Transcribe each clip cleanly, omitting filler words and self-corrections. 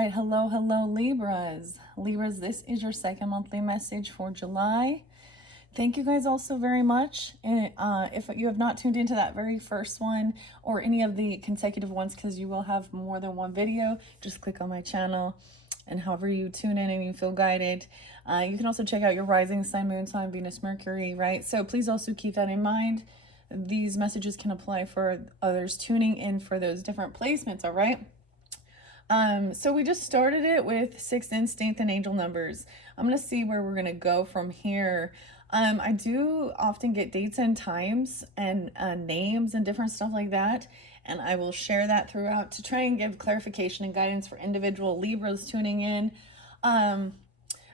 right, hello, Libras. Libras, this is your second monthly message for July. Thank you guys all so very much. And if you have not tuned into that very first one or any of the consecutive ones, because you will have more than one video, just click on my channel. And however you tune in and you feel guided, you can also check out your rising sign, moon sign, Venus, Mercury, right? So please also keep that in mind. These messages can apply for others tuning in for those different placements, all right? So we just started it with Sixth Instinct and angel numbers. I'm going to see where we're going to go from here. I do often get dates and times and names and different stuff like that. And I will share that throughout to try and give clarification and guidance for individual Libras tuning in. And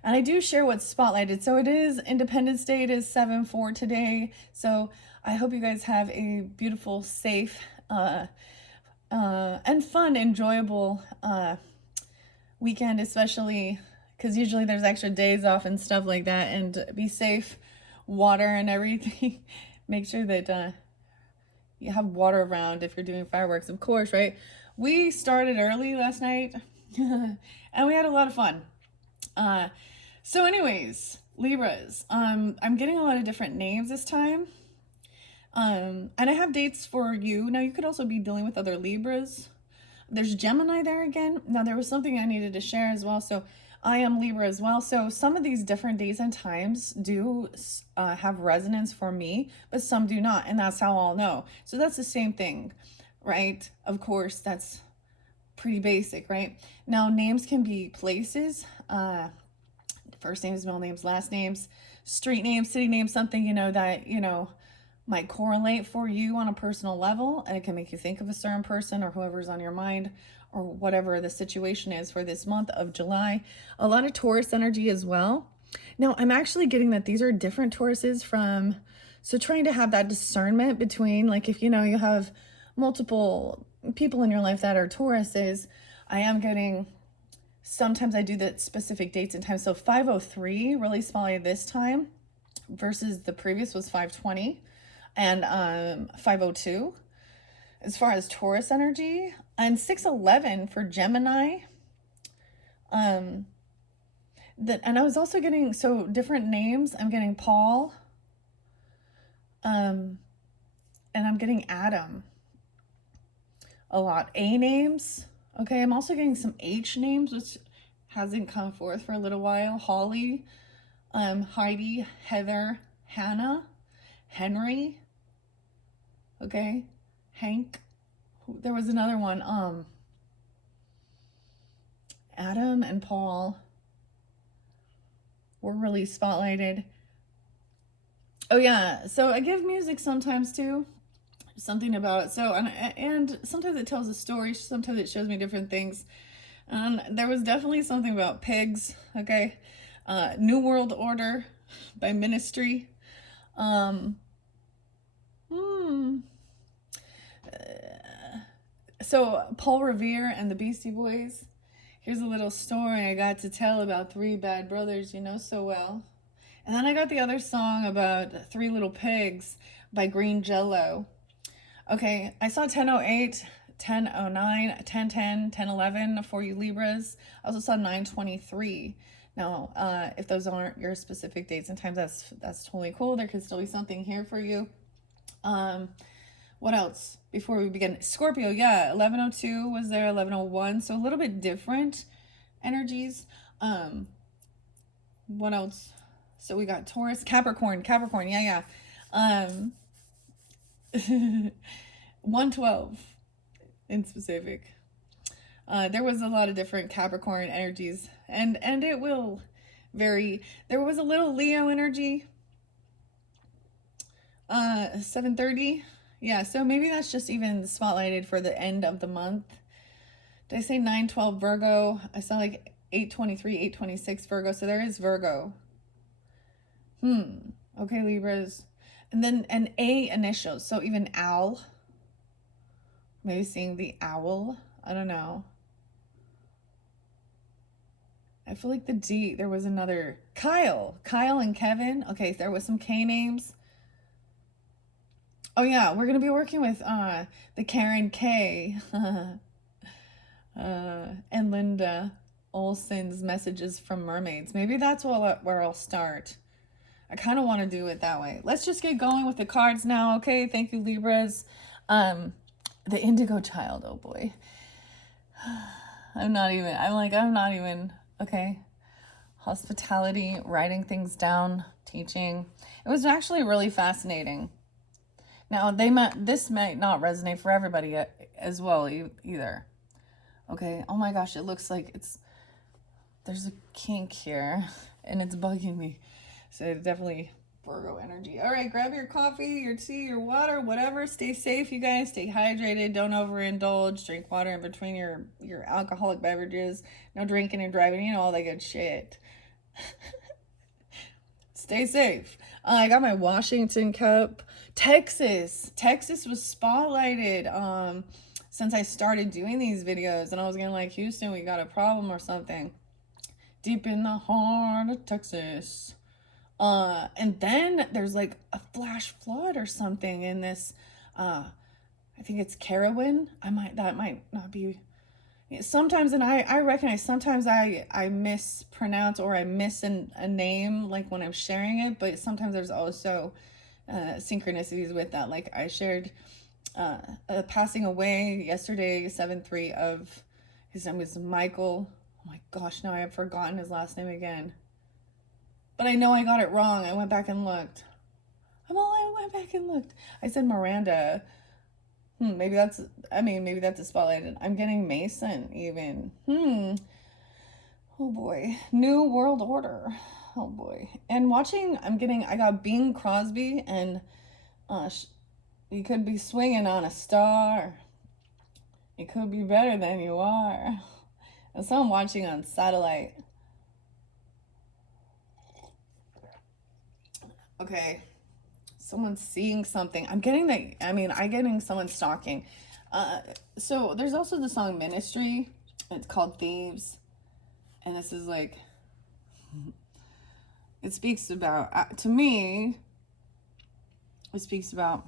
I do share what's spotlighted. So it is Independence Day. It is 7/4 today. So I hope you guys have a beautiful, safe, and fun, enjoyable weekend, especially because usually there's extra days off and stuff like that. And be safe, water and everything. Make sure that you have water around if you're doing fireworks, of course, right? We started early last night and we had a lot of fun. So anyways, Libras, I'm getting a lot of different names this time. And I have dates for you. Now, you could also be dealing with other Libras. There's Gemini there again. Now, there was something I needed to share as well. So I am Libra as well. So some of these different days and times do have resonance for me, but some do not. And that's how I'll know. So that's the same thing, right? Of course, that's pretty basic, right? Now, names can be places, first names, middle names, last names, street names, city names, something, that, might correlate for you on a personal level, and it can make you think of a certain person or whoever's on your mind or whatever the situation is for this month of July. A lot of Taurus energy as well. Now, I'm actually getting that these are different Tauruses from, so trying to have that discernment between, like, if you have multiple people in your life that are Tauruses, I am getting, sometimes I do the specific dates and times. So 503 really spotlighted this time versus the previous was 520. And 502 as far as Taurus energy, and 611 for Gemini. And I was also getting, so different names. I'm getting Paul, and I'm getting Adam a lot. A names. Okay, I'm also getting some H names, which hasn't come forth for a little while. Holly, Heidi, Heather, Hannah, Henry. Okay, Hank. There was another one. Adam and Paul were really spotlighted. Oh yeah, so I give music sometimes too. Something about, so, and sometimes it tells a story, sometimes it shows me different things. There was definitely something about pigs, okay? New World Order by Ministry. So Paul Revere and the Beastie Boys. Here's a little story I got to tell about three bad brothers you know so well. And then I got the other song about Three Little Pigs by Green Jello. Okay, I saw 1008, 1009, 1010, 1011 for you Libras. I also saw 923. Now, if those aren't your specific dates and times, that's totally cool. There could still be something here for you. What else before we begin? Scorpio, yeah, 1102 was there, 1101, so a little bit different energies. What else? So we got Taurus, Capricorn, yeah. 112 in specific. There was a lot of different Capricorn energies, and it will vary. There was a little Leo energy. 730. Yeah, so maybe that's just even spotlighted for the end of the month. Did I say 912 Virgo? I saw like 823, 826 Virgo, so there is Virgo. Okay, Libras. And then an A initial, so even owl. Maybe seeing the owl. I don't know. I feel like the D, there was another. Kyle and Kevin. Okay, there was some K names. Oh yeah, we're going to be working with the Karen K. And Linda Olson's messages from mermaids. Maybe that's where I'll start. I kind of want to do it that way. Let's just get going with the cards now, okay? Thank you, Libras. The indigo child, oh boy. I'm not even, okay. Hospitality, writing things down, teaching. It was actually really fascinating. Now, this might not resonate for everybody as well either. Okay, oh my gosh, it looks like there's a kink here, and it's bugging me. So definitely Virgo energy. All right, grab your coffee, your tea, your water, whatever. Stay safe, you guys. Stay hydrated. Don't overindulge. Drink water in between your alcoholic beverages. No drinking and driving. You know, all that good shit. Stay safe. I got my Washington cup. Texas was spotlighted since I started doing these videos, and I was getting like, Houston, we got a problem or something. Deep in the heart of Texas. And then there's like a flash flood or something in this, I think it's Carowin. That might not be, sometimes, and I recognize sometimes I mispronounce or I miss a name, like when I'm sharing it, but sometimes there's also, synchronicities with that. Like I shared, passing away yesterday, 7/3 of, his name was Michael. Oh my gosh, now I have forgotten his last name again. But I know I got it wrong. I went back and looked. I said Miranda. Maybe that's a spotlight. I'm getting Mason even. Oh boy. New World Order. Oh boy. And watching, I got Bing Crosby, and you could be swinging on a star. You could be better than you are. And so I'm watching on satellite. Okay, someone's seeing something. I'm getting someone stalking. So there's also the song Ministry. It's called Thieves. And this is like, it speaks about, to me, it speaks about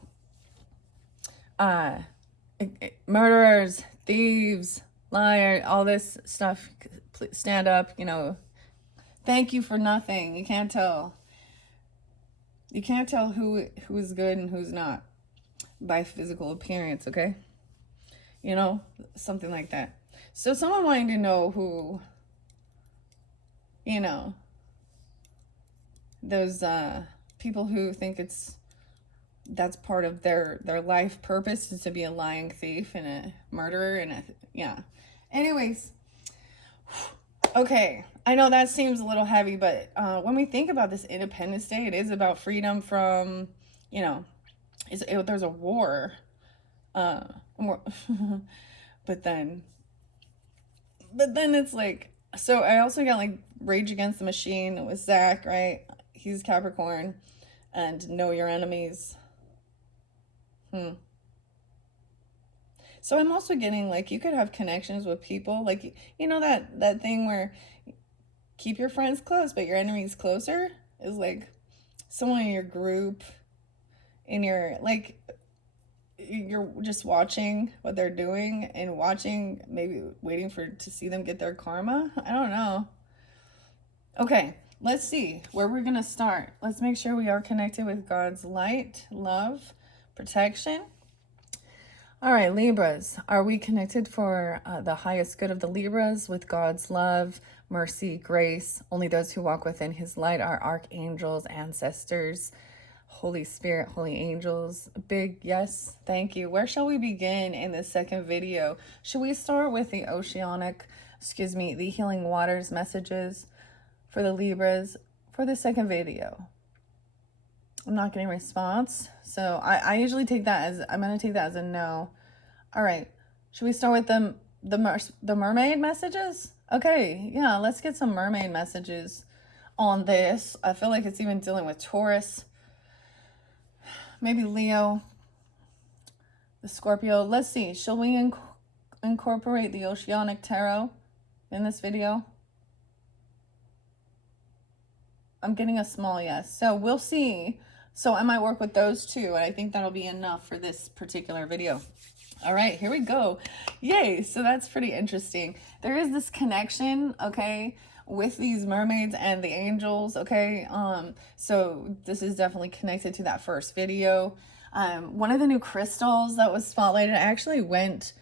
murderers, thieves, liar, all this stuff. Stand up, thank you for nothing. You can't tell who is good and who's not by physical appearance, okay? Something like that. So someone wanting to know who, those people who think that's part of their life purpose is to be a lying thief and a murderer and yeah. Anyways, okay, I know that seems a little heavy, but when we think about this Independence Day, it is about freedom from, there's a war. But then it's like, so I also got like Rage Against the Machine with Zach, right? He's Capricorn, and Know Your Enemies. So I'm also getting like, you could have connections with people, like, that thing where keep your friends close, but your enemies closer, is like someone in your group, you're just watching what they're doing and maybe waiting to see them get their karma. I don't know. Okay, let's see where we're gonna start. Let's make sure we are connected with God's light, love, protection. All right, Libras, are we connected for the highest good of the Libras with God's love, mercy, grace? Only those who walk within his light are archangels, ancestors, Holy Spirit, holy angels. Big yes, thank you. Where shall we begin in this second video? Should we start with the the healing waters messages for the Libras for the second video? I'm not getting a response, so I usually take that as, I'm going to take that as a no. All right, should we start with the mermaid messages? Okay, yeah, let's get some mermaid messages on this. I feel like it's even dealing with Taurus, maybe Leo, the Scorpio. Let's see, shall we incorporate the Oceanic Tarot in this video? I'm getting a small yes, so we'll see. So I might work with those two, and I think that'll be enough for this particular video. All right, here we go. Yay. So that's pretty interesting. There is this connection, okay, with these mermaids and the angels, okay? So this is definitely connected to that first video. One of the new crystals that was spotlighted, I actually went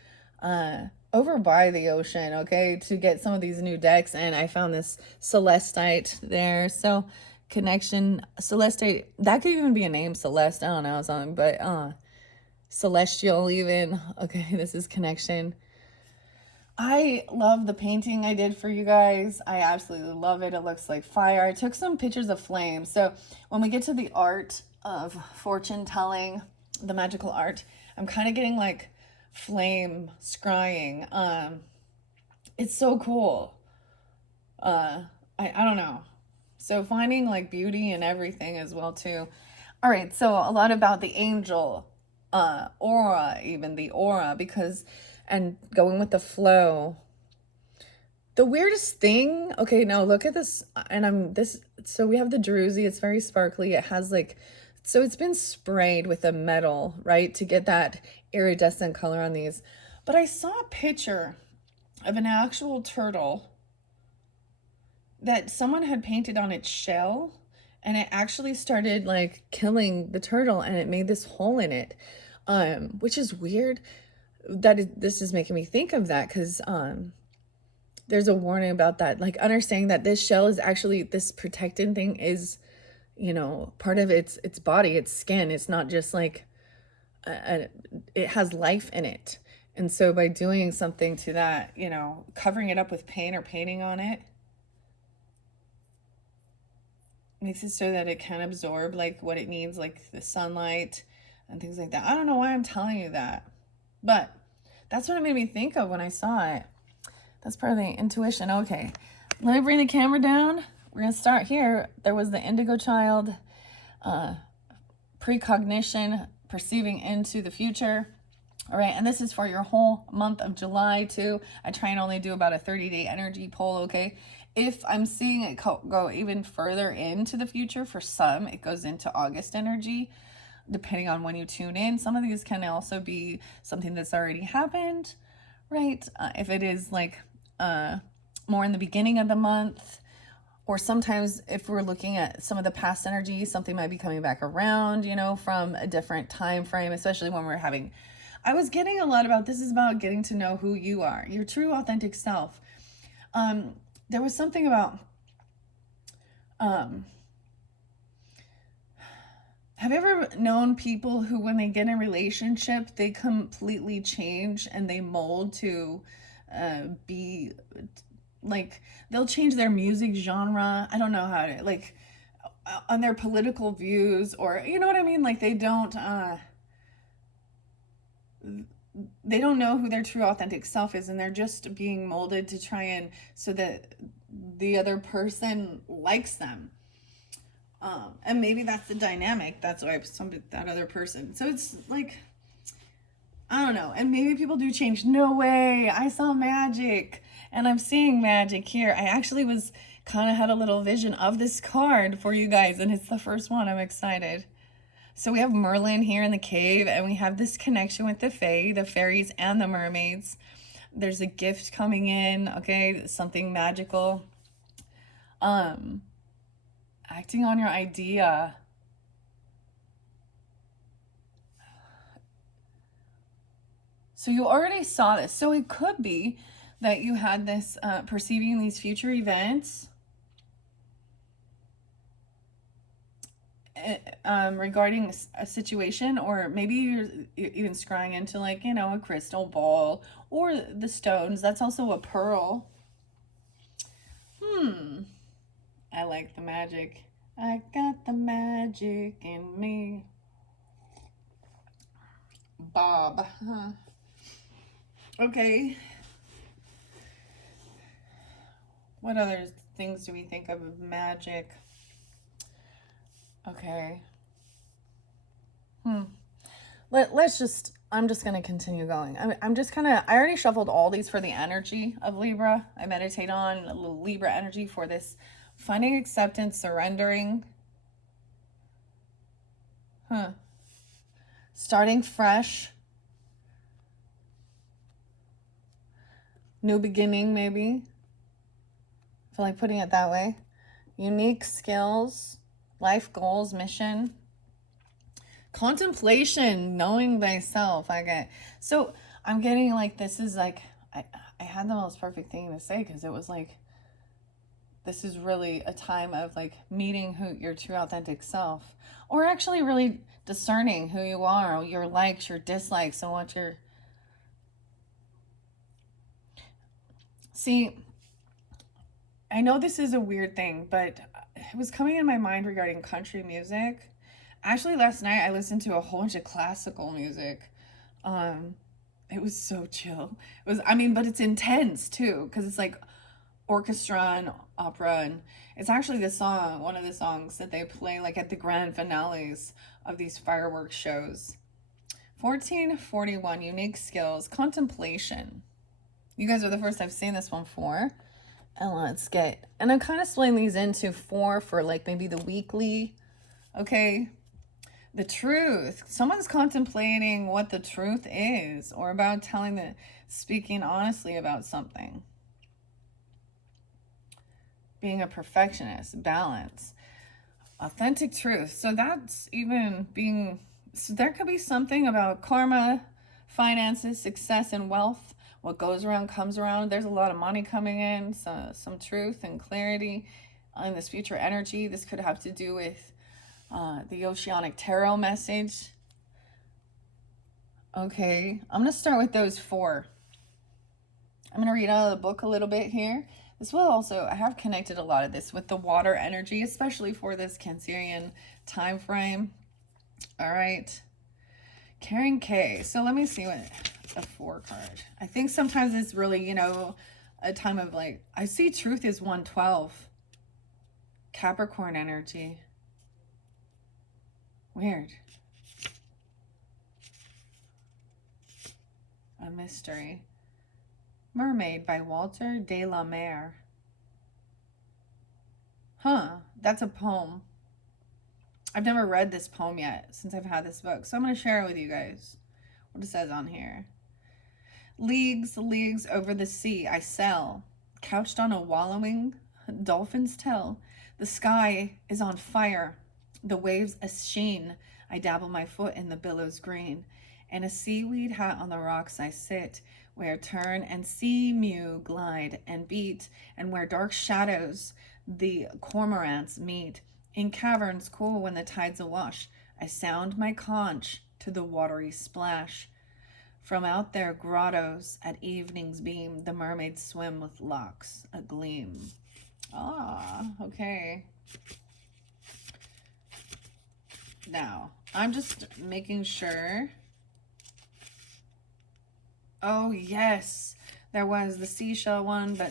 over by the ocean, okay, to get some of these new decks, and I found this celestite there. So connection, celestite, that could even be a name, Celeste, I don't know, something, but celestial even. Okay, this is connection. I love the painting I did for you guys. I absolutely love it. It looks like fire. I took some pictures of flames. So when we get to the art of fortune telling, the magical art, I'm kind of getting like flame scrying. It's so cool. I don't know. So finding like beauty in everything as well too. All right, so a lot about the angel aura, even the aura, because, and going with the flow. The weirdest thing, okay, now look at this, and so we have the druzy, it's very sparkly, it has like, so it's been sprayed with a metal, right, to get that iridescent color on these. But I saw a picture of an actual turtle that someone had painted on its shell, and it actually started like killing the turtle, and it made this hole in it, which is weird. This is making me think of that, because there's a warning about that, like understanding that this shell is actually, this protecting thing is, part of its body, its skin. It's not just like it has life in it. And so by doing something to that, covering it up with paint or painting on it, makes it so that it can absorb like what it needs, like the sunlight and things like that. I don't know why I'm telling you that, but that's what it made me think of when I saw it. That's part of the intuition. Okay, let me bring the camera down. We're gonna start here. There was the indigo child, precognition, perceiving into the future. All right, and this is for your whole month of July too. I try and only do about a 30-day energy poll, okay? If I'm seeing it go even further into the future, for some, it goes into August energy, depending on when you tune in. Some of these can also be something that's already happened, right? If it is like more in the beginning of the month, or sometimes if we're looking at some of the past energy, something might be coming back around, from a different time frame, especially when we're having, I was getting a lot about, this is about getting to know who you are, your true authentic self. There was something about, have you ever known people who, when they get in a relationship, they completely change and they mold to be like, they'll change their music genre. I don't know how to, like, on their political views, or, you know what I mean? Like, they don't know who their true authentic self is, and they're just being molded to try and, so that the other person likes them. And maybe that's the dynamic. That's why that other person. So it's like, I don't know. And maybe people do change. No way. I saw magic, and I'm seeing magic here. I actually was kind of had a little vision of this card for you guys, and it's the first one. I'm excited. So we have Merlin here in the cave, and we have this connection with the fae, the fairies, and the mermaids. There's a gift coming in, okay, something magical. Acting on your idea. So you already saw this. So it could be that you had this perceiving these future events regarding a situation, or maybe you're even scrying into like, a crystal ball or the stones. That's also a pearl. I like the magic. I got the magic in me. Bob. Huh. Okay. What other things do we think of magic? Okay. Let's just, I'm just going to continue going. I'm just kind of, I already shuffled all these for the energy of Libra. I meditate on a little Libra energy for this finding acceptance, surrendering. Starting fresh. New beginning, maybe. I feel like putting it that way. Unique skills, life goals, mission. Contemplation, knowing thyself. I get so I'm getting like this is like I had the most perfect thing to say because it was like this is really a time of like meeting who your true authentic self, or actually really discerning who you are, your likes, your dislikes, and what you're. See, I know this is a weird thing, but it was coming in my mind regarding country music. Actually, last night I listened to a whole bunch of classical music. Um, it was so chill. It was, I mean, but it's intense too, because it's like orchestra and opera, and it's actually the song, one of the songs that they play like at the grand finales of these fireworks shows. 1441 unique skills, contemplation. You guys are the first I've seen this one for. And let's get, and I'm kind of splitting these into four for like maybe the weekly. Okay. The truth. Someone's contemplating what the truth is, or about speaking honestly about something. Being a perfectionist, balance, authentic truth. So that's even being, so there could be something about karma, finances, success, and wealth. What goes around comes around. There's a lot of money coming in, so some truth and clarity on this future energy. This could have to do with the Oceanic Tarot message. Okay, I'm going to start with those four. I'm going to read out of the book a little bit here. This will also, I have connected a lot of this with the water energy, especially for this Cancerian time frame. All right. Karen K. So let me see what a 4 card. I think sometimes it's really, a time of like, I see truth is 112. Capricorn energy. Weird. A mystery. Mermaid by Walter de la Mare. Huh, that's a poem. I've never read this poem yet since I've had this book, so I'm going to share it with you guys. What it says on here. Leagues, leagues over the sea I sail, couched on a wallowing dolphin's tail. The sky is on fire, the waves a sheen. I dabble my foot in the billows green. In a seaweed hat on the rocks I sit, where tern and sea mew glide and beat, and where dark shadows the cormorants meet. In caverns cool when the tide's awash, I sound my conch to the watery splash. From out their grottos at evening's beam, the mermaids swim with locks agleam. Ah, okay. Now, I'm just making sure. Oh, yes. There was the seashell one, but,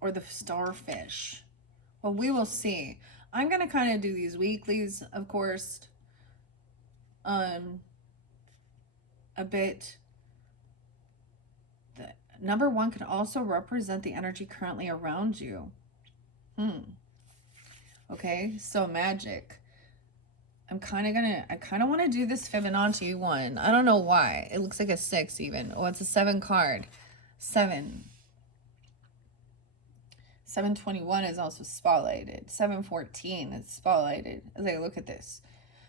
or the starfish. Well, we will see. I'm going to kind of do these weeklies, of course. A bit. The number 1 can also represent the energy currently around you. Okay, so magic. I kind of want to do this Fibonacci one. I don't know why. It looks like a 6 even. Oh, it's a 7 card. 7. 721 is also spotlighted. 714 is spotlighted. As I look at this,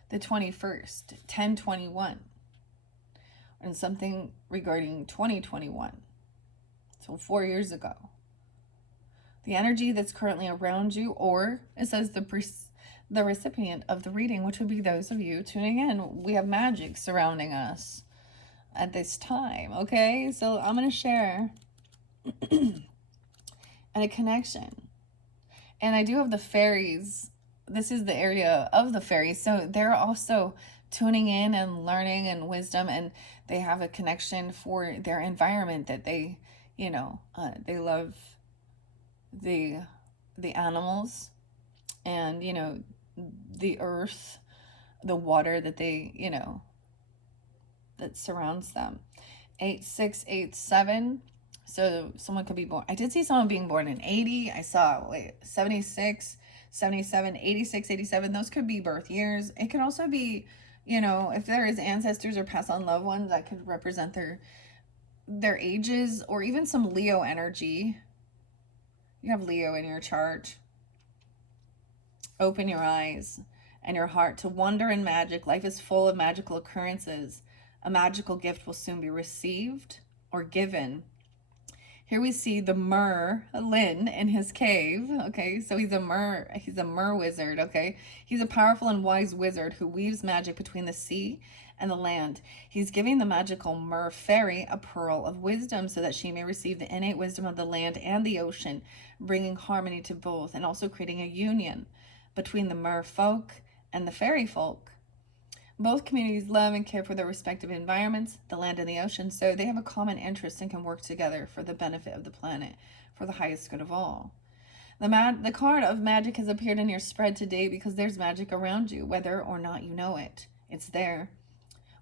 the 21st, 1021, and something regarding 2021. So 4 years ago. The energy that's currently around you, or it says the recipient of the reading, which would be those of you tuning in. We have magic surrounding us at this time. Okay, so I'm going to share. And a connection. And I do have the fairies. This is the area of the fairies. So they're also tuning in and learning and wisdom, and they have a connection for their environment that they, they love the animals and, the earth, the water that they, that surrounds them. 8687. So someone could be born. I did see someone being born in 80. I saw, 76, 77, 86, 87. Those could be birth years. It could also be, if there is ancestors or past on loved ones, that could represent their their ages, or even some Leo energy. You have Leo in your chart. Open your eyes and your heart to wonder and magic. Life is full of magical occurrences. A magical gift will soon be received or given. Here we see the Merlin in his cave. Okay, so he's a mer wizard. Okay, he's a powerful and wise wizard who weaves magic between the sea and the land. He's giving the magical mer fairy a pearl of wisdom so that she may receive the innate wisdom of the land and the ocean, bringing harmony to both and also creating a union between the mer folk and the fairy folk. Both communities love and care for their respective environments, the land and the ocean, so they have a common interest and can work together for the benefit of the planet, for the highest good of all. The card of magic has appeared in your spread today because there's magic around you, whether or not you know it. It's there.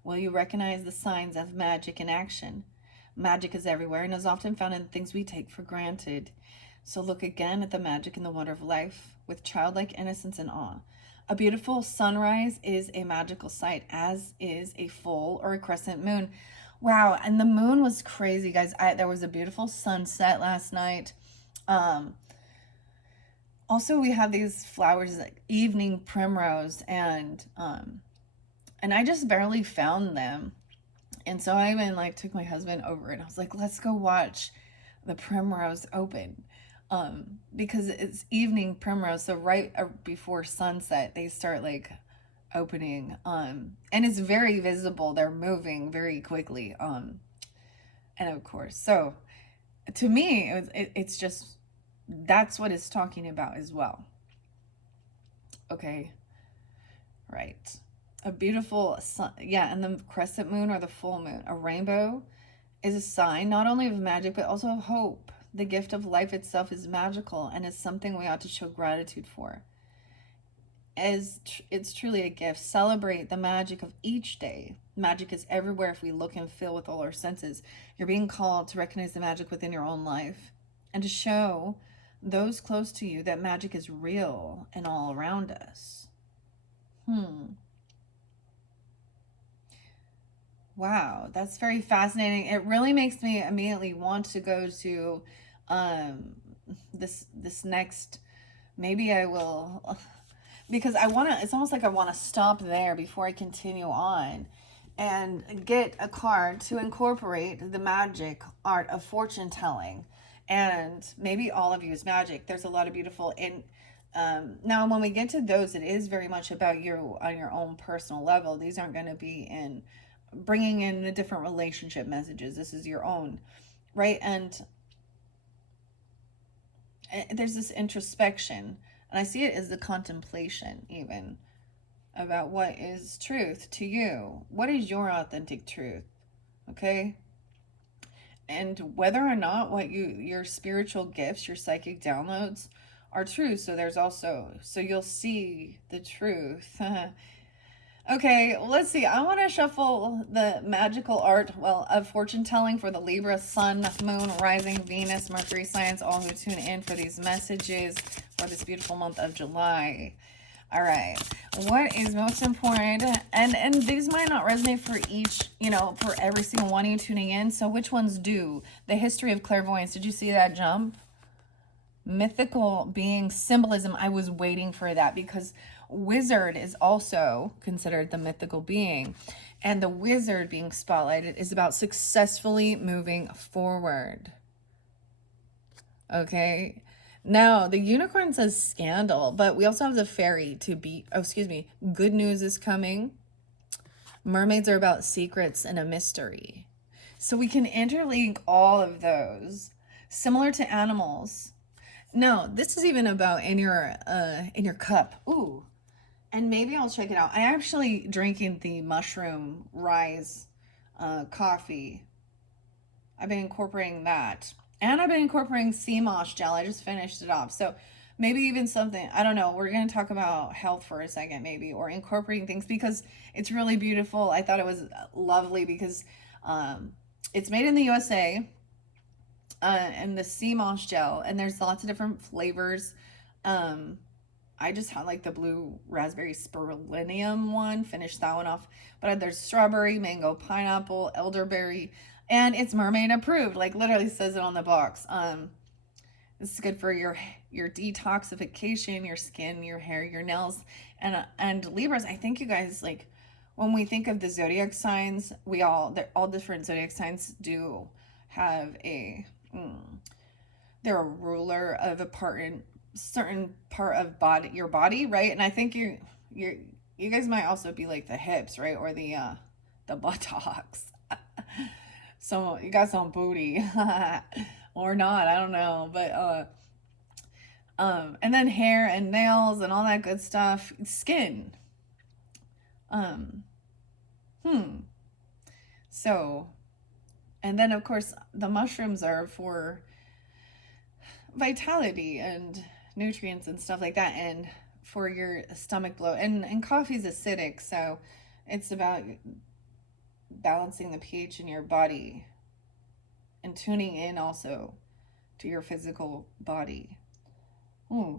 Will you recognize the signs of magic in action? Magic is everywhere and is often found in things we take for granted. So look again at the magic and the wonder of life with childlike innocence and awe. A beautiful sunrise is a magical sight, as is a full or a crescent moon. Wow, and the moon was crazy, guys. There was a beautiful sunset last night. Also, we have these flowers, like evening primrose, and I just barely found them. And so I even like took my husband over and I was like, let's go watch the primrose open. Because it's evening primrose, so right before sunset they start like opening, and it's very visible. They're moving very quickly, and of course, so to me it's just, that's what it's talking about as well. Okay, right, a beautiful sun, yeah, and the crescent moon or the full moon, a rainbow, is a sign not only of magic but also of hope. The gift of life itself is magical and is something we ought to show gratitude for. As it's truly a gift. Celebrate the magic of each day. Magic is everywhere if we look and feel with all our senses. You're being called to recognize the magic within your own life and to show those close to you that magic is real and all around us. Wow, that's very fascinating. It really makes me immediately want to go to this next, maybe I will, because I want to, it's almost like I want to stop there before I continue on and get a card to incorporate the magic art of fortune telling. And maybe all of you is magic. There's a lot of beautiful in now when we get to those, it is very much about you on your own personal level. These aren't going to be in bringing in the different relationship messages. This is your own, right? And there's this introspection, and I see it as the contemplation even about what is truth to you. What is your authentic truth? Okay? And whether or not what your spiritual gifts, your psychic downloads are true. So there's also, so you'll see the truth. Okay, let's see. I want to shuffle the magical art, well, of fortune telling for the Libra, Sun, Moon, Rising, Venus, Mercury signs, all who tune in for these messages for this beautiful month of July. All right, what is most important? And these might not resonate for each, for every single one of you tuning in. So which ones do? The history of clairvoyance. Did you see that jump? Mythical being symbolism. I was waiting for that because wizard is also considered the mythical being, and the wizard being spotlighted is about successfully moving forward. Okay, now the unicorn says scandal, but we also have the fairy to be, good news is coming. Mermaids are about secrets and a mystery, so we can interlink all of those, similar to animals. No, this is even about in your cup. Ooh. And maybe I'll check it out. I actually drinking the mushroom rise coffee. I've been incorporating that. And I've been incorporating sea moss gel. I just finished it off. So maybe even something, I don't know. We're going to talk about health for a second maybe, or incorporating things because it's really beautiful. I thought it was lovely because it's made in the USA. And the sea moss gel. And there's lots of different flavors. I just had like the blue raspberry spirulinium one, finished that one off. But there's strawberry, mango, pineapple, elderberry, And it's mermaid approved, like literally says it on the box. This is good for your detoxification, your skin, your hair, your nails, and Libras. I think you guys, like, when we think of the zodiac signs, they're all different zodiac signs do have they're a ruler of a certain part of your body, right? And I think you guys might also be like the hips, right, or the buttocks. So you got some booty, or not, I don't know, but and then hair and nails and all that good stuff, skin. Um, hmm. So, and then of course the mushrooms are for vitality and nutrients and stuff like that, and for your stomach bloat. And coffee's acidic, so it's about balancing the pH in your body and tuning in also to your physical body. I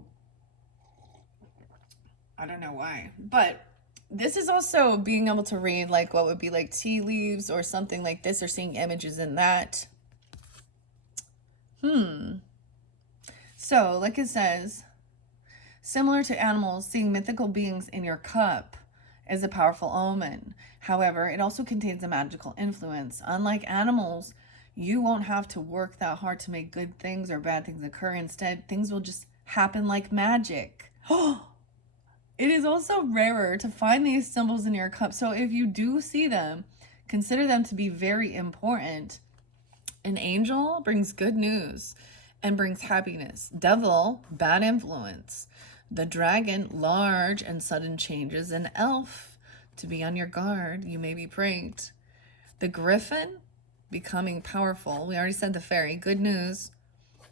don't know why, but this is also being able to read like what would be like tea leaves or something like this, or seeing images in that. So, like it says, similar to animals, seeing mythical beings in your cup is a powerful omen. However, it also contains a magical influence. Unlike animals, you won't have to work that hard to make good things or bad things occur. Instead, things will just happen like magic. It is also rarer to find these symbols in your cup. So if you do see them, consider them to be very important. An angel brings good news and brings happiness. Devil, bad influence. The dragon, large and sudden changes. An elf, to be on your guard, you may be pranked. The griffin, becoming powerful. We already said the fairy, good news.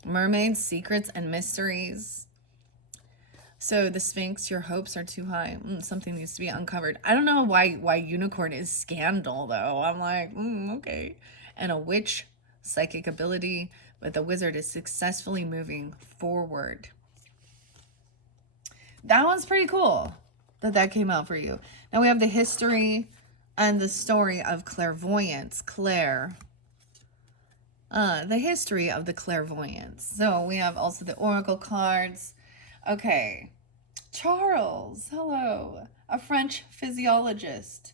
Mermaid, secrets and mysteries. So the Sphinx, your hopes are too high. Something needs to be uncovered. I don't know why unicorn is scandal though. I'm like, okay. And a witch, psychic ability, but the wizard is successfully moving forward. That one's pretty cool that came out for you. Now we have the history and the story of clairvoyance. Claire. The history of the clairvoyance. So we have also the oracle cards. Okay. Charles, hello. A French physiologist.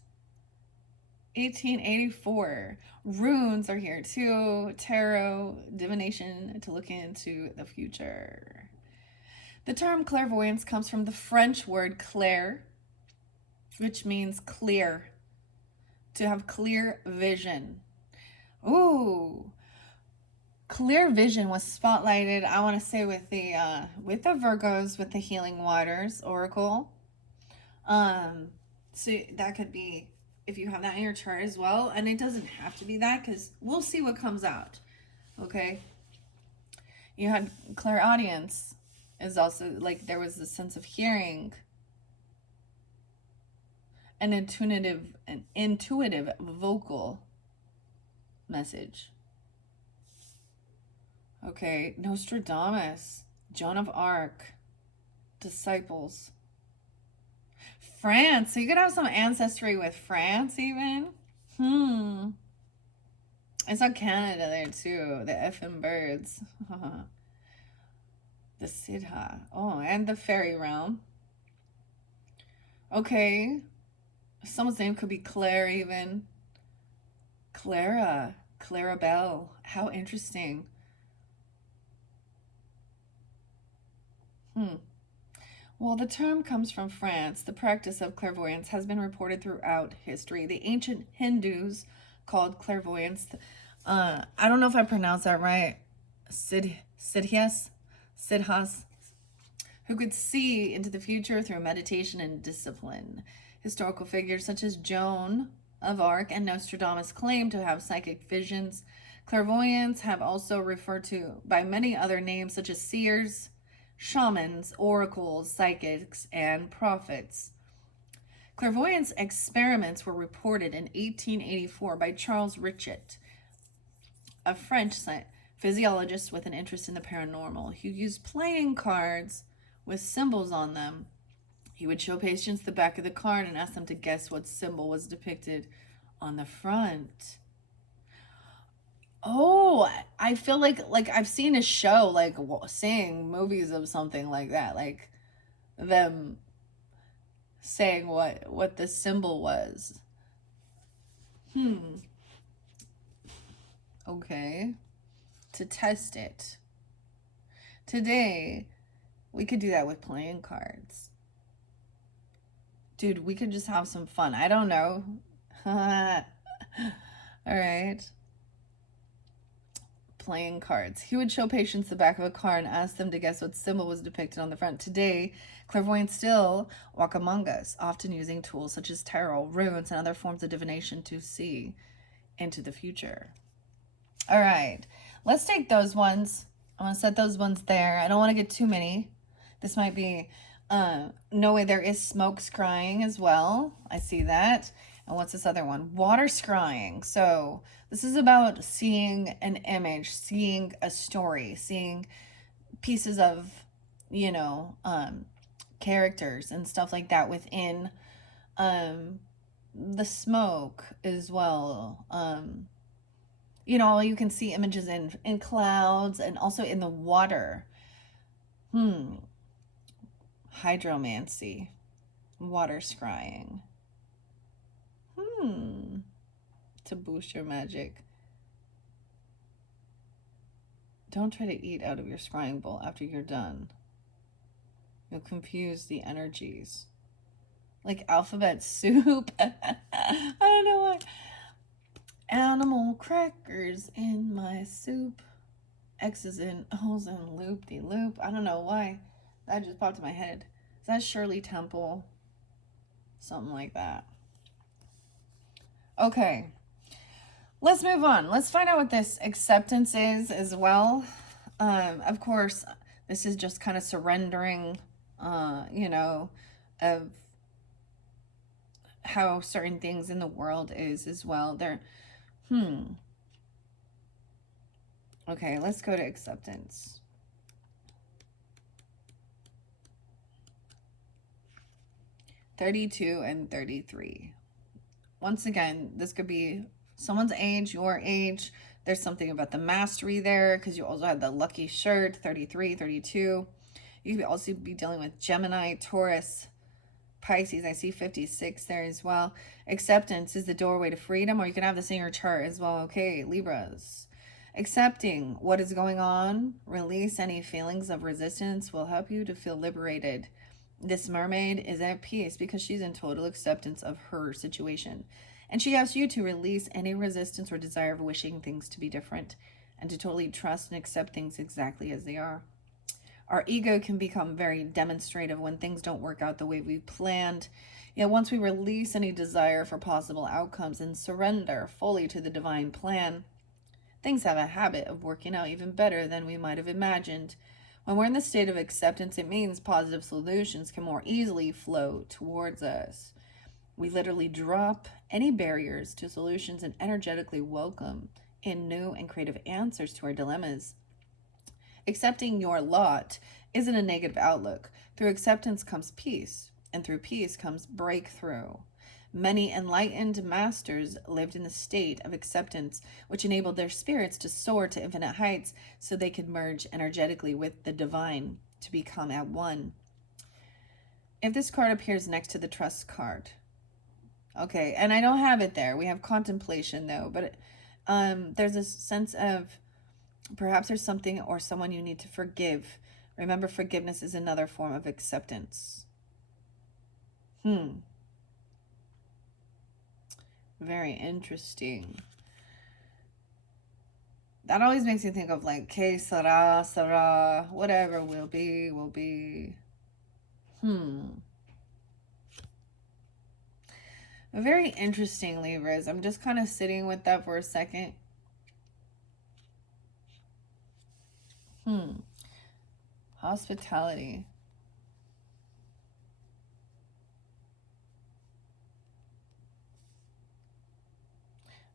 1884. Runes are here too. Tarot, divination to look into the future. The term clairvoyance comes from the French word clair, which means clear. To have clear vision. Ooh. Clear vision was spotlighted, I want to say, with the Virgos, with the Healing Waters Oracle. So that could be, if you have that in your chart as well, and it doesn't have to be that, because we'll see what comes out. Okay. You had clairaudience is also like there was a sense of hearing, an intuitive vocal message. Okay, Nostradamus, Joan of Arc, disciples. France, so you could have some ancestry with France even. I saw Canada there too, the effing birds. The Siddha. Oh, and the fairy realm. Okay, someone's name could be Claire even. Clarabelle. How interesting. Well, the term comes from France. The practice of clairvoyance has been reported throughout history. The ancient Hindus called clairvoyance, I don't know if I pronounced that right, Siddhas, who could see into the future through meditation and discipline. Historical figures such as Joan of Arc and Nostradamus claim to have psychic visions. Clairvoyants have also referred to by many other names such as seers, shamans, oracles, psychics, and prophets. Clairvoyance experiments were reported in 1884 by Charles Richet, a French physiologist with an interest in the paranormal, who used playing cards with symbols on them. He would show patients the back of the card and ask them to guess what symbol was depicted on the front. Oh, I feel like I've seen a show, like seeing movies of something like that, like them saying what the symbol was. Hmm. Okay. To test it. Today, we could do that with playing cards. Dude, we could just have some fun. I don't know. All right. Playing cards. He would show patients the back of a card and ask them to guess what symbol was depicted on the front. Today, clairvoyants still walk among us, often using tools such as tarot, runes, and other forms of divination to see into the future. All right, let's take those ones. I want to set those ones there. I don't want to get too many. This might be, no way, there is smoke scrying as well. I see that. And what's this other one? Water scrying. So this is about seeing an image, seeing a story, seeing pieces of, you know, characters and stuff like that within the smoke as well. You know, you can see images in clouds and also in the water. Hydromancy, water scrying. To boost your magic. Don't try to eat out of your scrying bowl after you're done. You'll confuse the energies. Like alphabet soup. I don't know why. Animal crackers in my soup. X's and O's and loop-de-loop. I don't know why. That just popped in my head. Is that Shirley Temple? Something like that. Okay. Let's move on. Let's find out what this acceptance is as well. Of course, this is just kind of surrendering, you know, of how certain things in the world is as well. Okay, let's go to acceptance. $32 and $33. Once again, this could be someone's age, your age. There's something about the mastery there because you also have the lucky shirt, 33, 32. You could also be dealing with Gemini, Taurus, Pisces. I see 56 there as well. Acceptance is the doorway to freedom, or you can have this in your chart as well. Okay, Libras. Accepting what is going on, release any feelings of resistance will help you to feel liberated. This mermaid is at peace because she's in total acceptance of her situation. And she asks you to release any resistance or desire of wishing things to be different and to totally trust and accept things exactly as they are. Our ego can become very demonstrative when things don't work out the way we planned. Yet once we release any desire for possible outcomes and surrender fully to the divine plan, things have a habit of working out even better than we might have imagined. When we're in the state of acceptance, it means positive solutions can more easily flow towards us. We literally drop any barriers to solutions and energetically welcome in new and creative answers to our dilemmas. Accepting your lot isn't a negative outlook. Through acceptance comes peace, and through peace comes breakthrough. Many enlightened masters lived in the state of acceptance, which enabled their spirits to soar to infinite heights so they could merge energetically with the divine to become at one. If this card appears next to the trust card, okay, and I don't have it there. We have contemplation though, but there's a sense of perhaps there's something or someone you need to forgive. Remember, forgiveness is another form of acceptance. Very interesting. That always makes me think of like, que sera, sera, whatever will be, will be. Very interesting, Libras. I'm just kind of sitting with that for a second. Hospitality.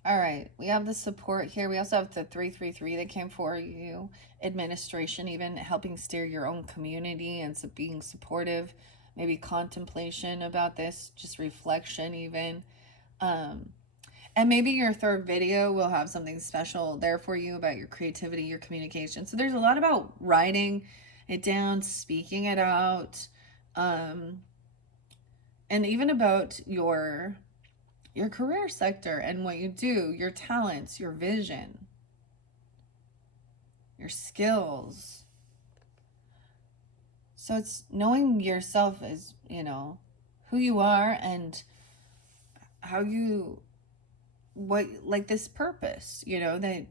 All right, we have the support here. We also have the 333 that came for you. Administration, even helping steer your own community and being supportive. Maybe contemplation about this, just reflection even. And And maybe your third video will have something special there for you about your creativity, your communication. So there's a lot about writing it down, speaking it out, and even about your career sector and what you do, your talents, your vision, your skills. So it's knowing yourself as, who you are and how you, what, like this purpose, that,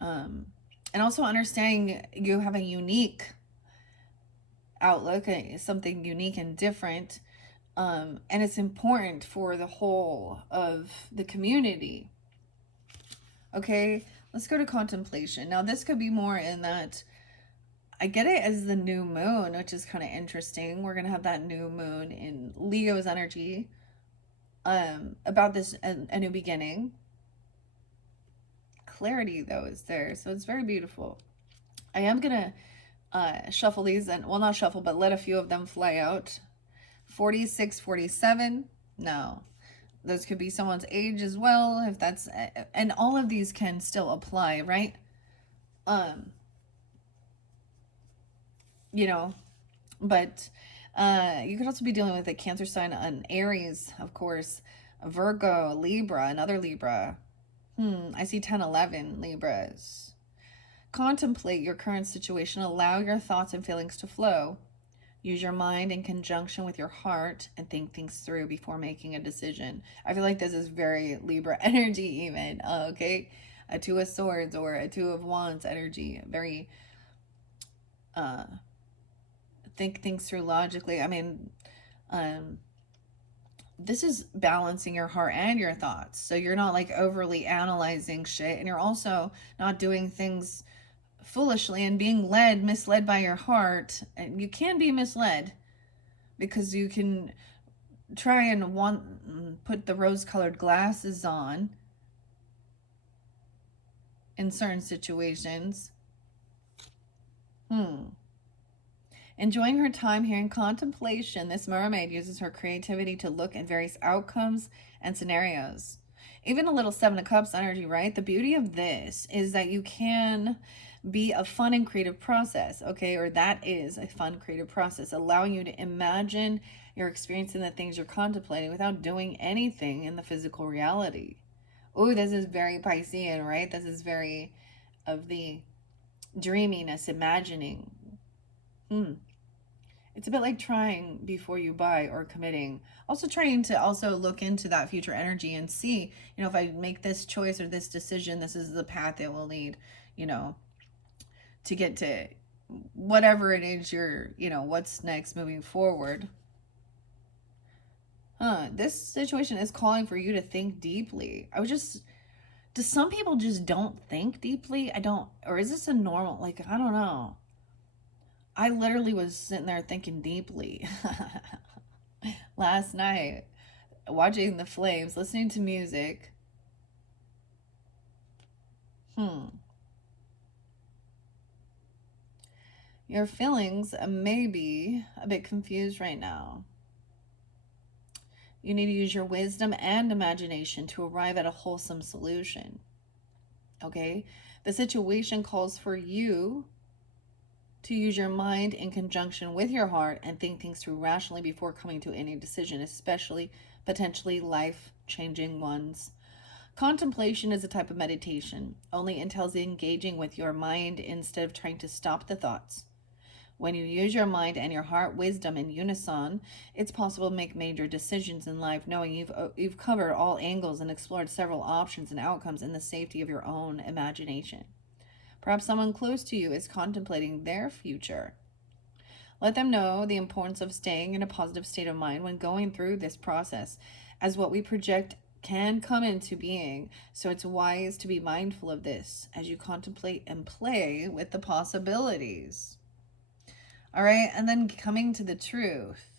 and also understanding you have a unique outlook, something unique and different. And it's important for the whole of the community. Okay, let's go to contemplation. Now, this could be more in that I get it as the new moon, which is kind of interesting. We're going to have that new moon in Leo's energy, about this, a new beginning. Clarity, though, is there. So it's very beautiful. I am going to shuffle these, and well, not shuffle, but let a few of them fly out. 46, 47. No. Those could be someone's age as well, if that's, and all of these can still apply, right? But you could also be dealing with a Cancer sign, an Aries, of course, a Virgo, Libra, another Libra. I see 10, 11 Libras. Contemplate your current situation. Allow your thoughts and feelings to flow. Use your mind in conjunction with your heart and think things through before making a decision. I feel like this is very Libra energy even, okay? A Two of Swords or a Two of Wands energy. Very, think things through logically. I mean, this is balancing your heart and your thoughts. So you're not like overly analyzing shit, and you're also not doing things foolishly and being misled by your heart. And you can be misled because you can try and put the rose-colored glasses on in certain situations. Enjoying her time here in contemplation, this mermaid uses her creativity to look at various outcomes and scenarios. Even a little Seven of Cups energy, right? The beauty of this is that you can be a fun and creative process, okay? Or that is a fun, creative process, allowing you to imagine your experience and the things you're contemplating without doing anything in the physical reality. Oh, this is very Piscean, right? This is very of the dreaminess, imagining. It's a bit like trying before you buy or committing. Also trying to also look into that future energy and see, if I make this choice or this decision, this is the path it will lead, to get to whatever it is what's next moving forward. This situation is calling for you to think deeply. Do some people just don't think deeply? Or is this a normal, I don't know. I literally was sitting there thinking deeply last night, watching the flames, listening to music. Your feelings may be a bit confused right now. You need to use your wisdom and imagination to arrive at a wholesome solution. Okay? The situation calls for you to use your mind in conjunction with your heart and think things through rationally before coming to any decision, especially potentially life-changing ones. Contemplation is a type of meditation, only entails engaging with your mind instead of trying to stop the thoughts. When you use your mind and your heart wisdom in unison, it's possible to make major decisions in life, knowing you've covered all angles and explored several options and outcomes in the safety of your own imagination. Perhaps someone close to you is contemplating their future. Let them know the importance of staying in a positive state of mind when going through this process, as what we project can come into being. So it's wise to be mindful of this as you contemplate and play with the possibilities. All right, and then coming to the truth.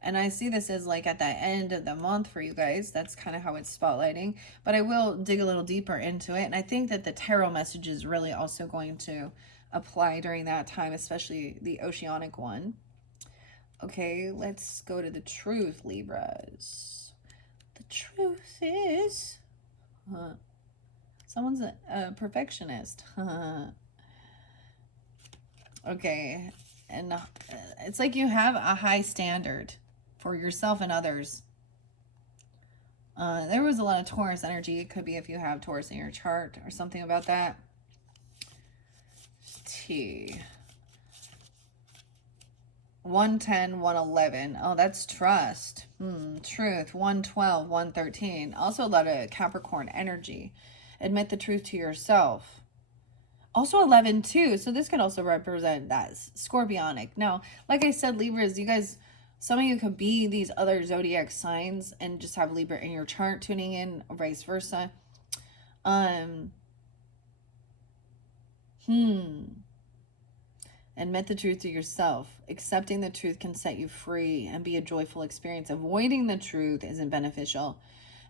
And I see this as at the end of the month for you guys. That's kind of how it's spotlighting. But I will dig a little deeper into it. And I think that the tarot message is really also going to apply during that time, especially the oceanic one. Okay, let's go to the truth, Libras. The truth is. Someone's a perfectionist. Okay. And it's like you have a high standard for yourself and others. There was a lot of Taurus energy. It could be if you have Taurus in your chart or something about that. T. 110, 111. Oh, that's trust. Truth. 112, 113. Also a lot of Capricorn energy. Admit the truth to yourself. Also 11 too. So this could also represent that Scorpionic. Now, like I said, Libras, you guys, some of you could be these other zodiac signs and just have Libra in your chart tuning in, or vice versa. Admit the truth to yourself. Accepting the truth can set you free and be a joyful experience. Avoiding the truth isn't beneficial.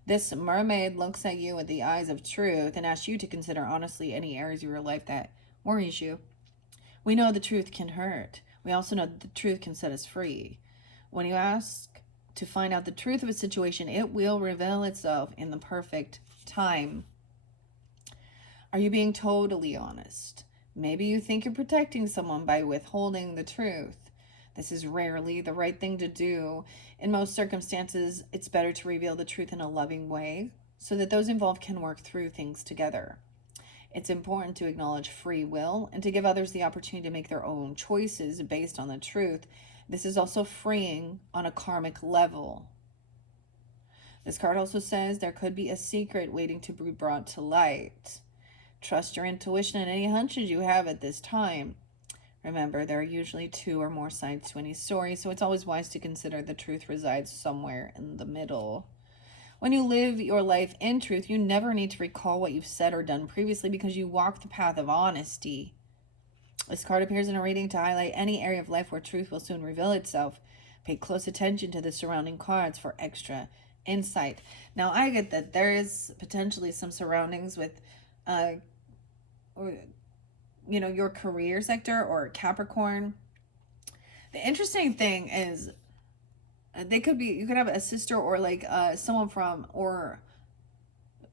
This mermaid looks at you with the eyes of truth and asks you to consider honestly any areas of your life that worries you. We know the truth can hurt. We also know that the truth can set us free. When you ask to find out the truth of a situation, it will reveal itself in the perfect time. Are you being totally honest? Maybe you think you're protecting someone by withholding the truth. This is rarely the right thing to do. In most circumstances, it's better to reveal the truth in a loving way so that those involved can work through things together. It's important to acknowledge free will and to give others the opportunity to make their own choices based on the truth. This is also freeing on a karmic level. This card also says there could be a secret waiting to be brought to light. Trust your intuition and any hunches you have at this time. Remember, there are usually two or more sides to any story, so it's always wise to consider the truth resides somewhere in the middle. When you live your life in truth, you never need to recall what you've said or done previously because you walk the path of honesty. This card appears in a reading to highlight any area of life where truth will soon reveal itself. Pay close attention to the surrounding cards for extra insight. Now, I get that there is potentially some surroundings with your career sector or Capricorn. The interesting thing is you could have a sister or like someone from, or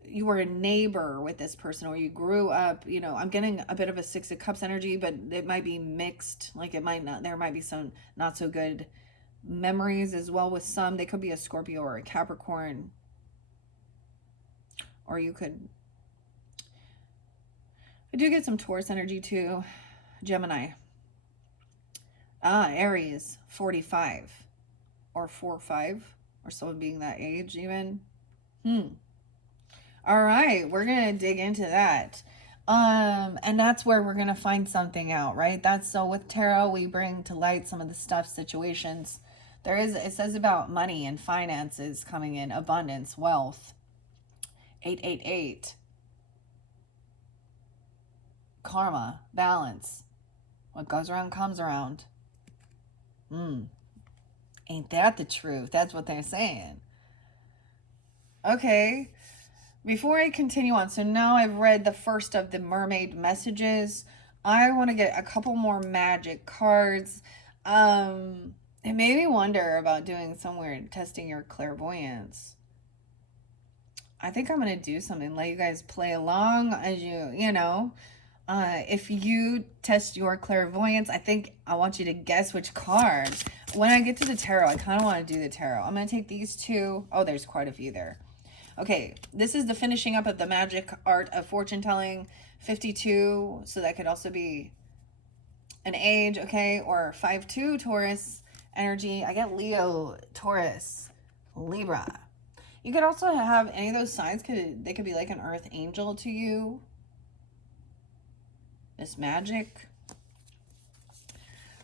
you were a neighbor with this person, or you grew up, I'm getting a bit of a Six of Cups energy, but it might be mixed. Like there might be some not so good memories as well with some. They could be a Scorpio or a Capricorn, or I do get some Taurus energy too. Gemini. Aries, 45 or 4-5, or someone being that age even. All right, we're going to dig into that. And that's where we're going to find something out, right? So with tarot, we bring to light some of the stuff, situations. It says about money and finances coming in, abundance, wealth. 888. Karma, balance. What goes around comes around. Ain't that the truth? That's what they're saying. Okay. Before I continue on, so now I've read the first of the mermaid messages. I want to get a couple more magic cards. It made me wonder about doing somewhere testing your clairvoyance. I think I'm going to do something, let you guys play along as if you test your clairvoyance, I want you to guess which card. When I get to the tarot, I kind of want to do the tarot. I'm going to take these two. Oh, there's quite a few there. Okay, this is the finishing up of the magic art of fortune telling, 52. So that could also be an age, okay? Or 5-2 Taurus energy. I get Leo, Taurus, Libra. You could also have any of those signs. They could be like an earth angel to you. This magic.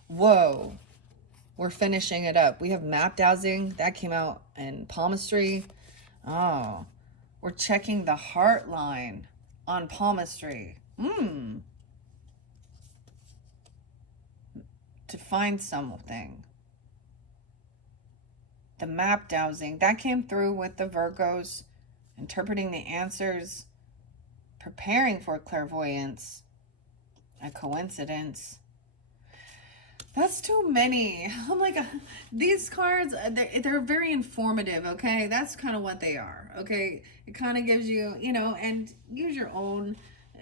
Whoa. We're finishing it up. We have map dowsing. That came out in palmistry. Oh. We're checking the heart line on palmistry. To find something. The map dowsing. That came through with the Virgos. Interpreting the answers. Preparing for clairvoyance. A coincidence. That's too many. I'm like, these cards, they're very informative, okay? That's kind of what they are, okay? It kind of gives you, and use your own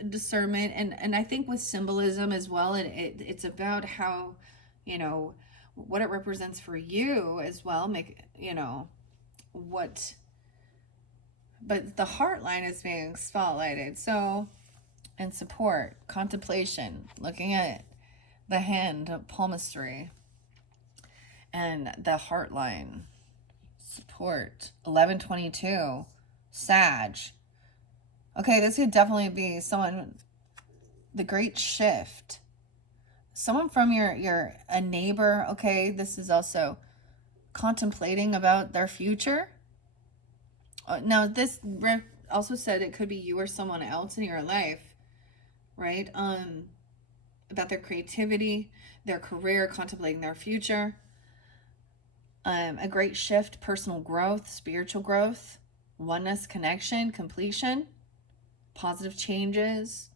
discernment. And I think with symbolism as well, it's about how, you know, what it represents for you as well. What, but the heart line is being spotlighted. So, and support, contemplation, looking at the hand, palmistry, and the heart line, support, 1122, Sag. Okay, this could definitely be someone, the great shift. Someone from a neighbor, okay? This is also contemplating about their future. Now, this also said it could be you or someone else in your life, right? About their creativity, their career, contemplating their future. A great shift, personal growth, spiritual growth, oneness, connection, completion, positive changes.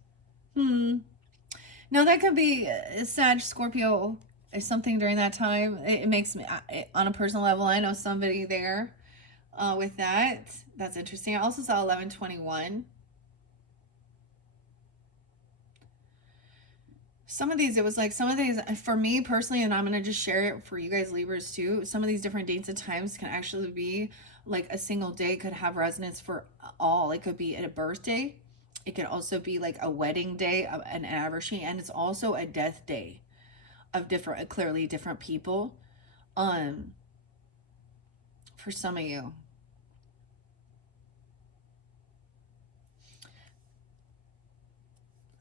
No, that could be Sag, Scorpio, or something during that time. It makes me, on a personal level, I know somebody there with that. That's interesting. I also saw 1121. Some of these, it was like some of these, for me personally, and I'm going to just share it for you guys Libras too, some of these different dates and times can actually be like a single day, could have resonance for all. It could be at a birthday. It could also be like a wedding day, an anniversary, and it's also a death day of different, clearly different people. For some of you.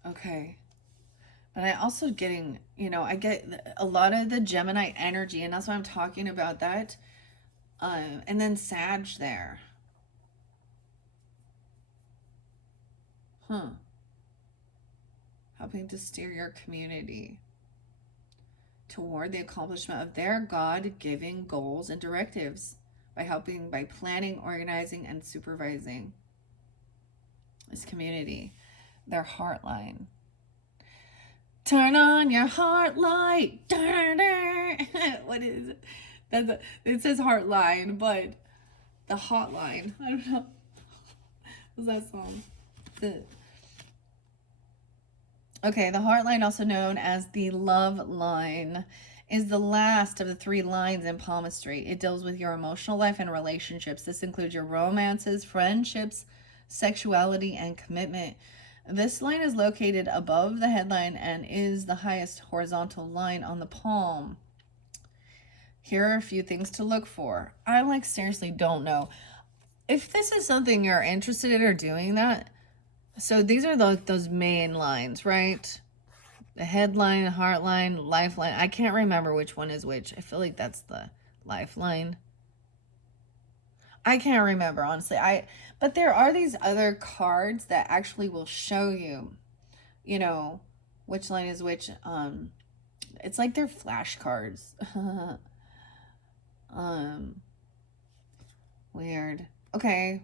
Okay. But I also getting, I get a lot of the Gemini energy, and that's why I'm talking about that. And then Sag there. Helping to steer your community toward the accomplishment of their God-given goals and directives by planning, organizing, and supervising this community. Their heart line. Turn on your heart light. What is it? It says heart line, but the hotline. I don't know. What's that song? Okay, the heart line, also known as the love line, is the last of the 3 lines in palmistry. It deals with your emotional life and relationships. This includes your romances, friendships, sexuality, and commitment. This line is located above the headline and is the highest horizontal line on the palm. Here are a few things to look for. I seriously don't know. If this is something you're interested in or doing that, so these are those main lines, right? The headline, heart line, lifeline. I can't remember which one is which. I feel like that's the lifeline. I can't remember, honestly. But there are these other cards that actually will show you, which line is which. It's like they're flashcards. Weird. Okay.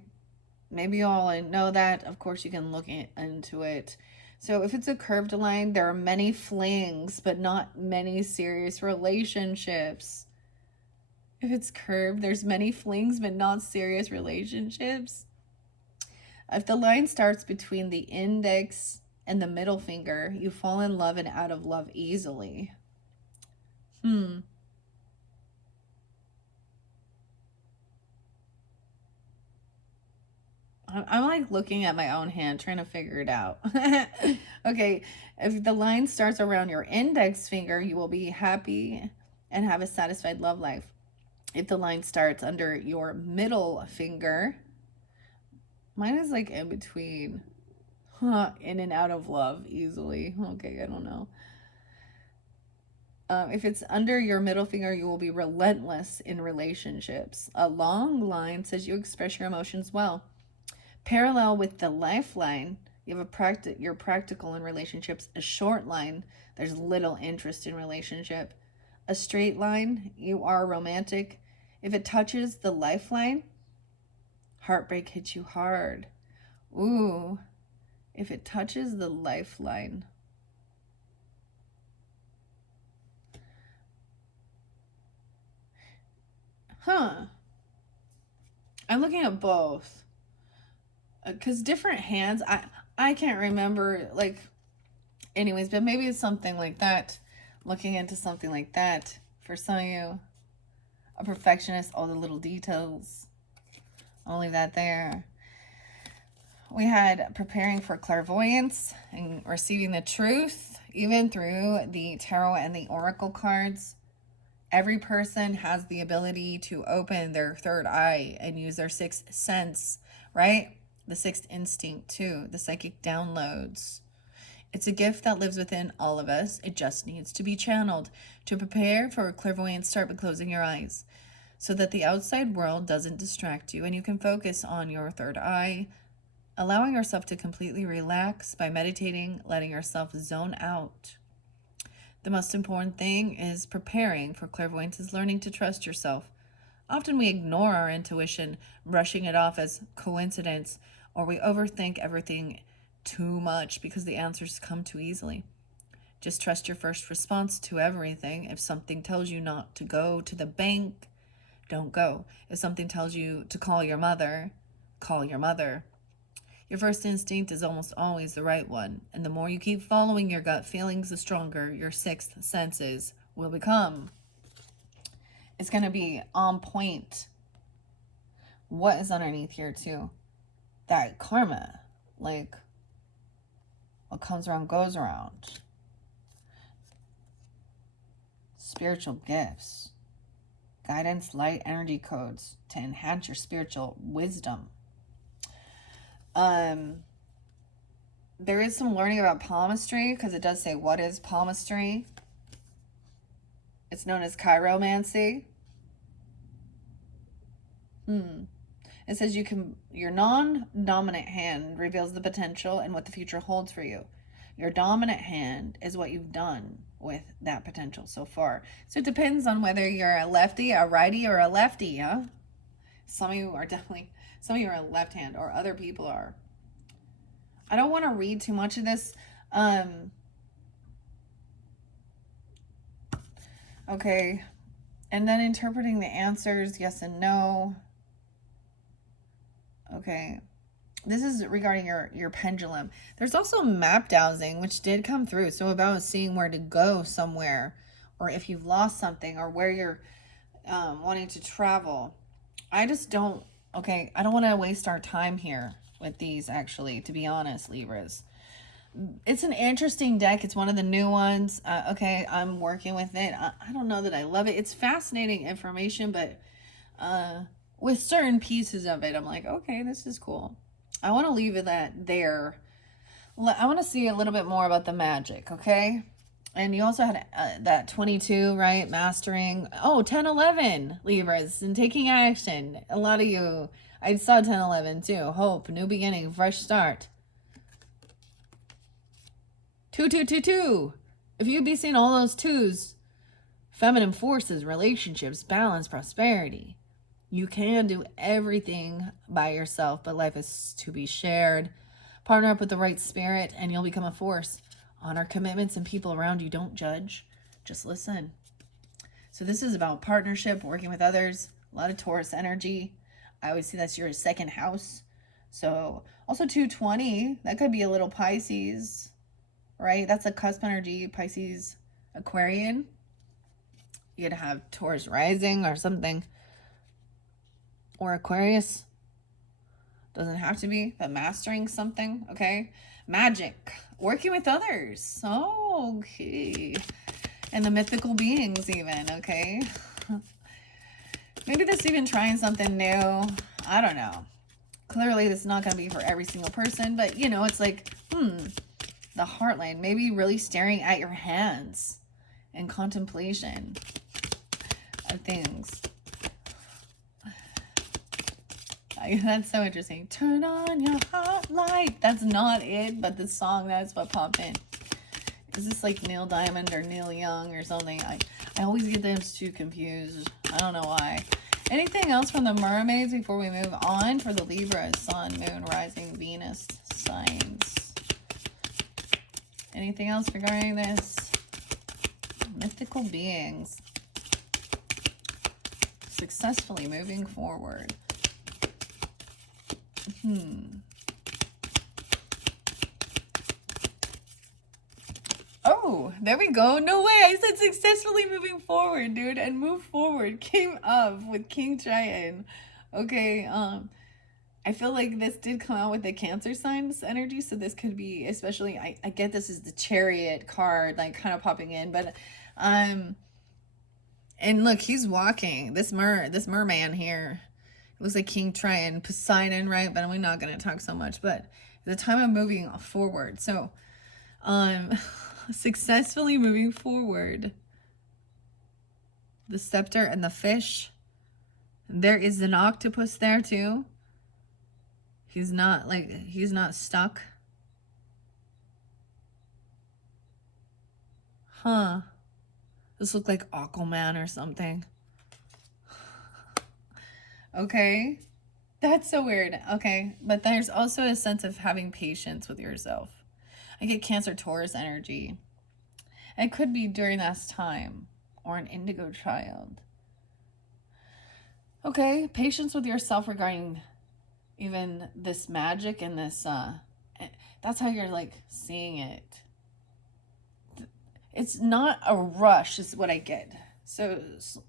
Maybe you all know that. Of course, you can look into it. So if it's a curved line, there are many flings, but not many serious relationships. If it's curved, there's many flings, but not serious relationships. If the line starts between the index and the middle finger, you fall in love and out of love easily. I'm looking at my own hand, trying to figure it out. Okay, if the line starts around your index finger, you will be happy and have a satisfied love life. If the line starts under your middle finger, mine is in between. In and out of love easily. Okay, I don't know. If it's under your middle finger, you will be relentless in relationships. A long line says you express your emotions well. Parallel with the lifeline, you have you're practical in relationships. A short line, there's little interest in relationship. A straight line, you are romantic. If it touches the lifeline, heartbreak hits you hard. Ooh, if it touches the lifeline. Huh. I'm looking at both. Because different hands, I can't remember, like, anyways, but maybe it's something like that. Looking into something like that. For some of you, a perfectionist, all the little details. I'll leave that there. We had preparing for clairvoyance and receiving the truth, even through the tarot and the oracle cards. Every person has the ability to open their third eye and use their sixth sense, right? The sixth instinct too, the psychic downloads. It's a gift that lives within all of us. It just needs to be channeled. To prepare for clairvoyance, start by closing your eyes so that the outside world doesn't distract you and you can focus on your third eye, allowing yourself to completely relax by meditating, letting yourself zone out. The most important thing is preparing for clairvoyance is learning to trust yourself. Often we ignore our intuition, brushing it off as coincidence, or we overthink everything too much because the answers come too easily. Just trust your first response to everything. If something tells you not to go to the bank, don't go. If something tells you to call your mother, call your mother. Your first instinct is almost always the right one, and the more you keep following your gut feelings, the stronger your sixth senses will become. It's going to be on point. What is underneath here too? That karma, like what comes around goes around. Spiritual gifts, guidance, light, energy codes to enhance your spiritual wisdom. There is some learning about palmistry because it does say what is palmistry. It's known as chiromancy. It says your non-dominant hand reveals the potential and what the future holds for you. Your dominant hand is what you've done with that potential so far. So it depends on whether you're a lefty, a righty, or a lefty, huh? Some of you are a left hand, or other people are. I don't want to read too much of this. Okay. And then interpreting the answers, yes and no. Okay. This is regarding your pendulum. There's also map dowsing, which did come through. So about seeing where to go somewhere, or if you've lost something, or where you're wanting to travel. I just don't, okay, I don't want to waste our time here with these, actually, to be honest, Libras. It's an interesting deck. It's one of the new ones. Okay, I'm working with it. I don't know that I love it. It's fascinating information, but with certain pieces of it, I'm like, okay, this is cool. I want to leave it there. I want to see a little bit more about the magic, okay? And you also had that 22, right? Mastering. Oh, 10, 11, Libras, and taking action. A lot of you, I saw 10, 11 too. Hope, new beginning, fresh start. 2, 2, 2, 2. If you'd be seeing all those twos, feminine forces, relationships, balance, prosperity. You can do everything by yourself, but life is to be shared. Partner up with the right spirit, and you'll become a force. Honor commitments and people around you. Don't judge. Just listen. So this is about partnership, working with others. A lot of Taurus energy. I always see that's your second house. So also 220. That could be a little Pisces, right? That's a cusp energy. Pisces, Aquarian. You could have Taurus rising or something. Or Aquarius. Doesn't have to be, but mastering something, okay? Magic. Working with others. Oh, okay. And the mythical beings even, okay? Maybe this even trying something new. I don't know. Clearly, this is not going to be for every single person, but, you know, it's like, the heartland. Maybe really staring at your hands in contemplation of things. That's so interesting. Turn on your hot light. That's not it, but the song, that's what popped in. Is this like Neil Diamond or Neil Young or something? I always get those two confused. I don't know why. Anything else from the mermaids before we move on for the Libra, Sun, Moon, Rising, Venus signs? Anything else regarding this? Mythical beings. successfully moving forward. Oh, there we go. No way. I said successfully moving forward, dude. And move forward came up with King Triton. Okay, I feel like this did come out with the Cancer signs energy, so this could be, especially, I get this is the Chariot card, like, kind of popping in, but, and look, he's walking, this merman here. It looks like King Triton, Poseidon, right? But we're not going to talk so much, but the time of moving forward. So, successfully moving forward. The scepter and the fish. There is an octopus there too. He's not stuck. Huh. This looked like Aquaman or something. Okay. That's so weird. Okay. But there's also a sense of having patience with yourself. I get Cancer Taurus energy. It could be during this time. Or an indigo child. Okay. Patience with yourself regarding even this magic and this, that's how you're like seeing it. It's not a rush is what I get. So,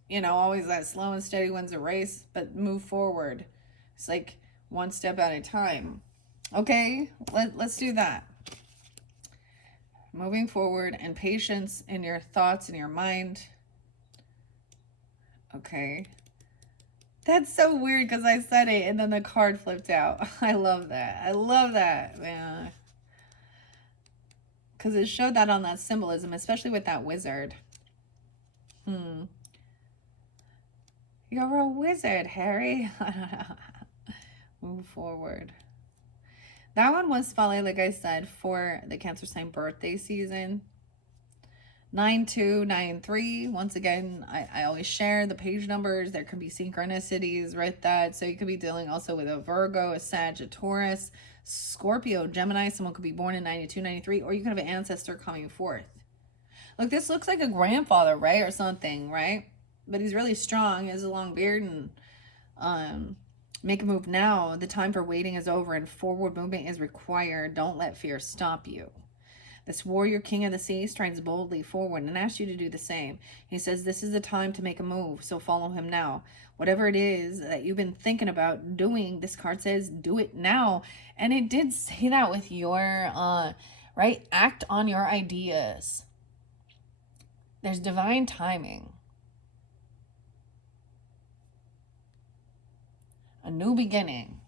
you know, always that slow and steady wins a race, but move forward. It's like one step at a time. Okay, let's do that. Moving forward and patience in your thoughts and your mind. Okay. That's so weird because I said it and then the card flipped out. I love that. I love that, man. Because it showed that on that symbolism, especially with that wizard. You're a wizard, Harry. Move forward. That one was probably, like I said, for the Cancer sign birthday season. 9293. Once again, I always share the page numbers. There could be synchronicities with that. So you could be dealing also with a Virgo, a Sag, a Taurus, Scorpio, Gemini. Someone could be born in 92, 93, or you could have an ancestor coming forth. Look, this looks like a grandfather, right? Or something, right? But he's really strong. He has a long beard and make a move now. The time for waiting is over and forward movement is required. Don't let fear stop you. This warrior king of the sea strides boldly forward and asks you to do the same. He says this is the time to make a move, so follow him now. Whatever it is that you've been thinking about doing, this card says do it now. And it did say that with your, right? Act on your ideas. There's divine timing. A new beginning.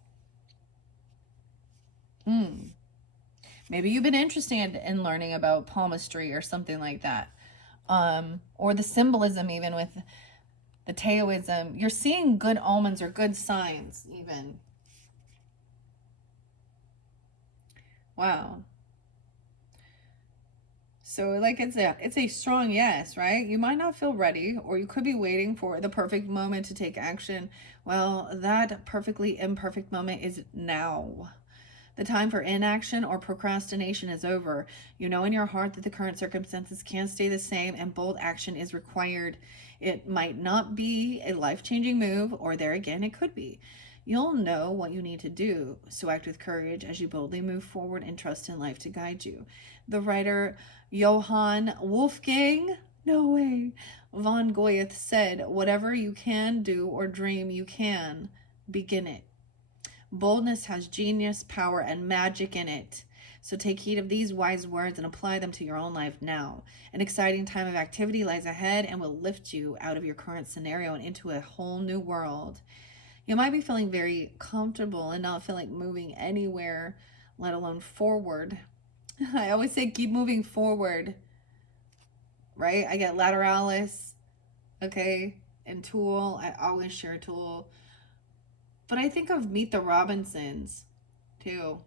Maybe you've been interested in learning about palmistry or something like that. Or the symbolism even with the Taoism. You're seeing good omens or good signs even. Wow. So like it's a strong yes, right? You might not feel ready, or you could be waiting for the perfect moment to take action. Well, that perfectly imperfect moment is now. The time for inaction or procrastination is over. You know in your heart that the current circumstances can't stay the same and bold action is required. It might not be a life-changing move, or there again, it could be. You'll know what you need to do, so act with courage as you boldly move forward and trust in life to guide you. The writer Johann Wolfgang, no way, von Goethe said, whatever you can do or dream you can, begin it. Boldness has genius, power, and magic in it. So take heed of these wise words and apply them to your own life now. An exciting time of activity lies ahead and will lift you out of your current scenario and into a whole new world. You might be feeling very comfortable and not feel like moving anywhere, let alone forward. I always say keep moving forward, right? I get lateralis, okay, and Tool. I always share Tool. But I think of Meet the Robinsons, too.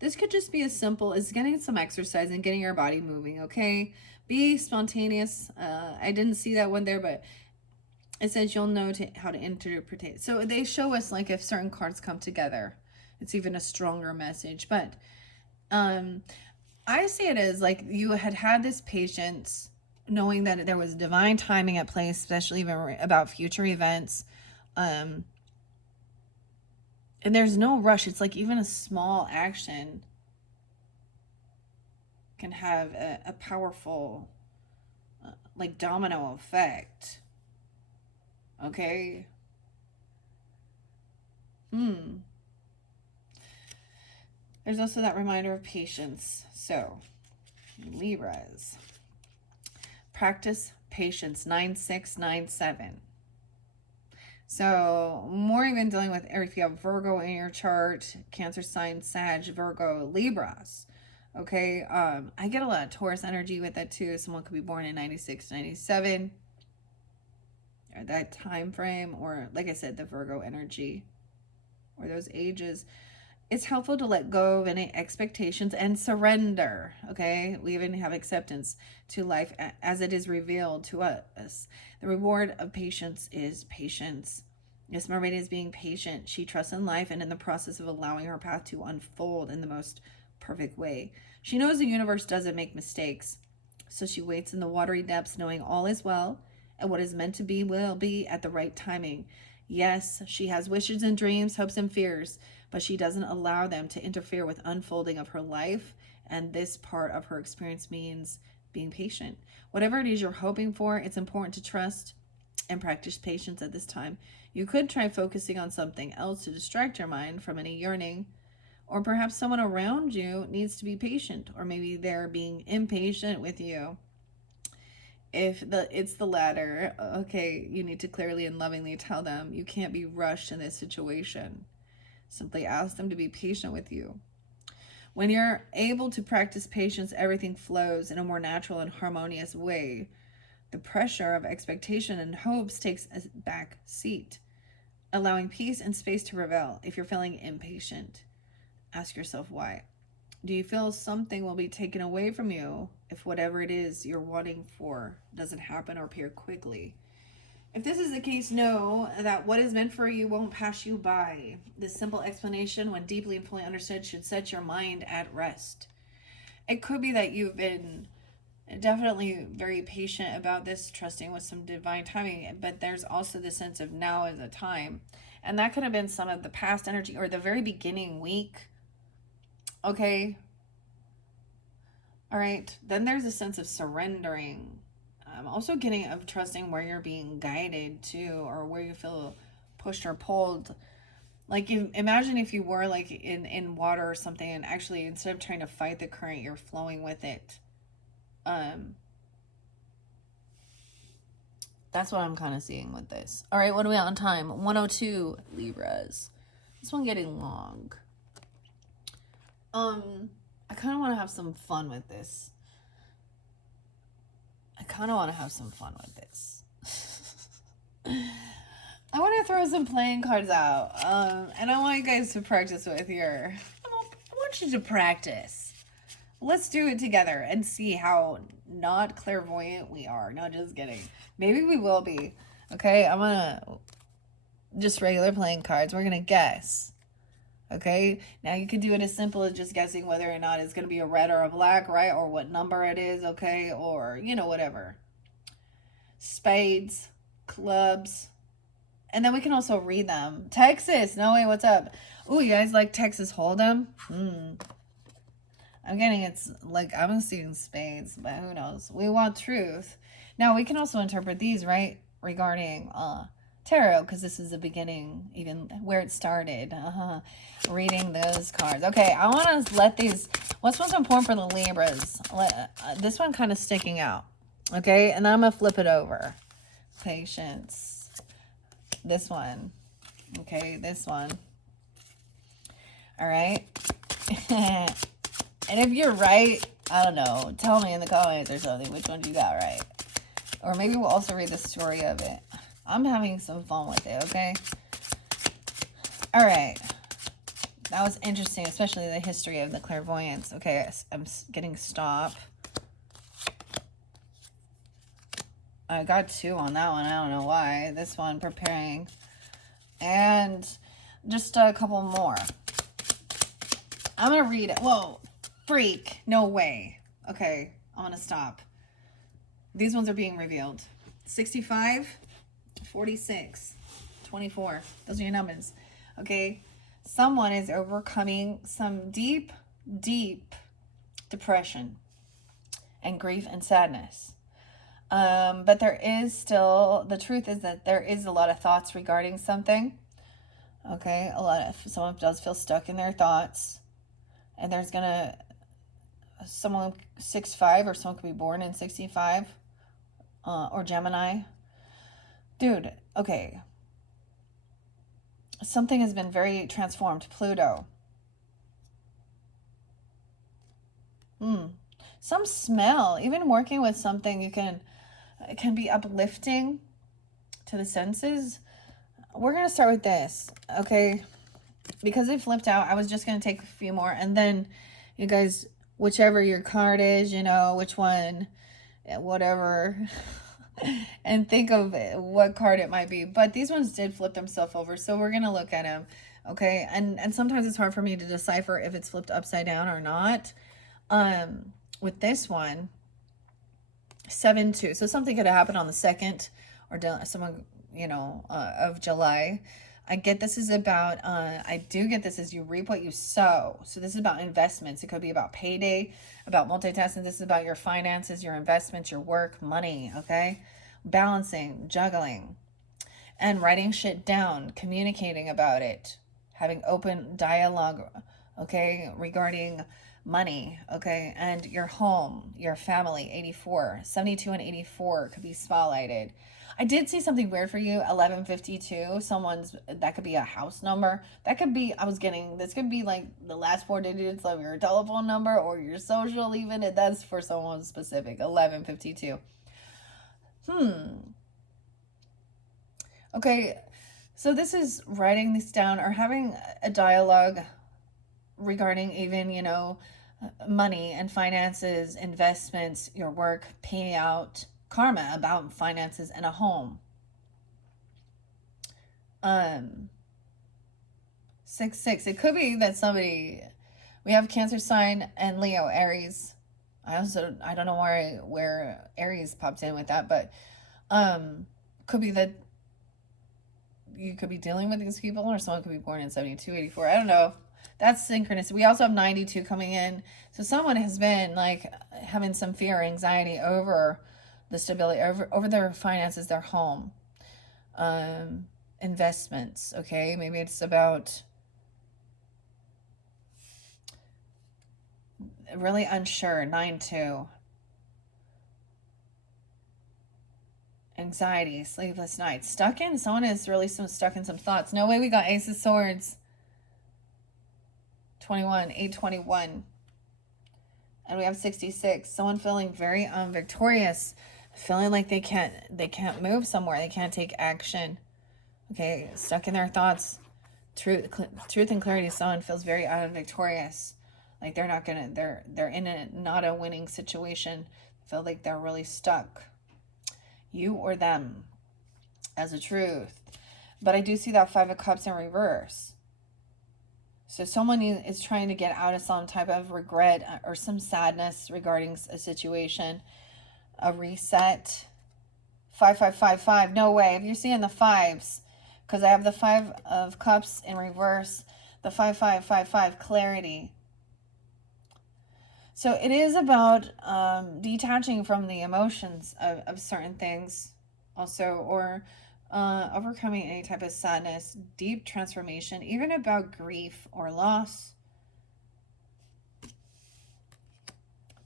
This could just be as simple as getting some exercise and getting your body moving, okay? Be spontaneous. I didn't see that one there, but it says you'll know how to interpret it. So they show us, like, if certain cards come together, it's even a stronger message. But I see it as, like, you had this patience knowing that there was divine timing at play, especially even about future events. And there's no rush. It's like even a small action can have a powerful, like, domino effect. Okay? There's also that reminder of patience. So, Libras. Practice patience, 9697. So, more even dealing with, or if you have Virgo in your chart, Cancer sign, Sag, Virgo, Libras. Okay, I get a lot of Taurus energy with that too. Someone could be born in 96, 97, or that time frame, or like I said, the Virgo energy, or those ages. It's helpful to let go of any expectations and surrender. Okay, we even have acceptance to life as it is revealed to us. The reward of patience is patience. This mermaid is being patient. She trusts in life and in the process of allowing her path to unfold in the most perfect way. She knows the universe doesn't make mistakes, so she waits in the watery depths, knowing all is well and what is meant to be will be at the right timing. Yes, she has wishes and dreams, hopes and fears, but she doesn't allow them to interfere with unfolding of her life, and this part of her experience means being patient. Whatever it is you're hoping for, it's important to trust and practice patience at this time. You could try focusing on something else to distract your mind from any yearning, or perhaps someone around you needs to be patient, or maybe they're being impatient with you. If it's the latter, okay, you need to clearly and lovingly tell them you can't be rushed in this situation. Simply ask them to be patient with you. When you're able to practice patience, everything flows in a more natural and harmonious way. The pressure of expectation and hopes takes a back seat, allowing peace and space to prevail. If you're feeling impatient, ask yourself why. Do you feel something will be taken away from you if whatever it is you're wanting for doesn't happen or appear quickly? If this is the case, know that what is meant for you won't pass you by. This simple explanation, when deeply and fully understood, should set your mind at rest. It could be that you've been definitely very patient about this, trusting with some divine timing, but there's also the sense of now is a time. And that could have been some of the past energy or the very beginning week. Okay. All right. Then there's a sense of surrendering. I'm also getting of trusting where you're being guided to, or where you feel pushed or pulled. Like, imagine if you were like in water or something, and actually instead of trying to fight the current, you're flowing with it. That's what I'm kind of seeing with this. All right, what are we on time? 102 Libras. This one getting long. I kind of want to have some fun with this. I want to throw some playing cards out. And I want you guys to practice with your... I want you to practice. Let's do it together and see how not clairvoyant we are. No, just kidding. Maybe we will be. Okay, I'm gonna... Just regular playing cards. We're gonna guess. Okay, now you can do it as simple as just guessing whether or not it's going to be a red or a black, right? Or what number it is, okay? Or, whatever. Spades, clubs. And then we can also read them. Texas. No, wait, what's up? Oh, you guys like Texas Hold'em? I'm getting it's like, I'm seeing spades, but who knows? We want truth. Now, we can also interpret these, right? Regarding, tarot, because this is the beginning, even where it started. Reading those cards. Okay, I want to let these... What's most important for the Libras? This one kind of sticking out. Okay, and then I'm going to flip it over. Patience. This one. Okay, this one. All right. And if you're right, I don't know, tell me in the comments or something which one you got right. Or maybe we'll also read the story of it. I'm having some fun with it, okay? All right. That was interesting, especially the history of the clairvoyance. Okay, I'm getting stop. I got 2 on that one. I don't know why. This one, preparing. And just a couple more. I'm going to read it. Whoa. Freak. No way. Okay, I'm going to stop. These ones are being revealed. 65, 46, 24. Those are your numbers. Okay. Someone is overcoming some deep, deep depression and grief and sadness. But there is still, the truth is that there is a lot of thoughts regarding something. Okay. Someone does feel stuck in their thoughts. And there's someone 6'5", or someone could be born in 65, or Gemini. Dude, okay. Something has been very transformed. Pluto. Some smell. Even working with something, it can be uplifting to the senses. We're going to start with this, okay? Because it flipped out, I was just going to take a few more. And then you guys, whichever your card is, which one, whatever, and think of what card it might be. But these ones did flip themselves over, so we're going to look at them, okay? And sometimes it's hard for me to decipher if it's flipped upside down or not. With this one, 7-2. So something could have happened on the 2nd or someone, of July. I get this is about, I do get this as you reap what you sow. So this is about investments. It could be about payday, about multitasking. This is about your finances, your investments, your work, money, okay? Balancing, juggling, and writing shit down, communicating about it, having open dialogue, okay, regarding money, okay, and your home, your family. 84, 72 and 84 could be spotlighted. I did see something weird for you. 1152. That could be a house number. That could be, this could be like the last 4 digits of your telephone number or your social even. And that's for someone specific. 1152. Okay. So this is writing this down or having a dialogue regarding even, money and finances, investments, your work, payout, karma about finances and a home. 6-6. It could be that we have Cancer sign and Leo, Aries. I don't know where Aries popped in with that, but could be that you could be dealing with these people, or someone could be born in 72, 84. I don't know. That's synchronous. We also have 92 coming in. So someone has been like having some fear or anxiety over the stability, over their finances, their home, investments. Okay. Maybe it's about really unsure. 9-2. Anxiety, sleepless nights. Someone is really stuck in some thoughts. No way we got Ace of Swords. 21, 821. And we have 66. Someone feeling very victorious, feeling like they can't move somewhere, they can't take action. Okay, stuck in their thoughts. Truth and clarity. Someone feels very victorious, like they're in not a winning situation. Feel like they're really stuck. You or them, as a truth. But I do see that 5 of Cups in reverse. So someone is trying to get out of some type of regret or some sadness regarding a situation. A reset. 5-5-5-5. No way. If you're seeing the 5s, because I have the 5 of Cups in reverse, the 5-5-5-5, clarity. So it is about detaching from the emotions of certain things also, or overcoming any type of sadness, deep transformation, even about grief or loss.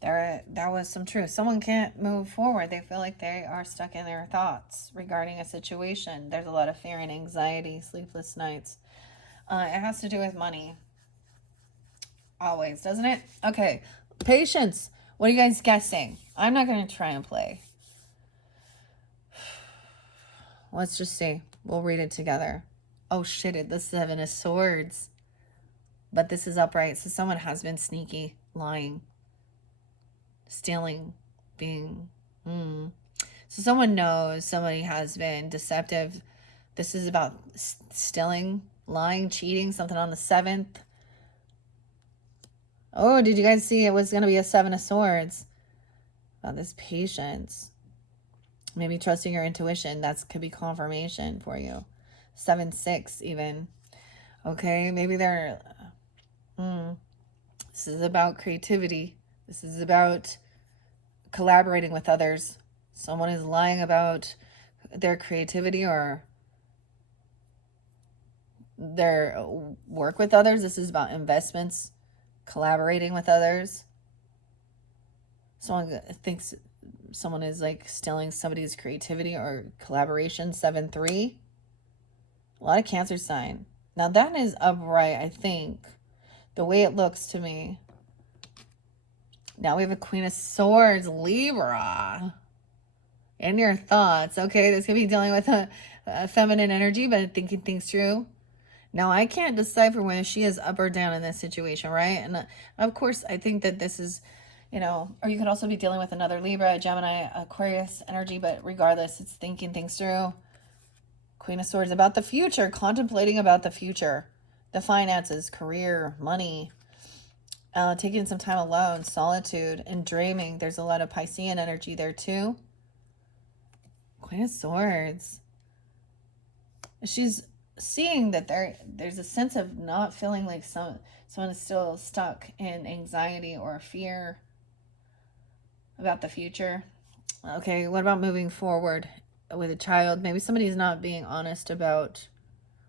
That was some truth. Someone can't move forward. They feel like they are stuck in their thoughts regarding a situation. There's a lot of fear and anxiety, sleepless nights. It has to do with money. Always, doesn't it? Okay. Patience. What are you guys guessing? I'm not going to try and play. Let's just see. We'll read it together. Oh, shit. It's the 7 of Swords. But this is upright. So someone has been sneaky, lying, stealing, being... So someone knows somebody has been deceptive. This is about stealing, lying, cheating, something on the 7th. Oh, did you guys see it was going to be a 7 of Swords? About this patience. Maybe trusting your intuition. That could be confirmation for you. 7-6 even. Okay, maybe they're... this is about creativity. This is about collaborating with others. Someone is lying about their creativity or their work with others. This is about investments, collaborating with others. Someone thinks someone is like stealing somebody's creativity or collaboration. 7-3. A lot of Cancer sign. Now that is upright, I think. The way it looks to me. Now we have a Queen of Swords, Libra. In your thoughts. Okay, this could be dealing with a feminine energy, but thinking things through. Now, I can't decipher whether she is up or down in this situation, right? And of course, I think that this is, you know, or you could also be dealing with another Libra, Gemini, Aquarius energy, but regardless, it's thinking things through. Queen of Swords, about the future, contemplating about the future, the finances, career, money, taking some time alone, solitude, and dreaming. There's a lot of Piscean energy there too. Queen of Swords. She's seeing that there's a sense of not feeling like someone is still stuck in anxiety or fear about the future. Okay, what about moving forward with a child? Maybe somebody's not being honest about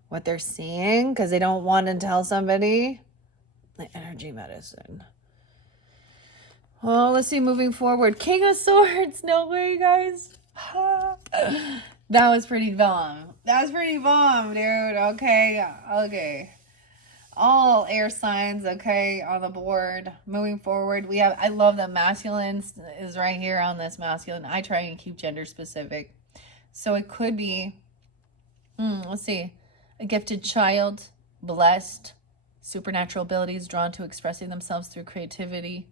what they're seeing because they don't want to tell somebody. The energy medicine. Well, let's see, moving forward. King of Swords. No way, guys. That was pretty bomb. That was pretty bomb, dude. Okay. All air signs, okay, on the board. Moving forward, we have, I love that masculine is right here on this masculine. I try and keep gender specific. So it could be, let's see, a gifted child, blessed, supernatural abilities, drawn to expressing themselves through creativity.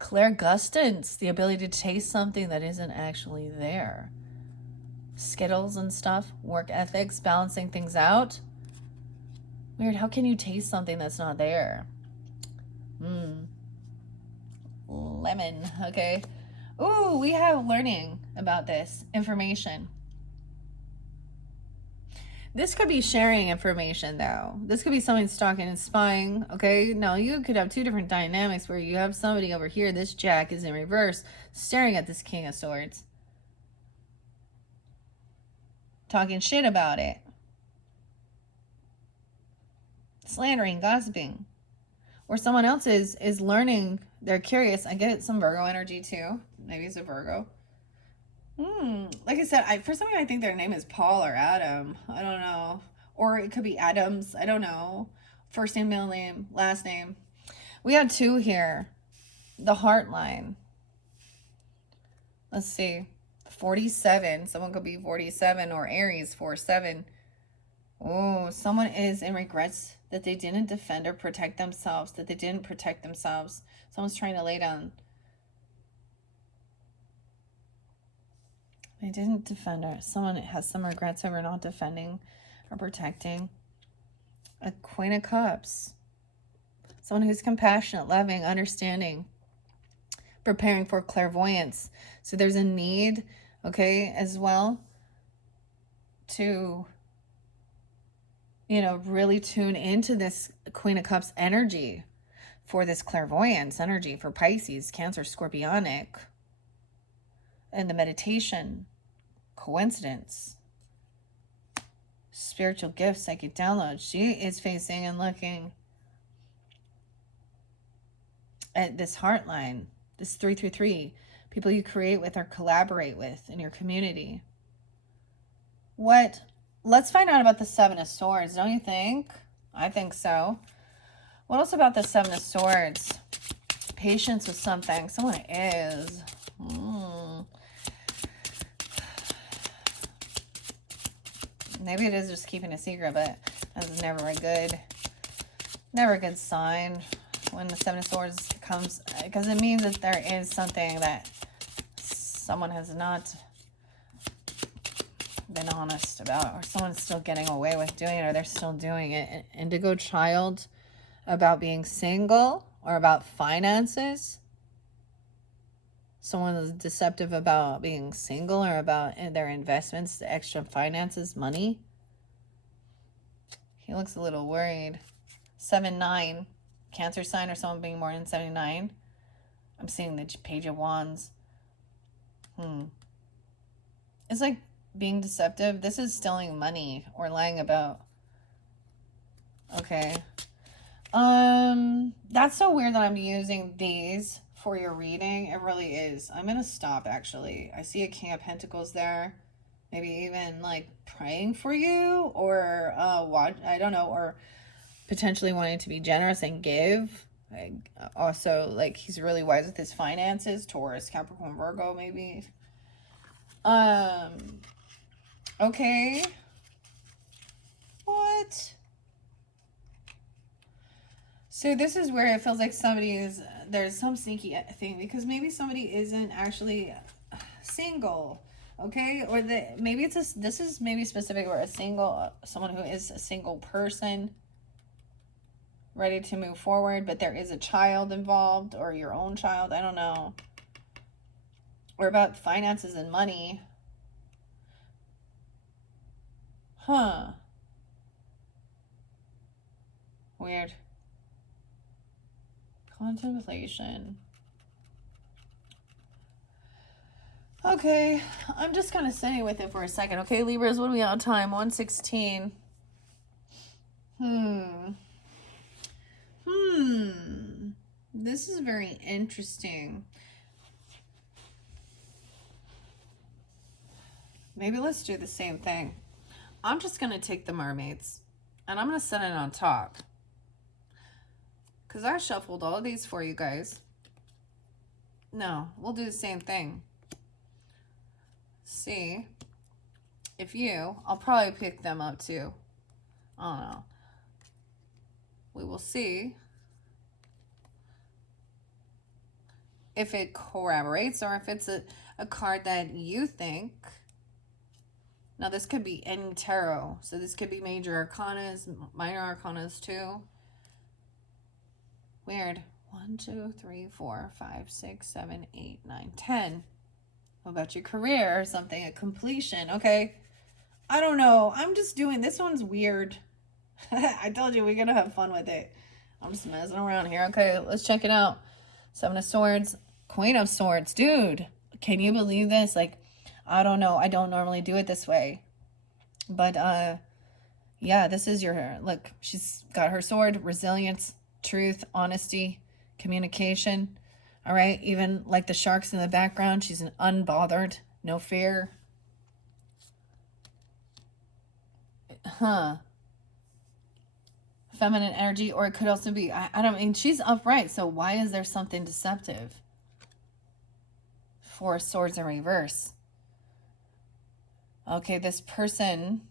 Clairgustance, the ability to taste something that isn't actually there. Skittles and stuff, work ethics, balancing things out. Weird, how can you taste something that's not there? Lemon, okay. Ooh, we have learning about this information. This could be sharing information, though. This could be someone stalking and spying, okay? Now, you could have two different dynamics where you have somebody over here, this Jack is in reverse, staring at this King of Swords. Talking shit about it. Slandering, gossiping. Or someone else is learning, they're curious. I get some Virgo energy, too. Maybe it's a Virgo. Like I said, for some reason I think their name is Paul or Adam. I don't know. Or it could be Adams. I don't know. First name, middle name, last name. We have two here. The heart line. Let's see. 47. Someone could be 47 or Aries 47. Oh, someone is in regrets that they didn't defend or protect themselves. Someone's trying to lay down. They didn't defend her. Someone has some regrets over not defending or protecting. A Queen of Cups. Someone who's compassionate, loving, understanding, preparing for clairvoyance. So there's a need, okay, as well to, really tune into this Queen of Cups energy for this clairvoyance energy for Pisces, Cancer, Scorpionic. And the meditation, coincidence, spiritual gifts, psychic downloads. She is facing and looking at this heart line, this 333, people you create with or collaborate with in your community. Let's find out about the Seven of Swords, don't you think? I think so. What else about the Seven of Swords? Patience with something. Someone is. Maybe it is just keeping a secret, but that's never a good sign when the Seven of Swords comes, because it means that there is something that someone has not been honest about, or someone's still getting away with doing it, or they're still doing it. Indigo child, about being single or about finances. Someone is deceptive about being single or about their investments, the extra finances, money. He looks a little worried. 7-9. Cancer sign or someone being more than 79. I'm seeing the Page of Wands. It's like being deceptive. This is stealing money or lying about. Okay. That's so weird that I'm using these for your reading. It really is. I'm gonna stop, actually. I see a King of Pentacles there. Maybe even like praying for you, or I don't know, or potentially wanting to be generous and give. Like, also, like, he's really wise with his finances. Taurus, Capricorn, Virgo, maybe. Okay. What? So this is where it feels like there's some sneaky thing, because maybe somebody isn't actually single, okay? Or maybe this is maybe specific, or someone who is a single person ready to move forward, but there is a child involved, or your own child, I don't know. Or about finances and money. Huh. Weird. Contemplation. Okay, I'm just kind of sitting with it for a second. Okay, Libras, what are we on time? 1:16. This is very interesting. Maybe let's do the same thing. I'm just going to take the mermaids, and I'm going to set it on top, because I shuffled all of these for you guys. No, we'll do the same thing. See if I'll probably pick them up too. I don't know. We will see if it corroborates, or if it's a card that you think. Now, this could be any tarot. So this could be major arcanas, minor arcanas too. Weird. 1, 2, 3, 4, 5, 6, 7, 8, 9, 10. What about your career or something? A completion. Okay. I don't know. I'm just doing, this one's weird. I told you we're going to have fun with it. I'm just messing around here. Okay, let's check it out. 7 of Swords. Queen of Swords. Dude, can you believe this? Like, I don't know. I don't normally do it this way. But, yeah, this is look, she's got her sword, resilience, truth, honesty, communication. All right, even like the sharks in the background, she's an unbothered, no fear. Feminine energy, or it could also be, I don't mean, she's upright, so why is there something deceptive? 4 Swords in reverse. Okay, this person,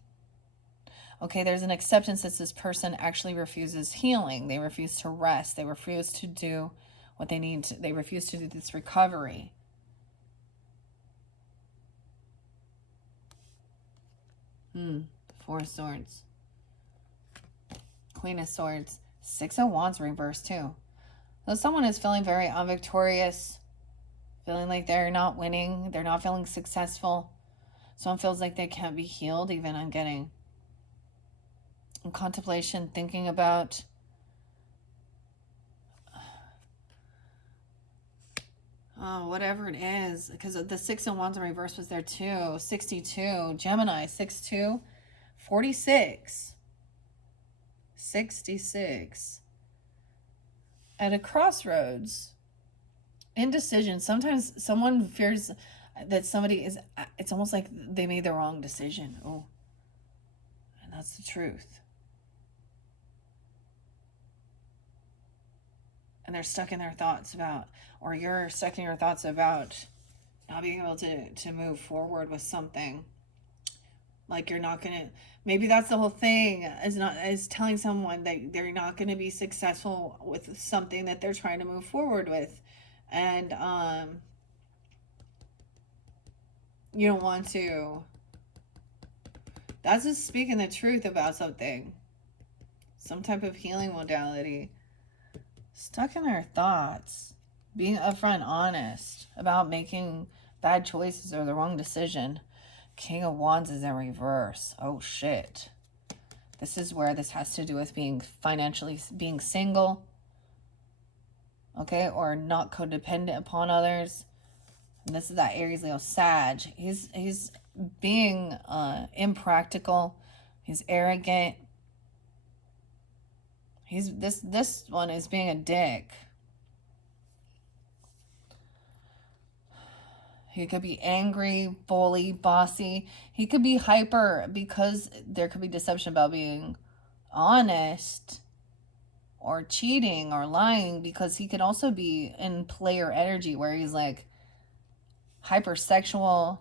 okay, there's an acceptance that this person actually refuses healing. They refuse to rest. They refuse to do what they need to. They refuse to do this recovery. Four of Swords. Queen of Swords. 6 of Wands reversed too. So someone is feeling very unvictorious, feeling like they're not winning, they're not feeling successful. Someone feels like they can't be healed, even. I'm getting in contemplation, thinking about whatever it is, because the 6 of Wands in reverse was there too. 62, Gemini, 6-2, 46, 66. At a crossroads, indecision. Sometimes someone fears that somebody is, it's almost like they made the wrong decision. Oh, and that's the truth. And they're stuck in their thoughts about, or you're stuck in your thoughts about not being able to move forward with something. Like you're not gonna, maybe that's the whole thing, is telling someone that they're not gonna be successful with something that they're trying to move forward with. And you don't want to. That's just speaking the truth about something. Some type of healing modality. Stuck in their thoughts. Being upfront honest about making bad choices or the wrong decision. King of Wands is in reverse. Oh, shit. This is where this has to do with being financially, being single. Okay, or not codependent upon others. And this is that Aries, Leo, Sag. He's being impractical. He's arrogant. This one is being a dick. He could be angry, bully, bossy. He could be hyper because there could be deception about being honest or cheating or lying, because he could also be in player energy where he's like hypersexual.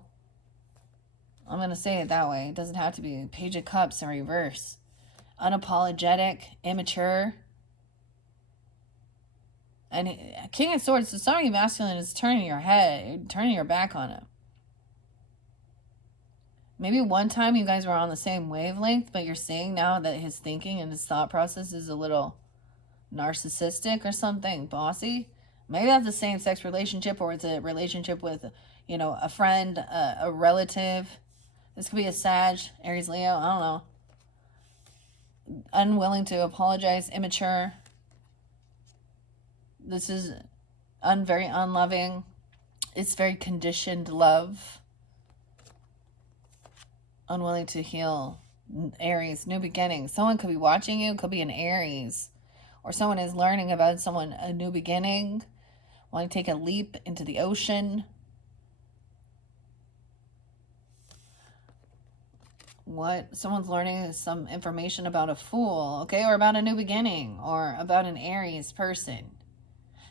I'm going to say it that way. It doesn't have to be. Page of Cups in reverse. Unapologetic, immature. And King of Swords, so somebody masculine is turning your head, turning your back on him. Maybe one time you guys were on the same wavelength, but you're seeing now that his thinking and his thought process is a little narcissistic or something, bossy. Maybe that's a same-sex relationship, or it's a relationship with, you know, a friend, a relative. This could be a Sag, Aries, Leo, I don't know. Unwilling to apologize, immature. This is very unloving. It's very conditioned love. Unwilling to heal. Aries, new beginnings. Someone could be watching you, could be an Aries. Or someone is learning about someone, a new beginning. Want to take a leap into the ocean. What? Someone's learning some information about a fool, okay? Or about a new beginning. Or about an Aries person.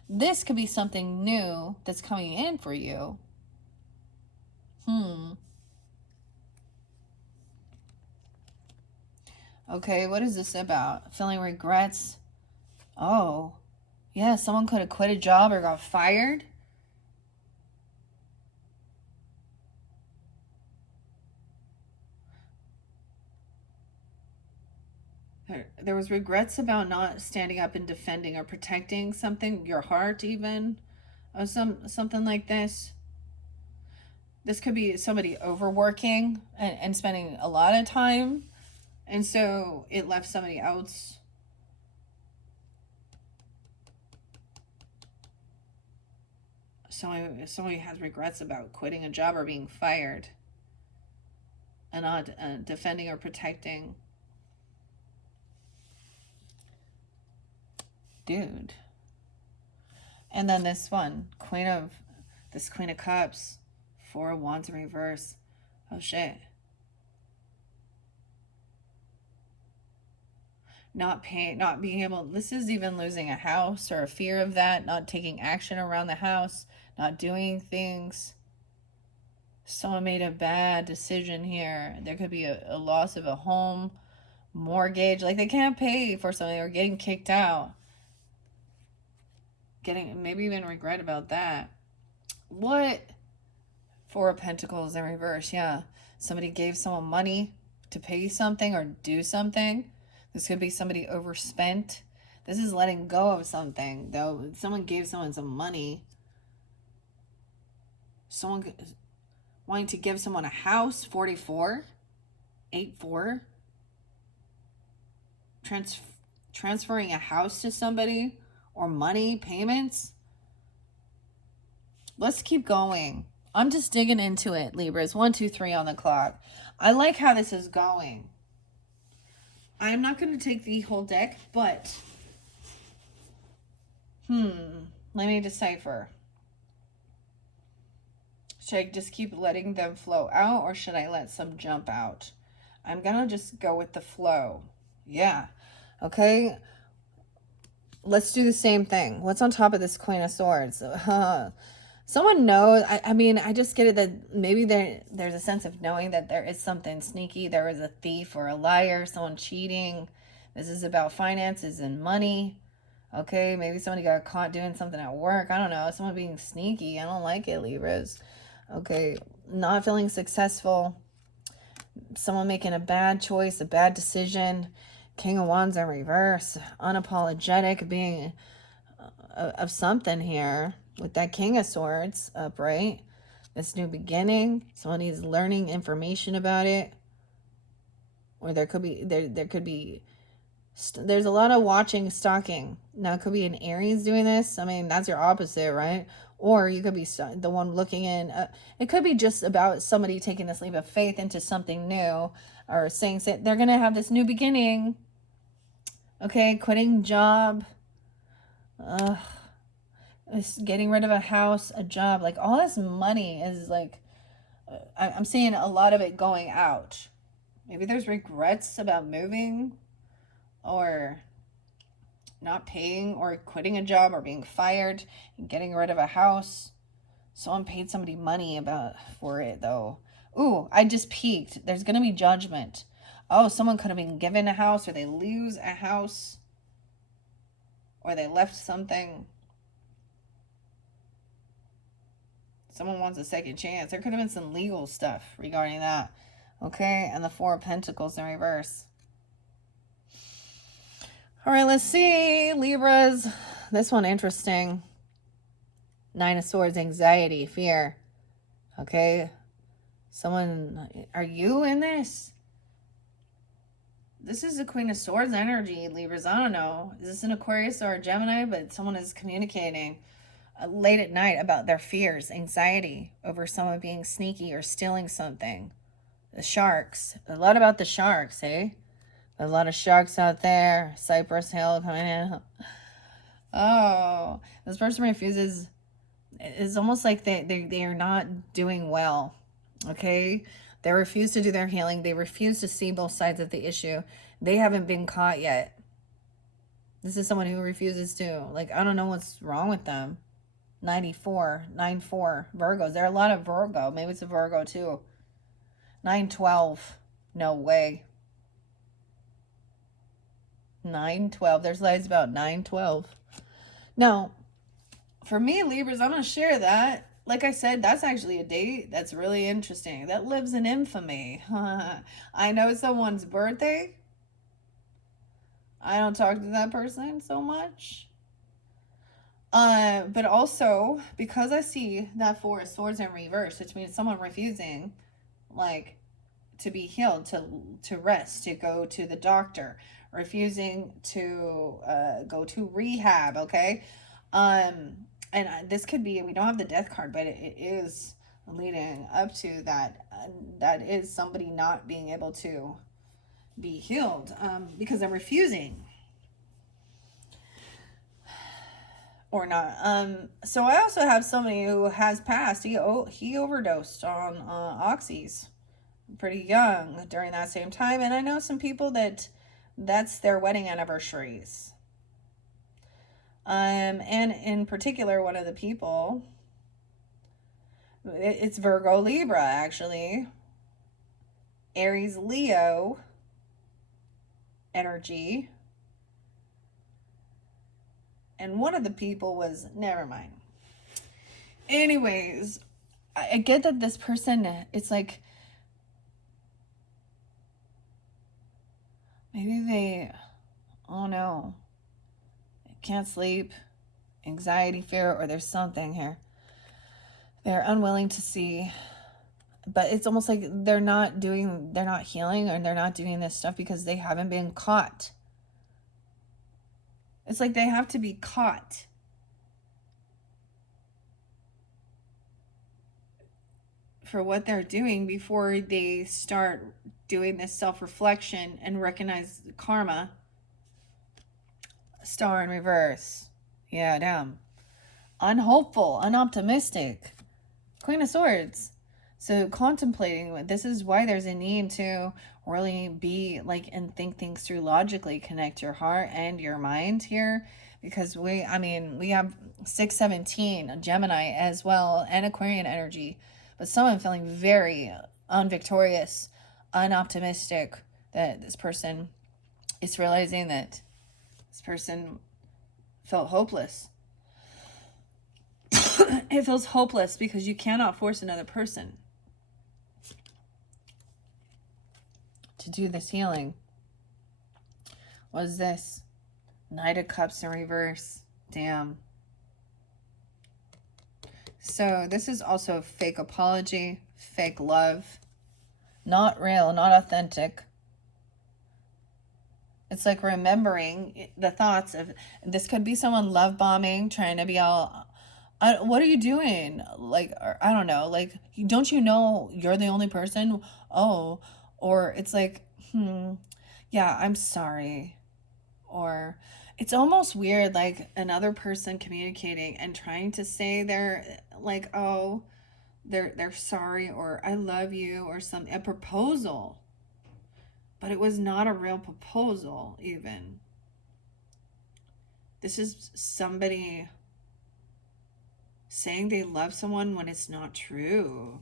This could be something new that's coming in for you. Okay, what is this about? Feeling regrets? Oh, yeah, someone could have quit a job or got fired. There was regrets about not standing up and defending or protecting something, your heart even, or something like this. This could be somebody overworking and spending a lot of time, and so it left somebody else. Somebody has regrets about quitting a job or being fired and not defending or protecting. Dude. And then this one, Queen of Cups, 4 of Wands in reverse. Oh shit. Not being able, this is even losing a house or a fear of that, not taking action around the house, not doing things. Someone made a bad decision here. There could be a loss of a home, mortgage, like they can't pay for something or getting kicked out. Getting maybe even regret about that. What? 4 of Pentacles in reverse. Yeah, somebody gave someone money to pay something or do something. This could be somebody overspent. This is letting go of something, though. Someone gave someone some money. Someone wanting to give someone a house. 44, 8-4. Transferring a house to somebody. Or money, payments. Let's keep going. I'm just digging into it, Libras. 1, 2, 3 on the clock. I like how this is going. I'm not going to take the whole deck, but let me decipher. Should I just keep letting them flow out, or should I let some jump out? I'm going to just go with the flow. Yeah. Okay. Let's do the same thing. What's on top of this Queen of Swords? Someone knows. I mean, I just get it that maybe there's a sense of knowing that there is something sneaky. There is a thief or a liar, someone cheating. This is about finances and money. Okay, maybe somebody got caught doing something at work. I don't know. Someone being sneaky. I don't like it, Libras. Okay, not feeling successful. Someone making a bad choice, a bad decision. King of Wands in reverse. Unapologetic, being of something here. with that King of Swords upright. This new beginning. Someone needs learning information about it. Or there could be, there's a lot of watching, stalking. Now, it could be an Aries doing this. I mean, that's your opposite, right? Or you could be the one looking in. It could be just about somebody taking this leap of faith into something new, or saying they're going to have this new beginning. Okay, quitting job. Getting rid of a house, a job. Like, all this money is like, I'm seeing a lot of it going out. Maybe there's regrets about moving, or not paying, or quitting a job, or being fired, and getting rid of a house. Someone paid somebody money for it, though. Ooh, I just peeked. There's going to be judgment. Oh, someone could have been given a house, or they lose a house, or they left something. Someone wants a second chance. There could have been some legal stuff regarding that. Okay, and the Four of Pentacles in reverse. All right, let's see. Libras. This one interesting. Nine of Swords, anxiety, fear. Okay. Someone, are you in this? This is the Queen of Swords energy, Libras. I don't know. Is this an Aquarius or a Gemini? But someone is communicating late at night about their fears, anxiety over someone being sneaky or stealing something. The sharks. A lot about the sharks, eh? A lot of sharks out there. Cypress Hill coming in. Oh, this person refuses. It's almost like they are not doing well. Okay? They refuse to do their healing. They refuse to see both sides of the issue. They haven't been caught yet. This is someone who refuses to. Like, I don't know what's wrong with them. 94, 94, Virgos. There are a lot of Virgo. Maybe it's a Virgo too. 912. No way. 912. There's lies about 912. Now, for me, Libras, I'm going to share that. Like I said, that's actually a date that's really interesting. That lives in infamy. I know someone's birthday. I don't talk to that person so much. But also, because I see that Four of Swords in reverse, which means someone refusing, like, to be healed, to rest, to go to the doctor, refusing to go to rehab, okay? And this could be, we don't have the Death card, but it is leading up to that. That is somebody not being able to be healed because they're refusing. Or not. So I also have somebody who has passed. He overdosed on oxys pretty young during that same time. And I know some people that's their wedding anniversaries. And in particular, one of the people, it's Virgo Libra, actually. Aries Leo energy. And one of the people was, never mind. Anyways, I get that this person, it's like, maybe they, oh no, can't sleep, anxiety, fear, or there's something here. They're unwilling to see, but it's almost like they're not healing, or they're not doing this stuff because they haven't been caught. It's like they have to be caught. For what they're doing before they start doing this self-reflection and recognize karma. Star in reverse. Yeah, damn. Unhopeful, unoptimistic. Queen of Swords. So contemplating, this is why there's a need to really be like and think things through logically, connect your heart and your mind here, because we have 617, a Gemini as well, and Aquarian energy, but someone feeling very unvictorious, unoptimistic, that this person is realizing that this person felt hopeless. It feels hopeless because you cannot force another person to do this healing. What is this? Knight of Cups in reverse. Damn. So this is also a fake apology, fake love, not real, not authentic. It's like remembering the thoughts of, this could be someone love bombing, trying to be all, what are you doing? Like, or, I don't know, like, don't you know you're the only person? Oh, or it's like, yeah, I'm sorry. Or it's almost weird, like another person communicating and trying to say they're like, oh, they're sorry, or I love you, or something, a proposal. But it was not a real proposal, even. This is somebody saying they love someone when it's not true.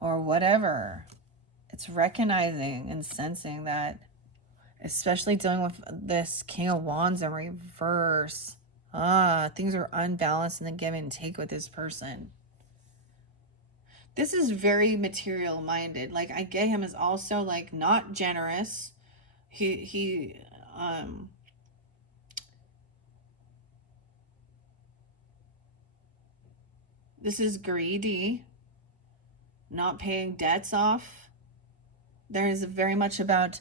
Or whatever. It's recognizing and sensing that, especially dealing with this King of Wands in reverse. Things are unbalanced in the give and take with this person. This is very material minded. Like, I get him as also like not generous. He this is greedy, not paying debts off. There is very much about,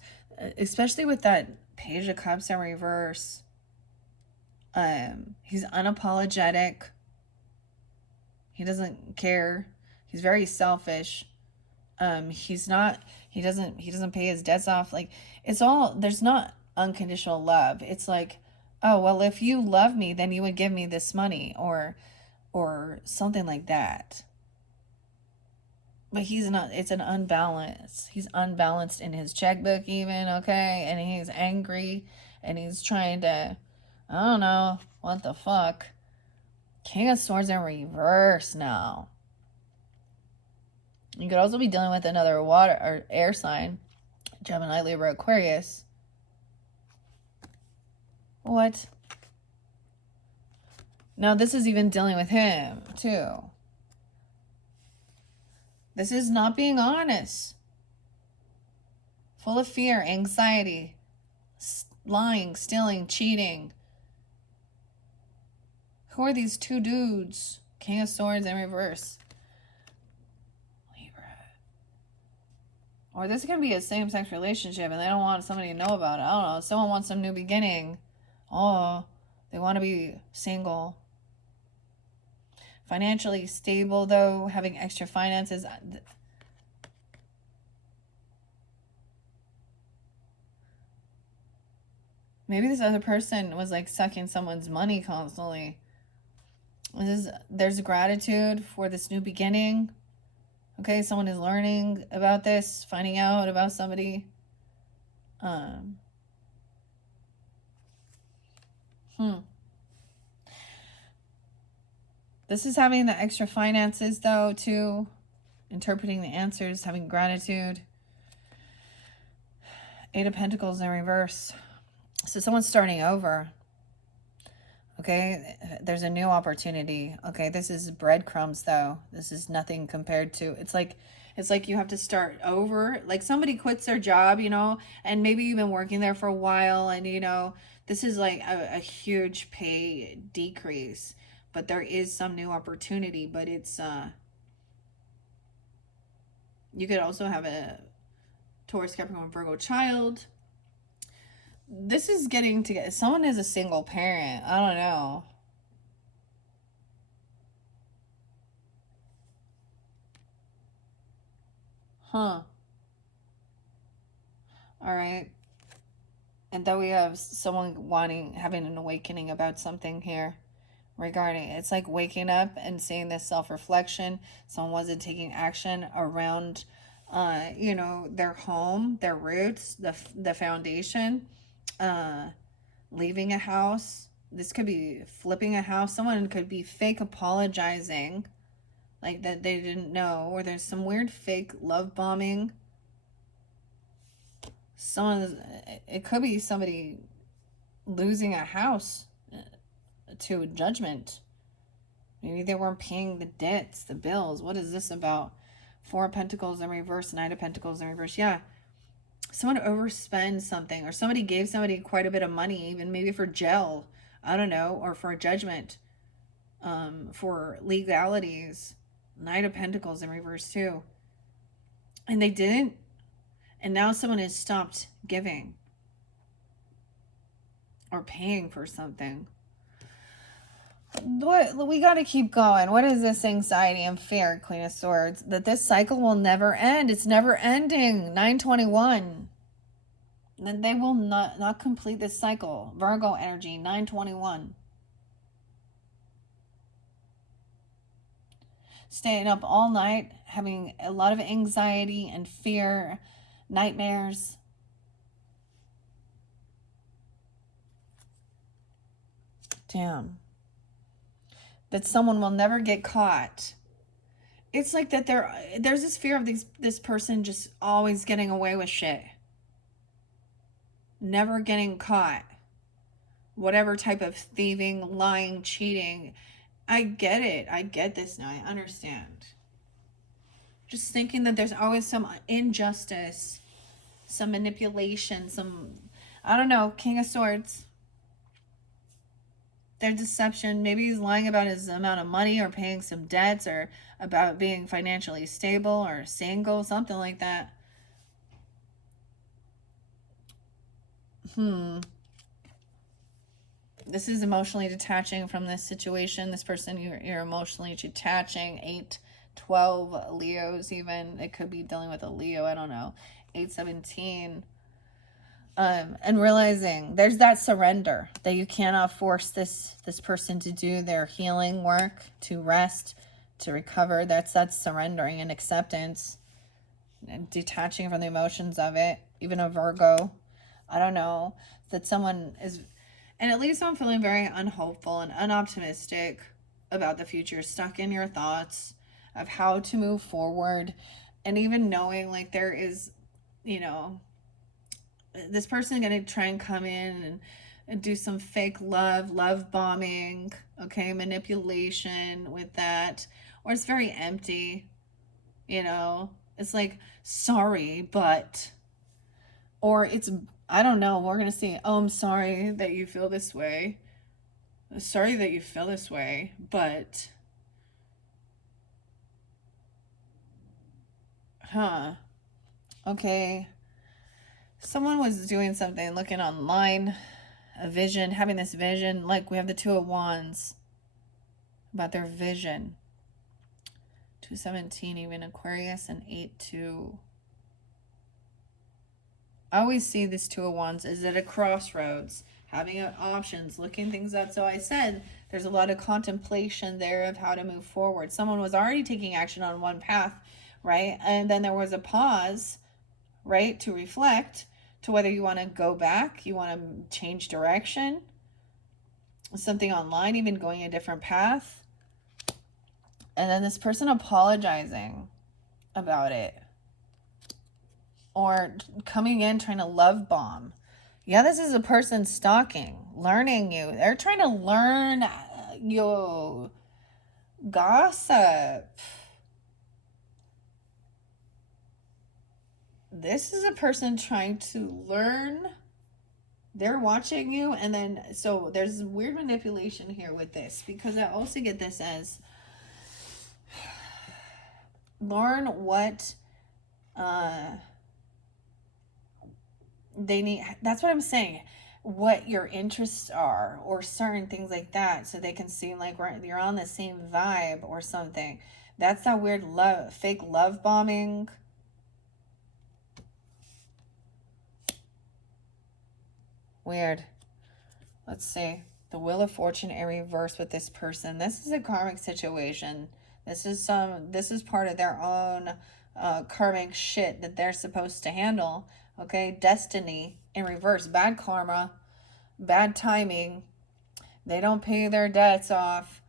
especially with that Page of Cups in reverse. He's unapologetic. He doesn't care. He's very selfish. He's not. He doesn't pay his debts off. Like, it's all. There's not unconditional love. It's like, oh well, if you love me, then you would give me this money, or something like that. But he's not. It's an unbalance. He's unbalanced in his checkbook, even, okay, and he's angry, and he's trying to, I don't know what the fuck. King of Swords in reverse now. You could also be dealing with another water or air sign, Gemini, Libra, Aquarius. What? Now this is even dealing with him too. This is not being honest. Full of fear, anxiety, lying, stealing, cheating. Who are these two dudes? King of Swords in reverse. Libra. Or this can be a same-sex relationship and they don't want somebody to know about it. I don't know. Someone wants some new beginning. Oh, they want to be single. Financially stable, though, having extra finances. Maybe this other person was like sucking someone's money constantly. There's gratitude for this new beginning. Okay, someone is learning about this, finding out about somebody. This is having the extra finances, though, too. Interpreting the answers, having gratitude. Eight of Pentacles in reverse. So someone's starting over. Okay, there's a new opportunity. Okay, this is breadcrumbs, though. This is nothing compared to, it's like you have to start over. Like somebody quits their job, and maybe you've been working there for a while, and this is like a huge pay decrease, but there is some new opportunity. But it's you could also have a Taurus, Capricorn, Virgo child. This is getting together. Someone is a single parent. I don't know. All right. And then we have someone having an awakening about something here regarding, it's like waking up and seeing this self-reflection. Someone wasn't taking action around, their home, their roots, the foundation, leaving a house. This could be flipping a house. Someone could be fake apologizing, like that they didn't know, or there's some weird fake love bombing. It could be somebody losing a house to a judgment. Maybe they weren't paying the debts, the bills. What is this about? Four of Pentacles in reverse, Nine of Pentacles in reverse. Yeah. Someone overspends something, or somebody gave somebody quite a bit of money, even maybe for jail. I don't know, or for a judgment. for legalities. Knight of Pentacles in reverse too. And they didn't. And now someone has stopped giving or paying for something. What, we got to keep going. What is this anxiety and fear, Queen of Swords? That this cycle will never end. It's never ending. 921. That they will not complete this cycle. Virgo energy, 921. Staying up all night, having a lot of anxiety and fear, nightmares. Damn. That someone will never get caught. It's like that there's this fear of this person just always getting away with shit. Never getting caught. Whatever type of thieving, lying, cheating. I get it. I get this now. I understand. Just thinking that there's always some injustice, some manipulation, some, I don't know, King of Swords. Their deception. Maybe he's lying about his amount of money or paying some debts or about being financially stable or single, something like that. This is emotionally detaching from this situation. This person, you're emotionally detaching. 8, 12 Leos even. It could be dealing with a Leo. I don't know. 8, 17. And realizing there's that surrender that you cannot force this person to do their healing work, to rest, to recover. That's surrendering and acceptance and detaching from the emotions of it. Even a Virgo, I don't know, that someone is, and at least I'm feeling very unhopeful and unoptimistic about the future, stuck in your thoughts of how to move forward, and even knowing like there is, you know, this person gonna try and come in and do some fake love bombing, okay, manipulation with that, or it's very empty, you know, it's like, sorry, but, or it's, I don't know, we're gonna see, oh, I'm sorry that you feel this way, sorry that you feel this way, but, okay, someone was doing something, looking online, a vision, having this vision, like we have the Two of Wands, about their vision. 217, even Aquarius, and 8-2. I always see this Two of Wands is at a crossroads, having options, looking things up. So I said there's a lot of contemplation there of how to move forward. Someone was already taking action on one path, right? And then there was a pause, right, to reflect to whether you want to go back, you want to change direction, something online, even going a different path. And then this person apologizing about it. Or coming in trying to love bomb. Yeah, this is a person stalking, learning you. They're trying to learn you. Gossip. This is a person trying to learn. They're watching you, and then, so there's weird manipulation here with this, because I also get this as learn what they need. That's what I'm saying, what your interests are or certain things like that, so they can seem like you're on the same vibe or something. That's that weird fake love bombing. Weird. Let's see. The Wheel of Fortune in reverse with this person. This is a karmic situation. This is part of their own karmic shit that they're supposed to handle. Okay, destiny in reverse. Bad karma, bad timing. They don't pay their debts off.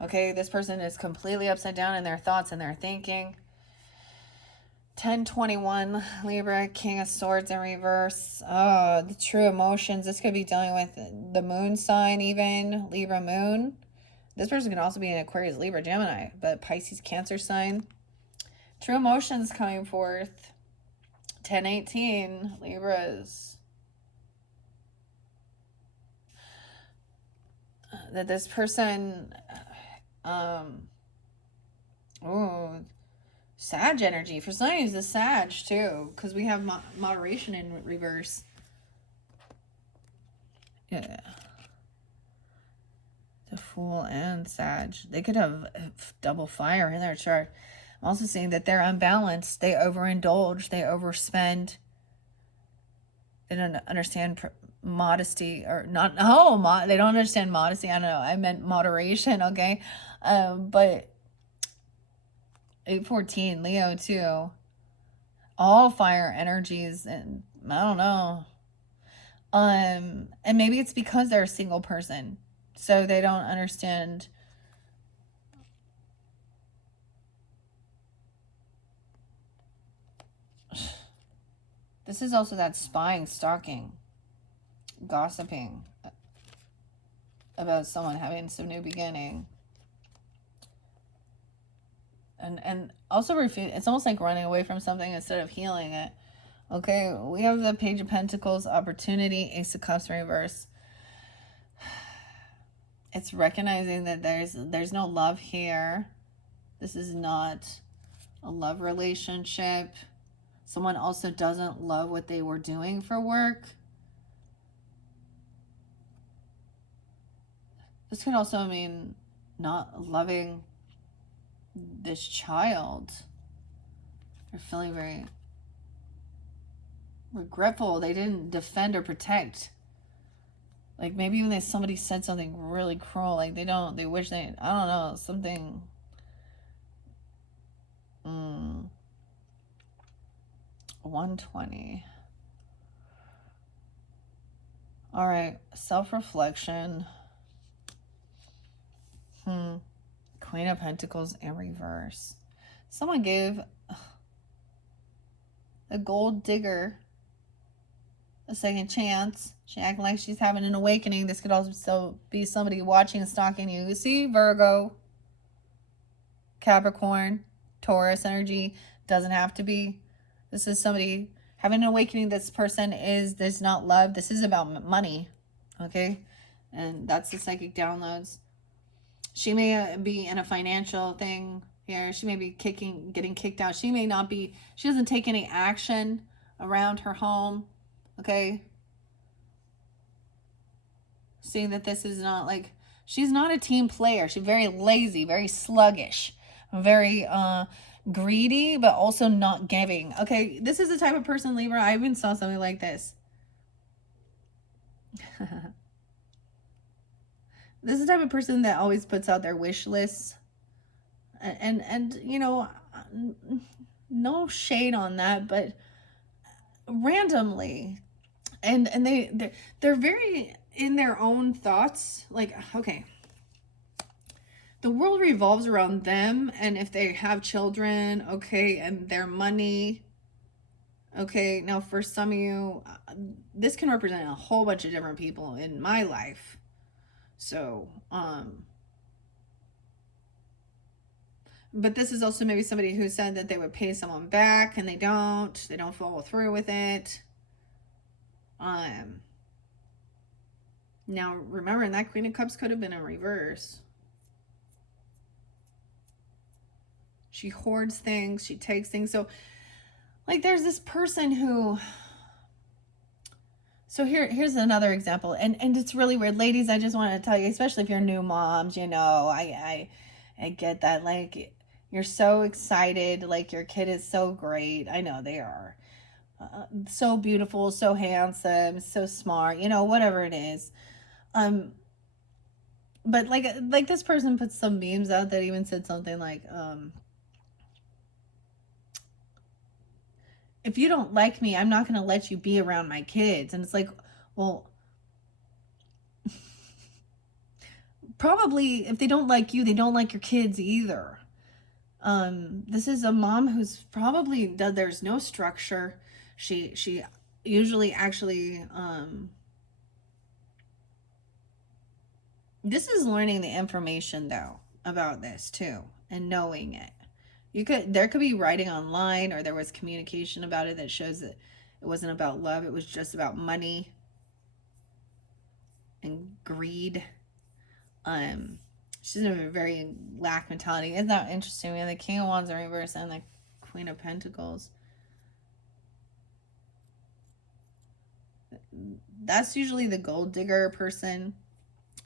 Okay, this person is completely upside down in their thoughts and their thinking. 1021 Libra, King of Swords in reverse. Oh, the true emotions. This could be dealing with the moon sign, even Libra moon. This person can also be an Aquarius, Libra, Gemini, but Pisces, Cancer sign. True emotions coming forth. 1018 Libras. That this person Oh, Sag energy. For some reason, the Sag too, because we have moderation in reverse. Yeah. The Fool and Sag. They could have double fire in their chart. I'm also seeing that they're unbalanced. They overindulge. They overspend. They don't understand modesty or not. Oh, they don't understand modesty. I don't know. I meant moderation. Okay. But 814, Leo too. All fire energies. And I don't know. And maybe it's because they're a single person. So they don't understand. This is also that spying, stalking, gossiping about someone having some new beginning. And also refuse. It's almost like running away from something instead of healing it. Okay, we have the Page of Pentacles, opportunity, Ace of Cups reverse. It's recognizing that there's no love here. This is not a love relationship. Someone also doesn't love what they were doing for work. This could also mean not loving this child. They're feeling very regretful. They didn't defend or protect. Like maybe when somebody said something really cruel, like they wish they, I don't know, something. 120. All right, self-reflection. Queen of Pentacles in reverse. Someone gave the gold digger a second chance. She acting like she's having an awakening. This could also be somebody watching and stalking you. You see, Virgo, Capricorn, Taurus energy. Doesn't have to be. This is somebody having an awakening. This person there's not love. This is about money. Okay? And that's the psychic downloads. She may be in a financial thing here. She may be getting kicked out. She may not be. She doesn't take any action around her home. Okay? Seeing that this is not like, she's not a team player. She's very lazy, very sluggish, very greedy, but also not giving. Okay, this is the type of person, Libra. I even saw something like this. This is the type of person that always puts out their wish lists. And you know, no shade on that, but randomly. And they're very in their own thoughts. Like, okay, the world revolves around them, and if they have children, okay, and their money. Okay, now for some of you, this can represent a whole bunch of different people in my life. So, but this is also maybe somebody who said that they would pay someone back and they don't follow through with it. Now remember, that Queen of Cups could have been in reverse. She hoards things, she takes things. So like there's this person who, so here's another example, and it's really weird. Ladies, I just want to tell you, especially if you're new moms, you know, I get that, like, you're so excited, like your kid is so great. I know they are. So beautiful, so handsome, so smart, you know, whatever it is. But like this person put some memes out that even said something like, if you don't like me, I'm not going to let you be around my kids. And it's like, well, probably if they don't like you, they don't like your kids either. This is a mom who's probably, there's no structure. She usually actually, this is learning the information though about this too and knowing it. There could be writing online, or there was communication about it that shows that it wasn't about love. It was just about money and greed. She's in a very lack mentality. Isn't that interesting? We have the King of Wands in reverse and the Queen of Pentacles. That's usually the gold digger person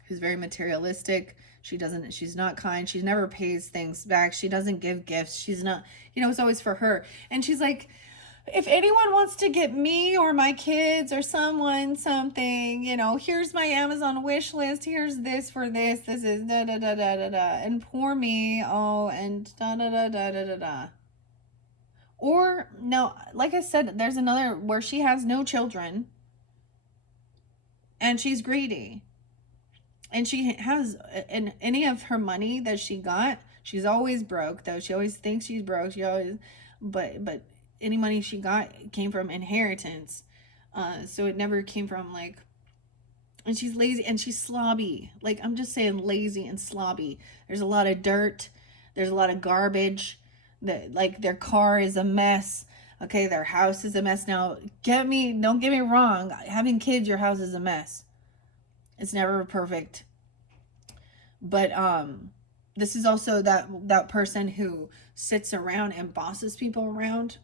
who's very materialistic. She's not kind. She never pays things back. She doesn't give gifts. She's not, it's always for her. And she's like, if anyone wants to get me or my kids or someone something, here's my Amazon wish list. Here's this for this. This is da da da da da da. And poor me. Oh, and da da da da da da da. Or, no, like I said, there's another where she has no children and she's greedy. And she has, in any of her money that she got, she's always broke, though. She always thinks she's broke. But any money she got came from inheritance. So it never came from, like, and she's lazy and she's slobby. Like, I'm just saying, lazy and slobby. There's a lot of dirt. There's a lot of garbage. Like, their car is a mess. Okay, their house is a mess. Now, don't get me wrong. Having kids, your house is a mess. It's never perfect. But this is also that person who sits around and bosses people around.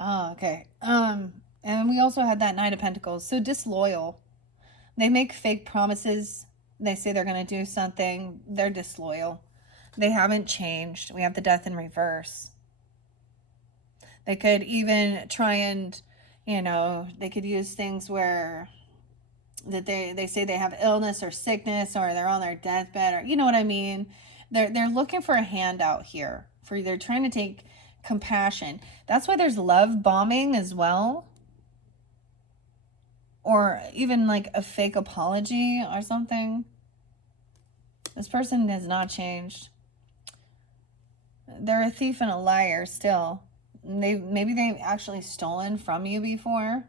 Oh, okay. And we also had that Knight of Pentacles. So disloyal. They make fake promises. They say they're going to do something. They're disloyal. They haven't changed. We have the Death in reverse. They could even try and, they could use things where that they say they have illness or sickness or they're on their deathbed, or you know what I mean. They're looking for a handout here. They're trying to take compassion. That's why there's love bombing as well, or even like a fake apology or something. This person has not changed. They're a thief and a liar still. Maybe they've actually stolen from you before.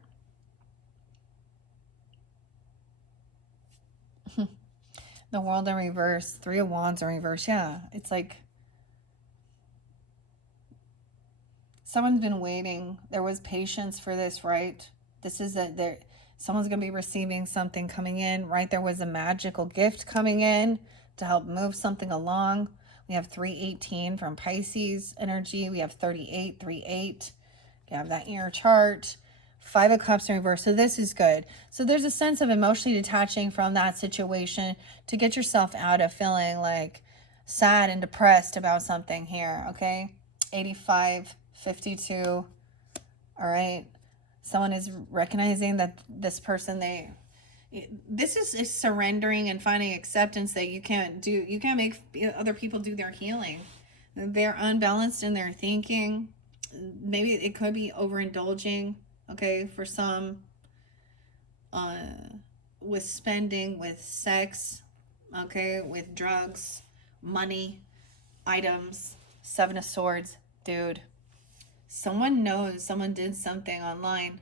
The World in reverse, Three of Wands in reverse. Yeah, it's like someone's been waiting. There was patience for this, right? This is someone's going to be receiving something coming in, right? There was a magical gift coming in to help move something along. We have 318 from Pisces energy. We have 38, 38. You have that in your chart. Five of Cups in reverse. So this is good. So there's a sense of emotionally detaching from that situation to get yourself out of feeling like sad and depressed about something here. Okay. 85, 52. All right. Someone is recognizing that this person, this is surrendering and finding acceptance that you can't make other people do their healing. They're unbalanced in their thinking. Maybe it could be overindulging, okay, for some, with spending, with sex, okay, with drugs, money, items. Seven of Swords, dude. Someone knows, someone did something online.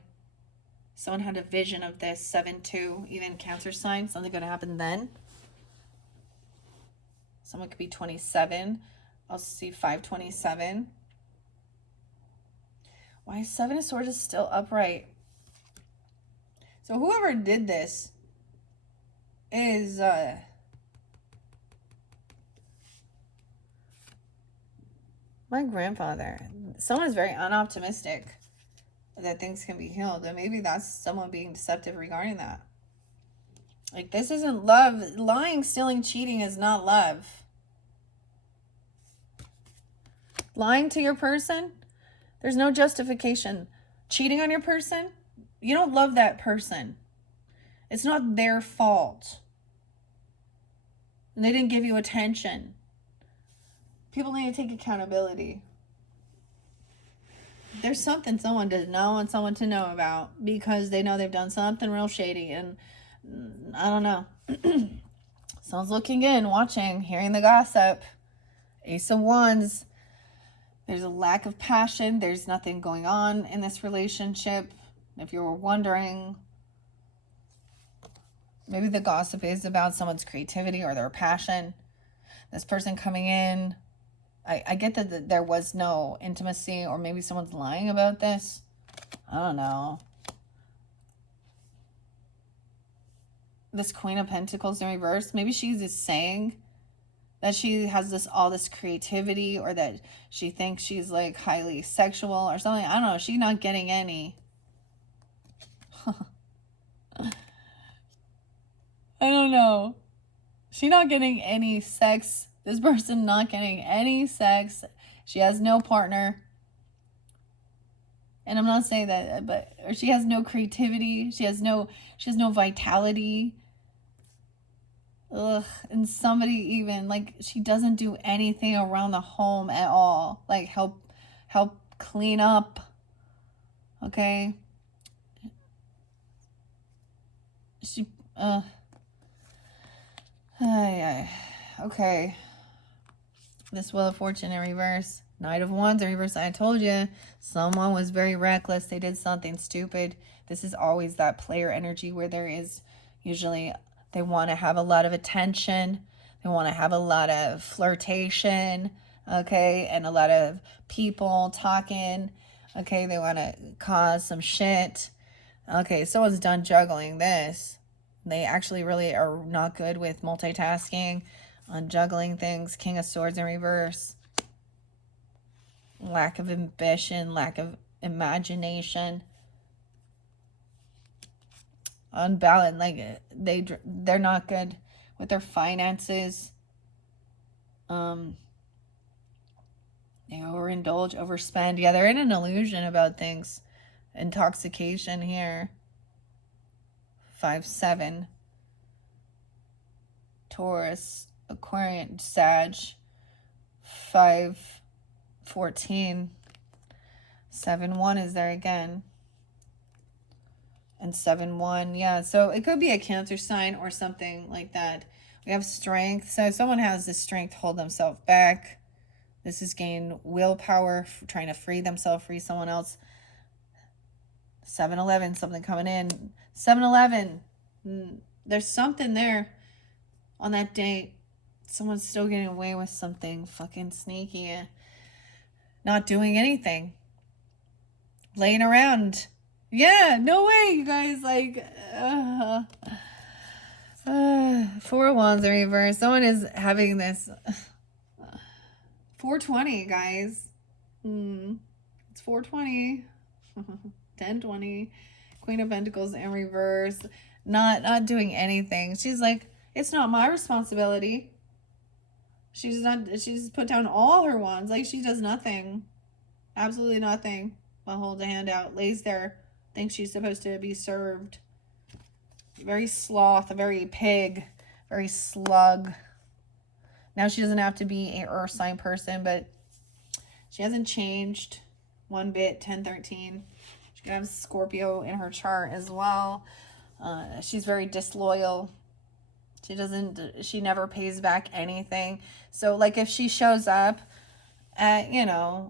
Someone had a vision of this. 7-2, even Cancer sign. Something going to happen then. Someone could be 27. I'll see 527. Why 7 of Swords is still upright? So whoever did this is my grandfather. Someone is very unoptimistic that things can be healed, and maybe that's someone being deceptive regarding that. Like, this isn't love. Lying, stealing, cheating is not love. Lying to your person, there's no justification. Cheating on your person, you don't love that person. It's not their fault. And they didn't give you attention. People need to take accountability. There's something someone does not want someone to know about because they know they've done something real shady, and I don't know. Someone's looking in, watching, hearing the gossip. Ace of Wands. There's a lack of passion. There's nothing going on in this relationship. If you were wondering, maybe the gossip is about someone's creativity or their passion. This person coming in, I get that there was no intimacy, or maybe someone's lying about this. I don't know. this Queen of Pentacles in reverse. Maybe she's just saying that she has all this creativity, or that she thinks she's like highly sexual or something. I don't know. She's not getting any. I don't know. She's not getting any sex. This person not getting any sex. She has no partner. And I'm not saying that, but or she has no creativity. She has no vitality. Ugh. And somebody even like she doesn't do anything around the home at all. Like help clean up. Okay. She okay. This Wheel of Fortune in reverse. Knight of Wands in reverse. I told you, someone was very reckless. They did something stupid. This is always that player energy where there is usually they want to have a lot of attention. They want to have a lot of flirtation, okay, and a lot of people talking, okay. They want to cause some shit. Okay, someone's done juggling this. They actually really are not good with multitasking, on juggling things. King of Swords in reverse. Lack of ambition, lack of imagination. Unbalanced, like they're not good with their finances. They overindulge, overspend. Yeah, they're in an illusion about things. Intoxication here. 5-7. Taurus, Aquarian, Sag. 5-14. 7-1 is there again. And 7-1, yeah. So it could be a Cancer sign or something like that. We have strength. So someone has the strength to hold themselves back. This is gain willpower, trying to free themselves, free someone else. 7-11, something coming in. 7-11. There's something there on that date. Someone's still getting away with something fucking sneaky. Not doing anything. Laying around. Yeah, no way, you guys. Like, 4 of Wands in reverse. Someone is having this. 420, guys. It's 420. 10-20. Queen of Pentacles in reverse. Not doing anything. She's like, it's not my responsibility. She's put down all her wands. Like, she does nothing. Absolutely nothing. But hold a hand out. Lays there. Thinks she's supposed to be served. Very sloth. Very pig. Very slug. Now she doesn't have to be a earth sign person, but she hasn't changed one bit. 10-13. She can have Scorpio in her chart as well. She's very disloyal. She never pays back anything. So like if she shows up at,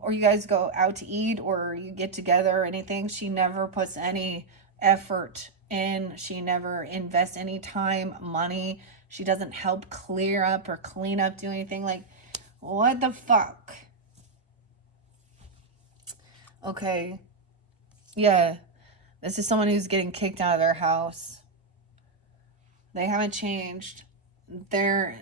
or you guys go out to eat or you get together or anything, she never puts any effort in. She never invests any time, money. She doesn't help clear up or clean up, do anything. Like, what the fuck? Okay. Yeah. This is someone who's getting kicked out of their house. They haven't changed. This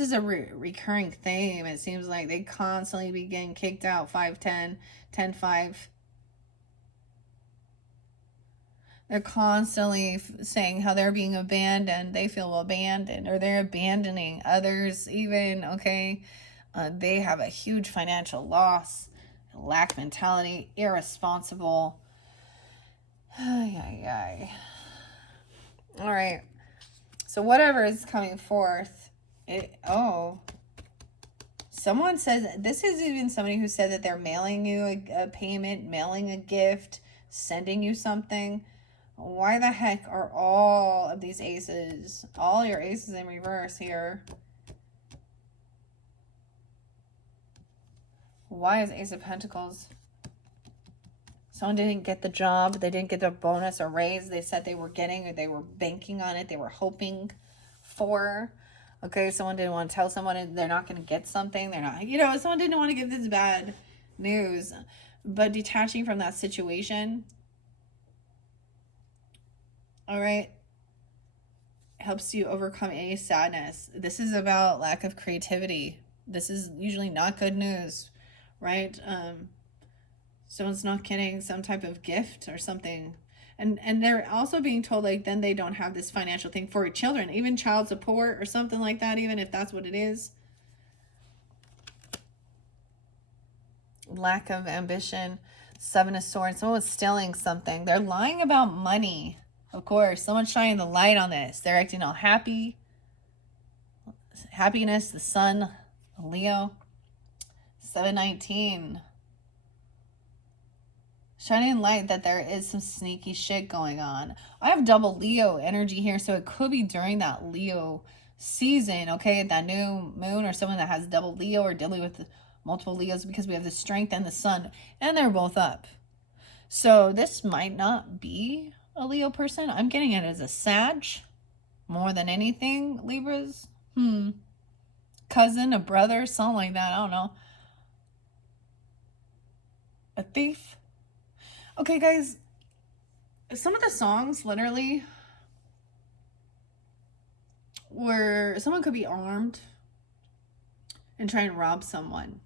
is a recurring theme. It seems like they constantly be getting kicked out. 5-10, 10-5. They're constantly saying how they're being abandoned. They feel abandoned, or they're abandoning others even, okay? They have a huge financial loss, lack mentality, irresponsible. All right. So whatever is coming forth, someone says, this is even somebody who said that they're mailing you a payment, mailing a gift, sending you something. Why the heck are all of these aces, all your aces in reverse here? Why is Ace of Pentacles? Someone didn't get the job. They didn't get their bonus or raise they said they were getting, or they were banking on it. They were hoping for. Okay, someone didn't want to tell someone they're not going to get something. They're not, someone didn't want to give this bad news. But detaching from that situation. All right. helps you overcome any sadness. This is about lack of creativity. This is usually not good news, right? Someone's not getting some type of gift or something. And they're also being told, like, then they don't have this financial thing for children, even child support or something like that, even if that's what it is. Lack of ambition. Seven of Swords. Someone was stealing something. They're lying about money. Of course, someone's shining the light on this. They're acting all happy. Happiness, the sun, Leo. 719. Shining light that there is some sneaky shit going on. I have double Leo energy here, so it could be during that Leo season, okay? That new moon, or someone that has double Leo or dealing with multiple Leos, because we have the strength and the sun, and they're both up. So this might not be a Leo person. I'm getting it as a Sag more than anything, Libras. Cousin, a brother, something like that. I don't know. A thief. Okay, guys. Some of the songs, literally, where someone could be armed and try and rob someone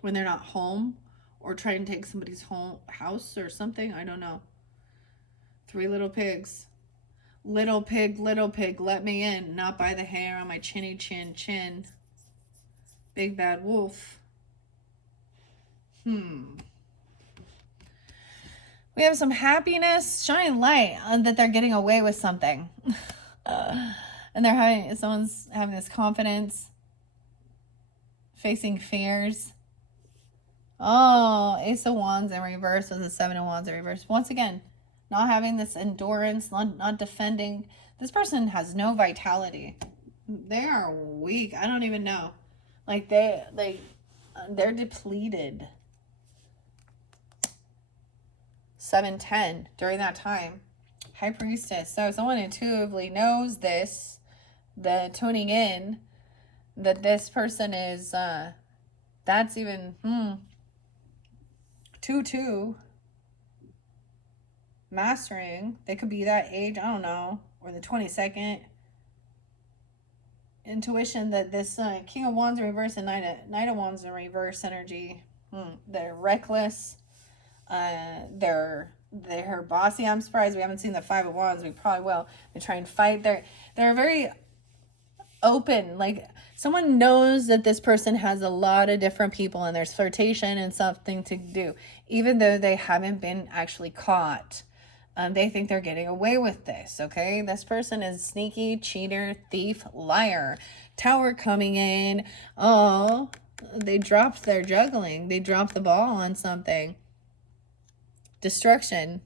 when they're not home, or try and take somebody's house or something. I don't know. Three little pigs. Little pig, let me in. Not by the hair on my chinny chin. Big bad wolf. We have some happiness, shining light on that they're getting away with something. And someone's having this confidence, facing fears. Oh, Ace of Wands in reverse with the Seven of Wands in reverse. Once again, not having this endurance, not defending. This person has no vitality. They are weak. I don't even know. Like they're depleted. 710 during that time. High Priestess. So someone intuitively knows this, the tuning in, that this person is, that's even, 2-2. Mastering. They could be that age, I don't know, or the 22nd. Intuition that this King of Wands in reverse and Knight of Wands in reverse energy. They're reckless. They're bossy. I'm surprised we haven't seen the Five of Wands. We probably will. They try and fight. They're very open. Like, someone knows that this person has a lot of different people and there's flirtation and something to do, even though they haven't been actually caught. They think they're getting away with this, okay? This person is sneaky, cheater, thief, liar. Tower coming in. Oh, they dropped their juggling. They dropped the ball on something. Destruction.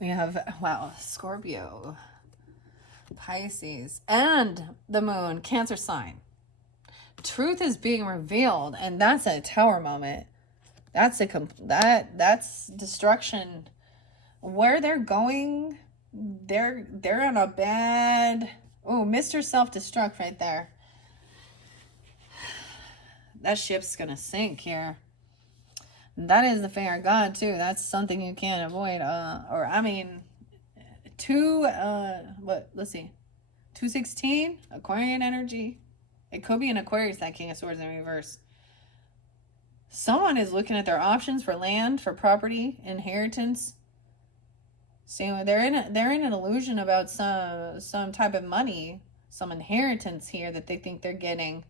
We have, wow, Scorpio, Pisces, and the moon, Cancer sign. Truth is being revealed, and that's a Tower moment. That's that's destruction. Where they're going, they're on a bad. Oh, Mr. Self-Destruct right there. That ship's gonna sink here. That is the finger of God too. That's something you can't avoid. Let's see. 216, Aquarian energy. It could be an Aquarius, that King of Swords in reverse. Someone is looking at their options for land, for property, inheritance. So they're in an illusion about some type of money, some inheritance here that they think they're getting.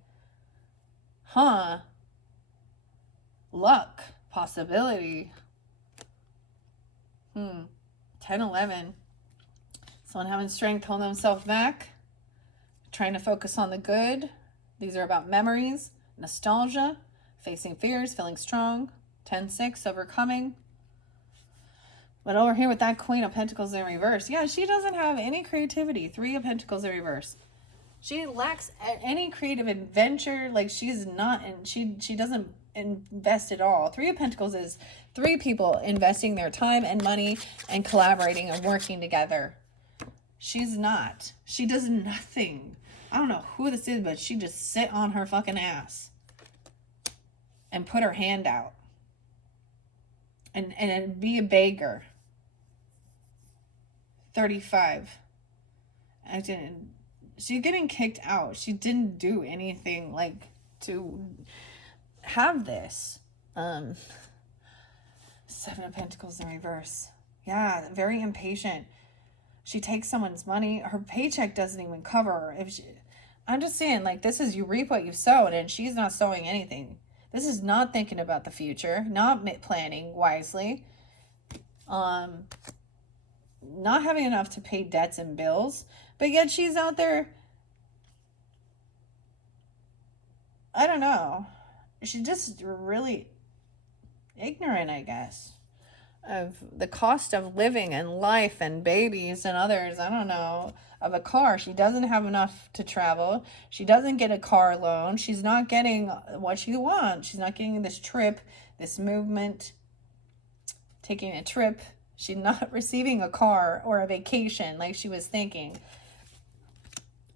Luck, possibility. 10-11. Someone having strength, holding themselves back, trying to focus on the good. These are about memories, nostalgia, facing fears, feeling strong. 10-6, overcoming. But over here with that Queen of Pentacles in reverse, yeah, she doesn't have any creativity. 3 of Pentacles in reverse. She lacks any creative adventure. Like, she's not, and she doesn't invest at all. 3 of Pentacles is 3 people investing their time and money and collaborating and working together. She's not. She does nothing. I don't know who this is, but she just sit on her fucking ass and put her hand out and be a beggar. 35. I didn't. She's getting kicked out. She didn't do anything like to have this. 7 of Pentacles in reverse. Yeah, very impatient. She takes someone's money. Her paycheck doesn't even cover her. I'm just saying, like, this is you reap what you sowed, and she's not sowing anything. This is not thinking about the future, not planning wisely. Not having enough to pay debts and bills, but yet she's out there. I don't know. She's just really ignorant, I guess, of the cost of living and life and babies and others. I don't know, of a car. She doesn't have enough to travel. She doesn't get a car loan. She's not getting what she wants. She's not getting this trip, this movement, taking a trip. She's not receiving a car or a vacation like she was thinking.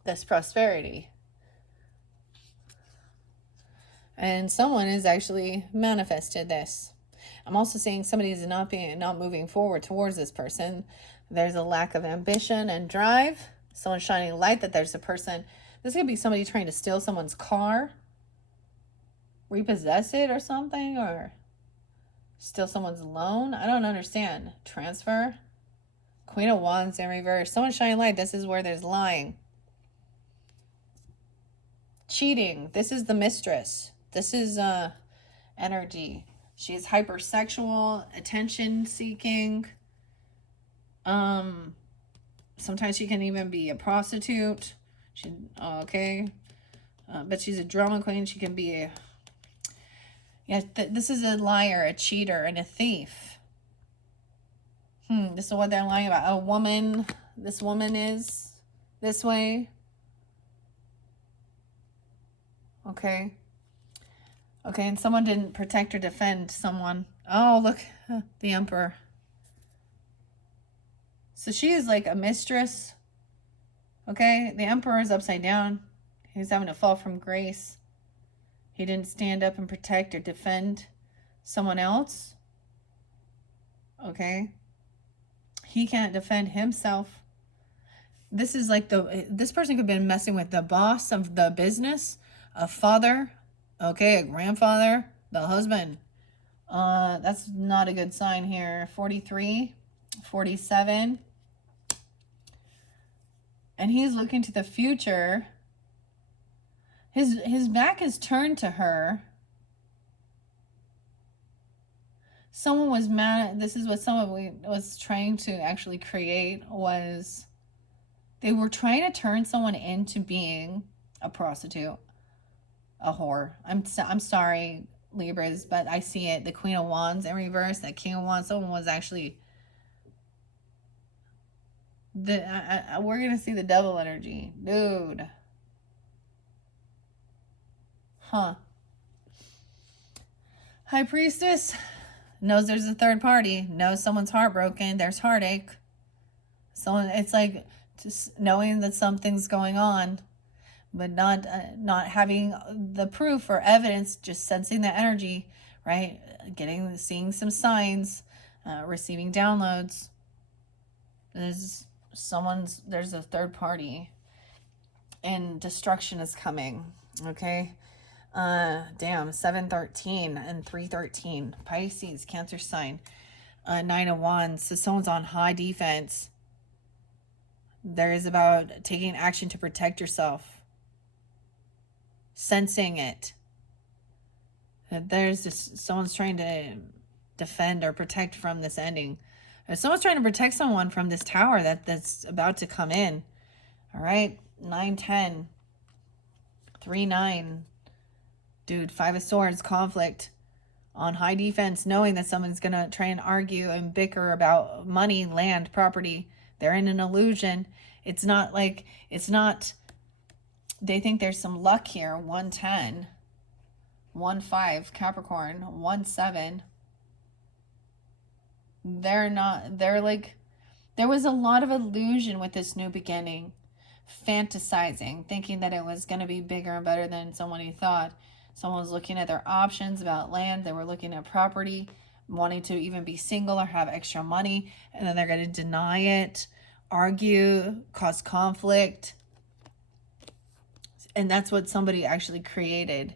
This prosperity. And someone has actually manifested this. I'm also saying somebody is not moving forward towards this person. There's a lack of ambition and drive. Someone's shining light that there's a person. This could be somebody trying to steal someone's car, repossess it or something, or steal someone's loan. I don't understand. Transfer. Queen of Wands in reverse. Someone's shining light. This is where there's lying. Cheating. This is the mistress. This is energy. She is hypersexual, attention seeking. Sometimes she can even be a prostitute. But she's a drama queen. She can be a... Yeah, this is a liar, a cheater, and a thief. This is what they're lying about. A woman. This woman is this way. Okay, and someone didn't protect or defend someone. Oh, look, the Emperor. So she is like a mistress. Okay, the Emperor is upside down. He's having to fall from grace. He didn't stand up and protect or defend someone else. Okay, he can't defend himself. This is like this person could have been messing with the boss of the business, a father, okay, a grandfather, the husband. That's not a good sign here. 43, 47. And he's looking to the future. His back is turned to her. Someone was mad. This is what someone was trying to actually create, was they were trying to turn someone into being a prostitute, a whore. I'm sorry, Libras, but I see it. The Queen of Wands in reverse, that King of Wands. Someone was actually... we're going to see the devil energy. Dude. Huh. High Priestess knows there's a third party. Knows someone's heartbroken. There's heartache. It's like just knowing that something's going on, but not having the proof or evidence, just sensing the energy, right? Seeing some signs, receiving downloads. There's a third party, and destruction is coming. Okay. 713 and 313. Pisces, Cancer sign. 9 of Wands. So someone's on high defense. There is about taking action to protect yourself. Sensing it. There's someone's trying to defend or protect from this ending. Someone's trying to protect someone from this tower that's about to come in. All right. 9-10. 3-9. Dude, 5 of Swords, conflict. On high defense, knowing that someone's going to try and argue and bicker about money, land, property. They're in an illusion. They think there's some luck here. 1-10. 1-5, Capricorn. 1-7. There was a lot of illusion with this new beginning. Fantasizing, thinking that it was going to be bigger and better than someone he thought. Someone was looking at their options about land. They were looking at property, wanting to even be single or have extra money, and then they're going to deny it, argue, cause conflict. And that's what somebody actually created.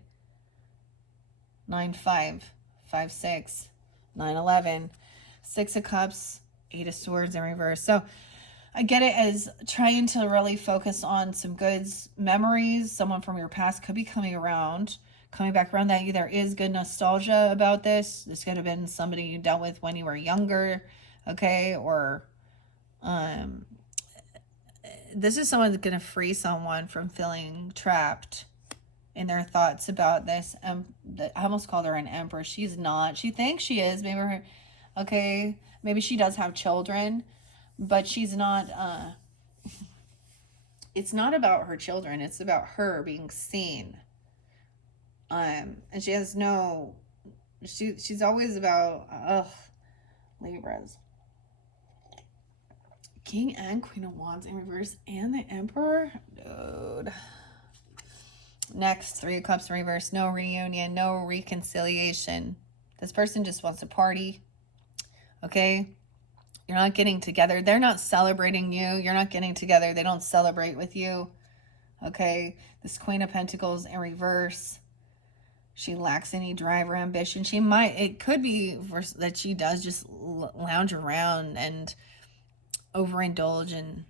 9-5, 5-6, 9-11, 6 of Cups, 8 of Swords in reverse. So I get it as trying to really focus on some good memories. Someone from your past could be coming back around. That there is good nostalgia about this. This could have been somebody you dealt with when you were younger, okay? Or this is someone that's going to free someone from feeling trapped in their thoughts about this. I almost called her an empress. She's not. She thinks she is. Maybe she does have children, but she's not. It's not about her children. It's about her being seen. And she has no. She's always about Libras. King and Queen of Wands in reverse and the Emperor, dude. Next, 3 of Cups in reverse. No reunion, no reconciliation. This person just wants to party. Okay? You're not getting together. They're not celebrating you. You're not getting together. They don't celebrate with you. Okay? This Queen of Pentacles in reverse. She lacks any drive or ambition. It could be that she does just lounge around and overindulge and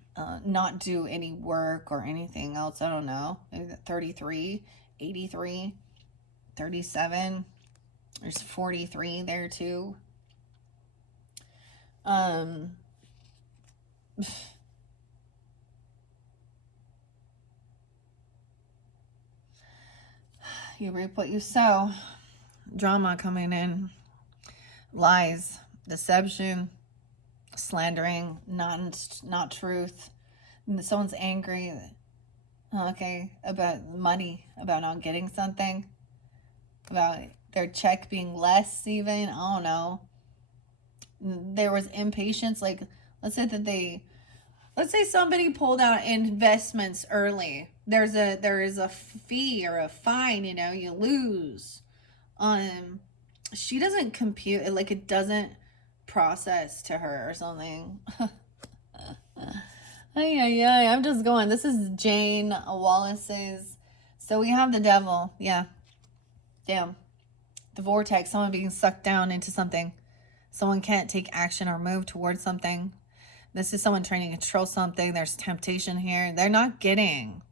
not do any work or anything else. I don't know. Maybe 33, 83, 37. There's 43 there too. You reap what you sow. Drama coming in. Lies, deception, slandering, not truth. Someone's angry, okay, about money, about not getting something, about their check being less even. I don't know. There was impatience. Like, let's say somebody pulled out investments early. There is a fee or a fine, you lose. She doesn't compute, like it doesn't process to her or something. I'm just going. This is Jane Wallace's. So we have the Devil. Yeah. Damn. The vortex. Someone being sucked down into something. Someone can't take action or move towards something. This is someone trying to control something. There's temptation here. They're not getting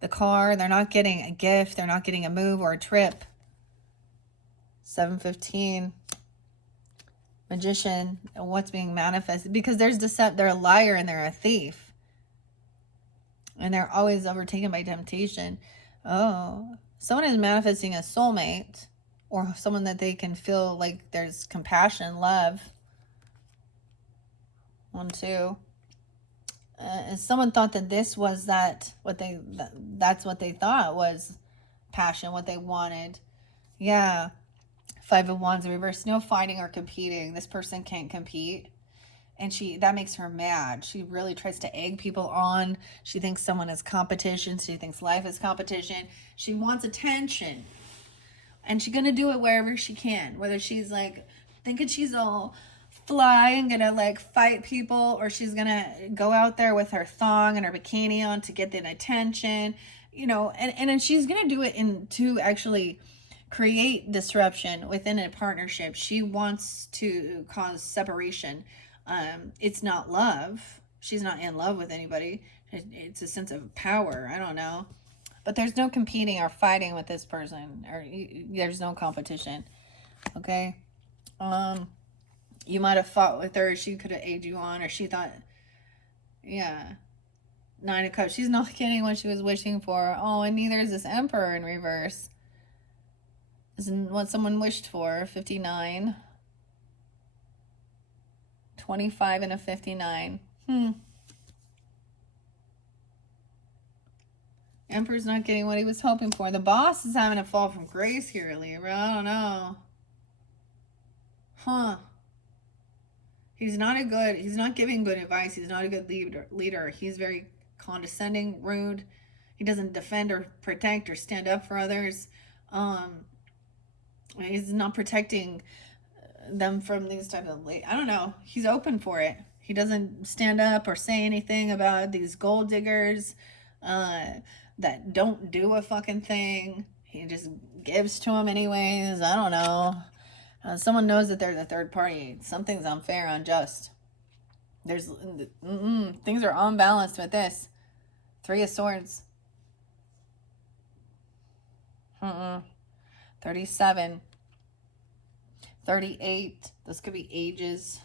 the car. They're not getting a gift. They're not getting a move or a trip. 7-15. Magician. What's being manifested? Because there's they're a liar and they're a thief. And they're always overtaken by temptation. Oh. Someone is manifesting a soulmate. Or someone that they can feel like there's compassion, love. 1, 2. Someone thought that this was that's what they thought was passion, what they wanted. Yeah. 5 of Wands in reverse. No fighting or competing. This person can't compete. And that makes her mad. She really tries to egg people on. She thinks someone is competition. She thinks life is competition. She wants attention. And she's going to do it wherever she can. Whether she's like thinking she's all fly and going to like fight people. Or she's going to go out there with her thong and her bikini on to get the attention. And then she's going to do it to actually create disruption within a partnership. She wants to cause separation. It's not love. She's not in love with anybody. It's a sense of power. I don't know. But there's no competing or fighting with this person. Or there's no competition. Okay? You might have fought with her. She could have egged you on. Or she thought... Yeah. 9 of Cups. She's not getting what she was wishing for. Oh, and neither is this Emperor in reverse. Isn't what someone wished for. 59. 25 and a 59. Emperor's not getting what he was hoping for. The boss is having a fall from grace here, Libra. I don't know. He's not giving good advice. He's not a good leader. He's very condescending, rude. He doesn't defend or protect or stand up for others. He's not protecting them from these type of I don't know. He's open for it. He doesn't stand up or say anything about these gold diggers that don't do a fucking thing. He just gives to them anyways. I don't know. Someone knows that they're the third party. Something's unfair, unjust. There's things are unbalanced with this. 3 of Swords. 37. 38. Those could be ages.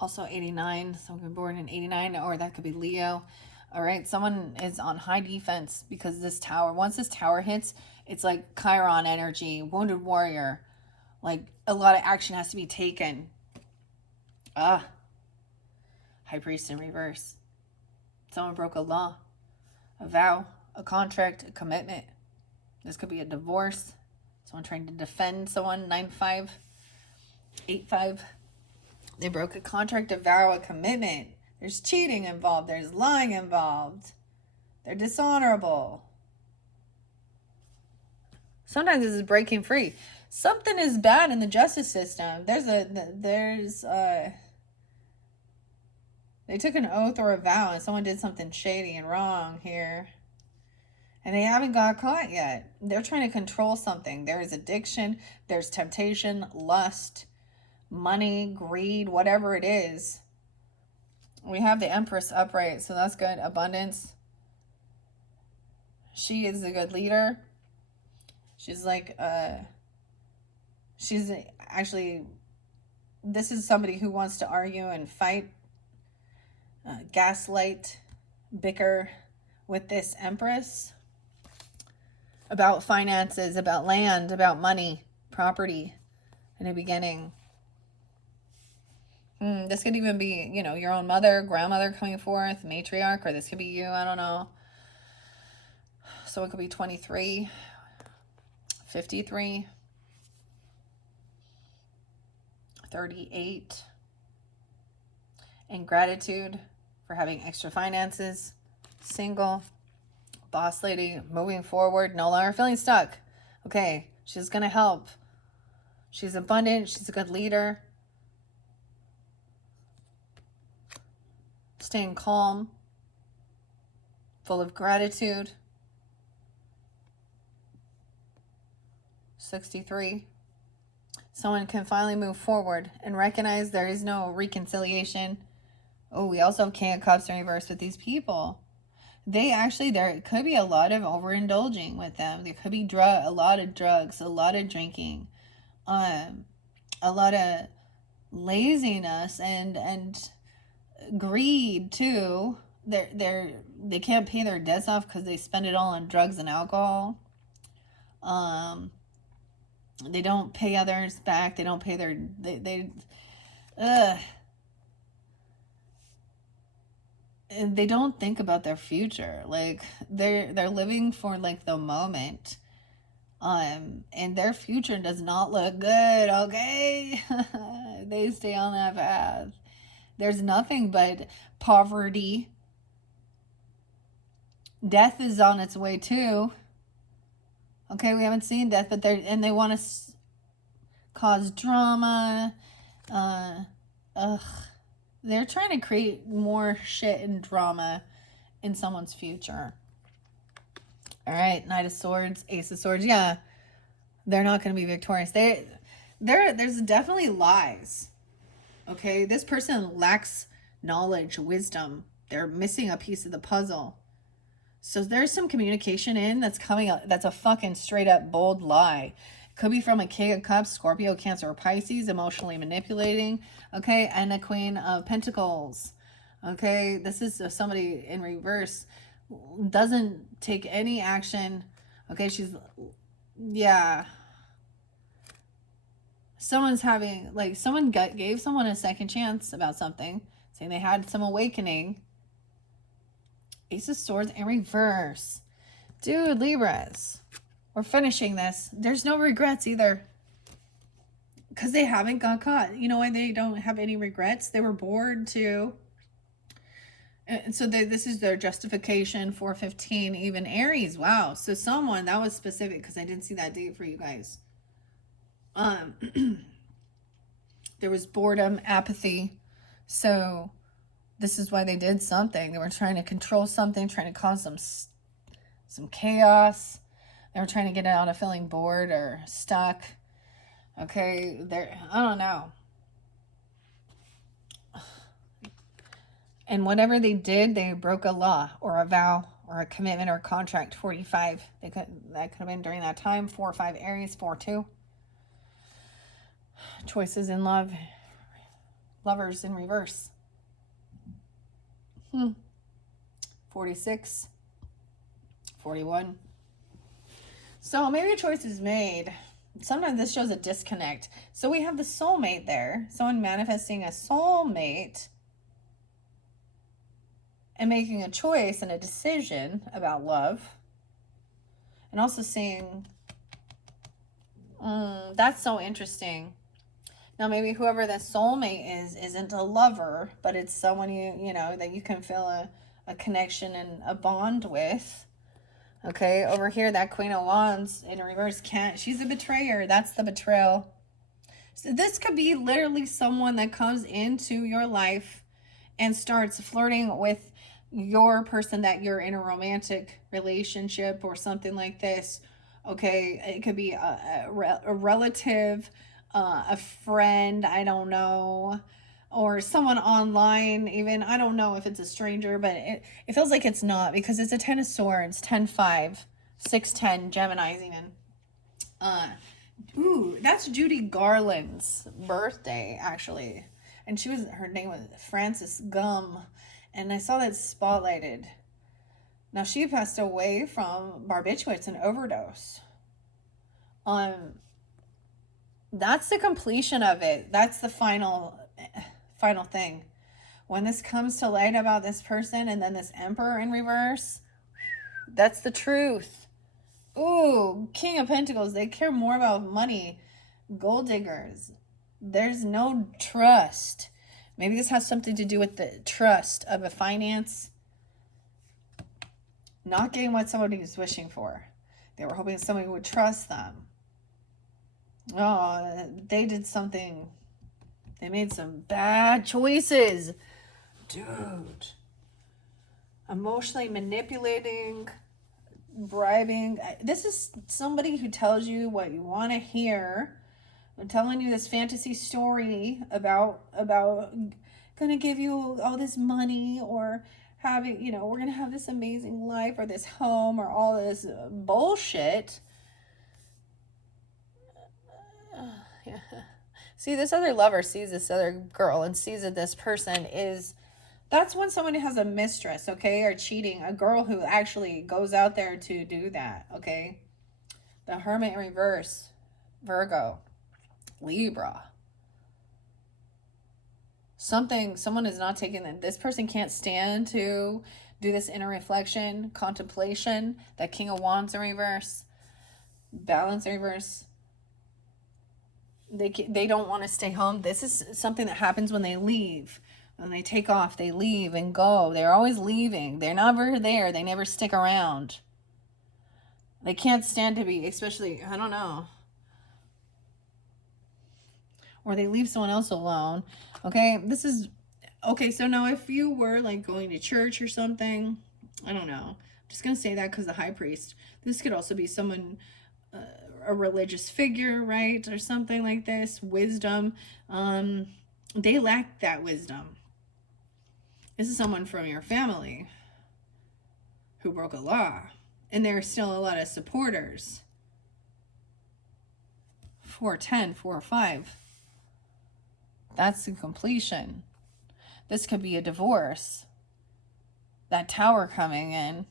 Also 89. Someone born in 89, or that could be Leo. All right, someone is on high defense because this tower, once this tower hits, it's like Chiron energy, wounded warrior. Like a lot of action has to be taken. High priest in reverse. Someone broke a law, a vow, a contract, a commitment. This could be a divorce. Someone trying to defend someone. 9-5, 8-5. They broke a contract, a vow, a commitment. There's cheating involved. There's lying involved. They're dishonorable. Sometimes this is breaking free. Something is bad in the justice system. They took an oath or a vow and someone did something shady and wrong here. And they haven't got caught yet. They're trying to control something. There is addiction. There's temptation, lust, money, greed, whatever it is. We have the Empress upright, so that's good. Abundance. She is a good leader. She's like, she's actually, this is somebody who wants to argue and fight, gaslight, bicker with this Empress about finances, about land, about money, property in the beginning. This could even be, your own mother, grandmother coming forth, matriarch, or this could be you, I don't know. So it could be 23, 53, 38. And gratitude for having extra finances, single, boss lady, moving forward, no longer feeling stuck. Okay, she's going to help. She's abundant, she's a good leader. Staying calm, full of gratitude. 63. Someone can finally move forward and recognize there is no reconciliation. Oh, we also have King of Cups in reverse with these people. There could be a lot of overindulging with them. There could be a lot of drugs, a lot of drinking, a lot of laziness and greed too. They can't pay their debts off because they spend it all on drugs and alcohol. They don't pay others back. They don't pay and they don't think about their future. Like they're living for like the moment. And their future does not look good, okay? They stay on that path. There's nothing but poverty. Death is on its way too. Okay, we haven't seen death, but they want to cause drama. They're trying to create more shit and drama in someone's future. All right, Knight of Swords, Ace of Swords. Yeah, they're not going to be victorious. There's definitely lies. Okay, this person lacks knowledge, wisdom. They're missing a piece of the puzzle. So there's some communication that's coming up. That's a fucking straight up bold lie. Could be from a King of Cups, Scorpio, Cancer, or Pisces, emotionally manipulating. Okay, and a Queen of Pentacles. Okay, this is somebody in reverse. Doesn't take any action. Okay, someone's having, like, someone gave someone a second chance about something, saying they had some awakening. Ace of Swords in reverse. Dude, Libras, we're finishing this. There's no regrets either. Because they haven't got caught. You know why they don't have any regrets? They were bored too. And so this is their justification for 15, even Aries. Wow. So someone, that was specific because I didn't see that date for you guys. They're There was boredom, apathy. So this is why they did something. They were trying to control something, trying to cause some chaos. They were trying to get out of feeling bored or stuck. Okay, I don't know. And whatever they did, they broke a law or a vow or a commitment or contract. 45. That could have been during that time. 4 or 5 Aries. 4-2. Choices in love. Lovers in reverse. 46. 41. So maybe a choice is made. Sometimes this shows a disconnect. So we have the soulmate there. Someone manifesting a soulmate and making a choice and a decision about love. And also seeing, that's so interesting. Now maybe whoever the soulmate is isn't a lover, but it's someone you know that you can feel a connection and a bond with. Okay, over here, that Queen of Wands in reverse she's a betrayer. That's the betrayal. So this could be literally someone that comes into your life and starts flirting with your person that you're in a romantic relationship or something like this. Okay, it could be a relative, a friend, I don't know, or someone online even. I don't know if it's a stranger, but it feels like it's not, because it's a 10 of Swords, 10-5, 6-10, Gemini's even. That's Judy Garland's birthday, actually. And her name was Frances Gum. And I saw that spotlighted. Now, she passed away from barbiturates and overdose. That's the completion of it. That's the final thing. When this comes to light about this person and then this Emperor in reverse, that's the truth. Ooh, King of Pentacles. They care more about money. Gold diggers. There's no trust. Maybe this has something to do with the trust of a finance. Not getting what somebody was wishing for. They were hoping somebody would trust them. Oh, they did something. They made some bad choices. Dude. Emotionally manipulating, bribing. This is somebody who tells you what you want to hear. I'm telling you this fantasy story about gonna give you all this money, or having, we're gonna have this amazing life or this home or all this bullshit. Yeah. See, this other lover sees this other girl and sees that this person that's when somebody has a mistress, okay, or cheating, a girl who actually goes out there to do that, okay? The Hermit in reverse, Virgo. Libra. Someone is not taking that. This person can't stand to do this inner reflection, contemplation. That King of Wands in reverse, Balance in reverse. They don't want to stay home. This is something that happens when they leave. When they take off, they leave and go. They're always leaving. They're never there. They never stick around. They can't stand to be, especially, I don't know. Or they leave someone else alone. Okay, so now if you were like going to church or something, I don't know. I'm just going to say that because the high priest, this could also be someone, a religious figure, right? Or something like this, wisdom. They lack that wisdom. This is someone from your family who broke a law. And there are still a lot of supporters. 4-10, 4-5. That's the completion. This could be a divorce. That Tower coming in.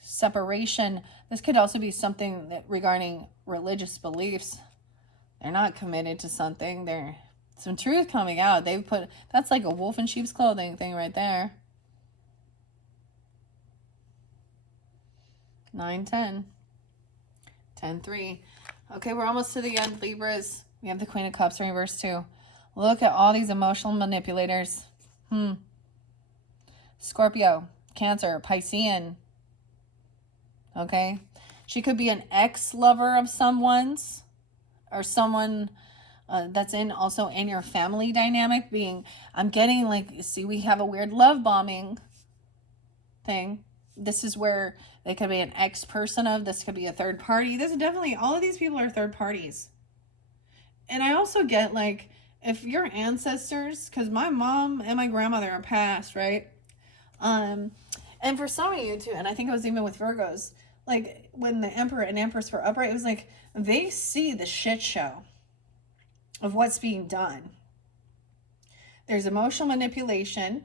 Separation. This could also be something that regarding religious beliefs. They're not committed to something. There's some truth coming out. That's like a wolf in sheep's clothing thing right there. 9-10. 10-3. Okay, we're almost to the end, Libras. We have the Queen of Cups in reverse too. Look at all these emotional manipulators. Scorpio, Cancer, Piscean. Okay. She could be an ex-lover of someone's, or someone That's in also in your family dynamic being, I'm getting like, see, we have a weird love bombing thing. This is where they could be an ex person of, this could be a third party. This is definitely, all of these people are third parties. And I also get like, if your ancestors, because my mom and my grandmother are passed, right? And for some of you too, and I think it was even with Virgos, like when the emperor and empress were upright, it was like they see the shit show of what's being done. There's emotional manipulation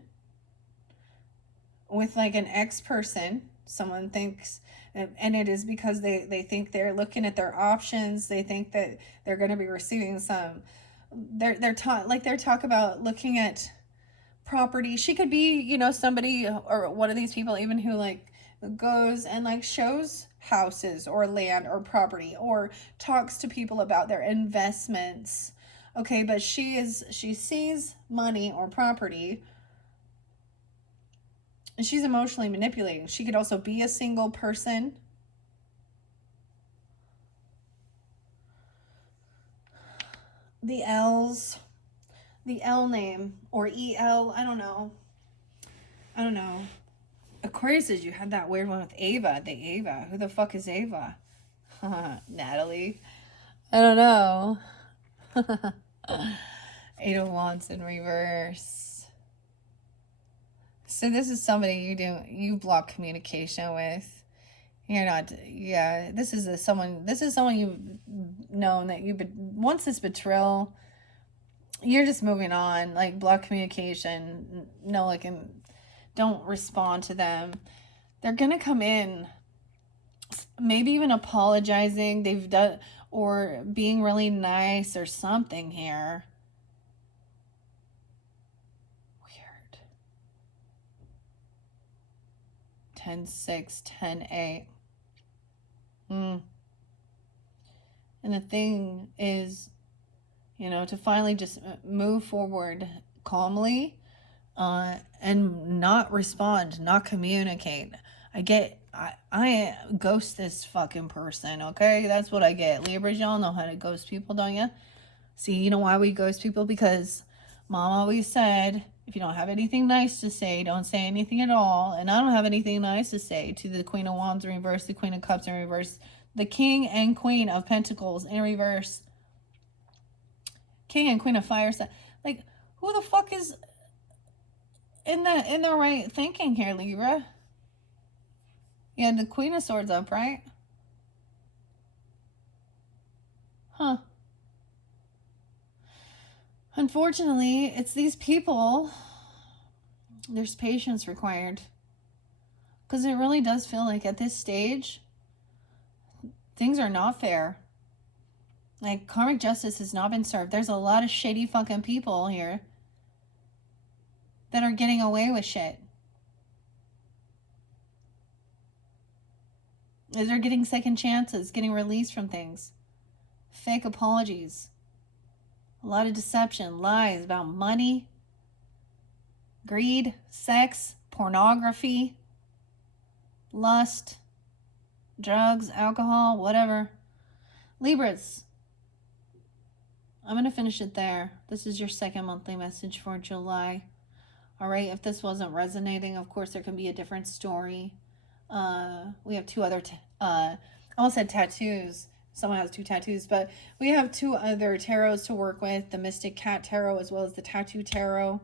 with like an ex person. Someone thinks, and it is because they think they're looking at their options. They think that they're going to be receiving some. They're taught, like they're talk about looking at property. She could be, you know, somebody or one of these people even who like goes and like shows houses or land or property or talks to people about their investments. Okay, but she sees money or property and she's emotionally manipulating. She could also be a single person. The L's, the L name or EL, I don't know. Aquarius, you had that weird one with Ava. The Ava. Who the fuck is Ava? Natalie. I don't know. Eight of Wands in reverse. So this is somebody you block communication with. You're not, yeah. This is someone you've known that you've been, once this betrayal, you're just moving on. Like block communication. No, like, don't respond to them. They're gonna come in, maybe even apologizing. They've done, or being really nice or something here. Weird. 10-6, 10-8. And the thing is, you know, to finally just move forward calmly, and not respond, not communicate. I ghost this fucking person, okay? That's what I get. Libras, y'all know how to ghost people, don't you? See, you know why we ghost people? Because mom always said, if you don't have anything nice to say, don't say anything at all. And I don't have anything nice to say to the Queen of Wands in reverse, the Queen of Cups in reverse, the King and Queen of Pentacles in reverse, King and Queen of Fire. Like, who the fuck is in the right thinking here, Libra? Yeah, the Queen of Swords up, right? Huh. Unfortunately, it's these people. There's patience required. Because it really does feel like at this stage, things are not fair. Like, karmic justice has not been served. There's a lot of shady fucking people here that are getting away with shit. They're getting second chances, getting released from things. Fake apologies. A lot of deception, lies about money, greed, sex, pornography, lust, drugs, alcohol, whatever. Libras, I'm going to finish it there. This is your second monthly message for July. All right, if this wasn't resonating, of course, there can be a different story. We have two other, I almost said tattoos. Someone has 2 tattoos, but we have 2 other tarots to work with, the Mystic Cat Tarot as well as the Tattoo Tarot.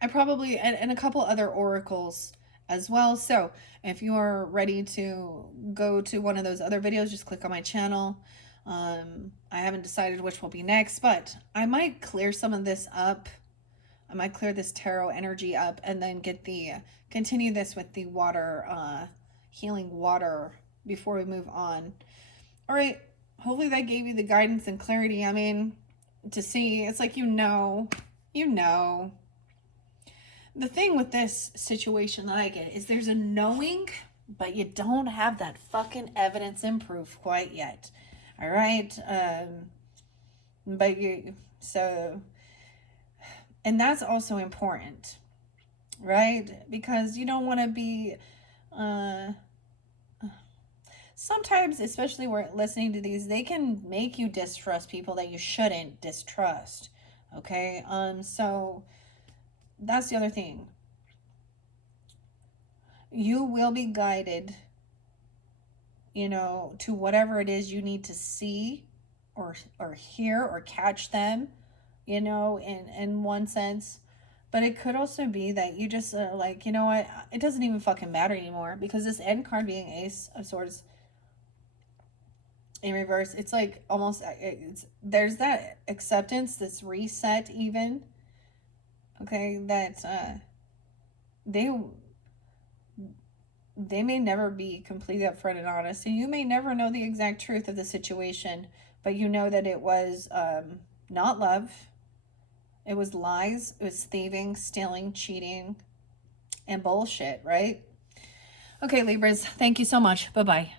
I probably, and a couple other oracles as well. So if you are ready to go to one of those other videos, just click on my channel. I haven't decided which will be next, but I might clear some of this up. I might clear this tarot energy up and then continue this with the water, healing water before we move on. All right, hopefully that gave you the guidance and clarity. I mean, to see, it's like, you know. The thing with this situation that I get is there's a knowing, but you don't have that fucking evidence and proof quite yet. All right? And that's also important, right? Because you don't want to be, sometimes, especially when listening to these, they can make you distrust people that you shouldn't distrust. Okay. So that's the other thing. You will be guided, you know, to whatever it is you need to see or hear or catch them, you know, in one sense. But it could also be that you just like, you know what, it doesn't even fucking matter anymore, because this end card being Ace of Swords in reverse, it's like almost there's that acceptance, this reset even. Okay, that they they may never be completely upfront and honest, and you may never know the exact truth of the situation, but you know that it was not love, it was lies, it was thieving, stealing, cheating, and bullshit, right? Okay, Libras, thank you so much. Bye bye.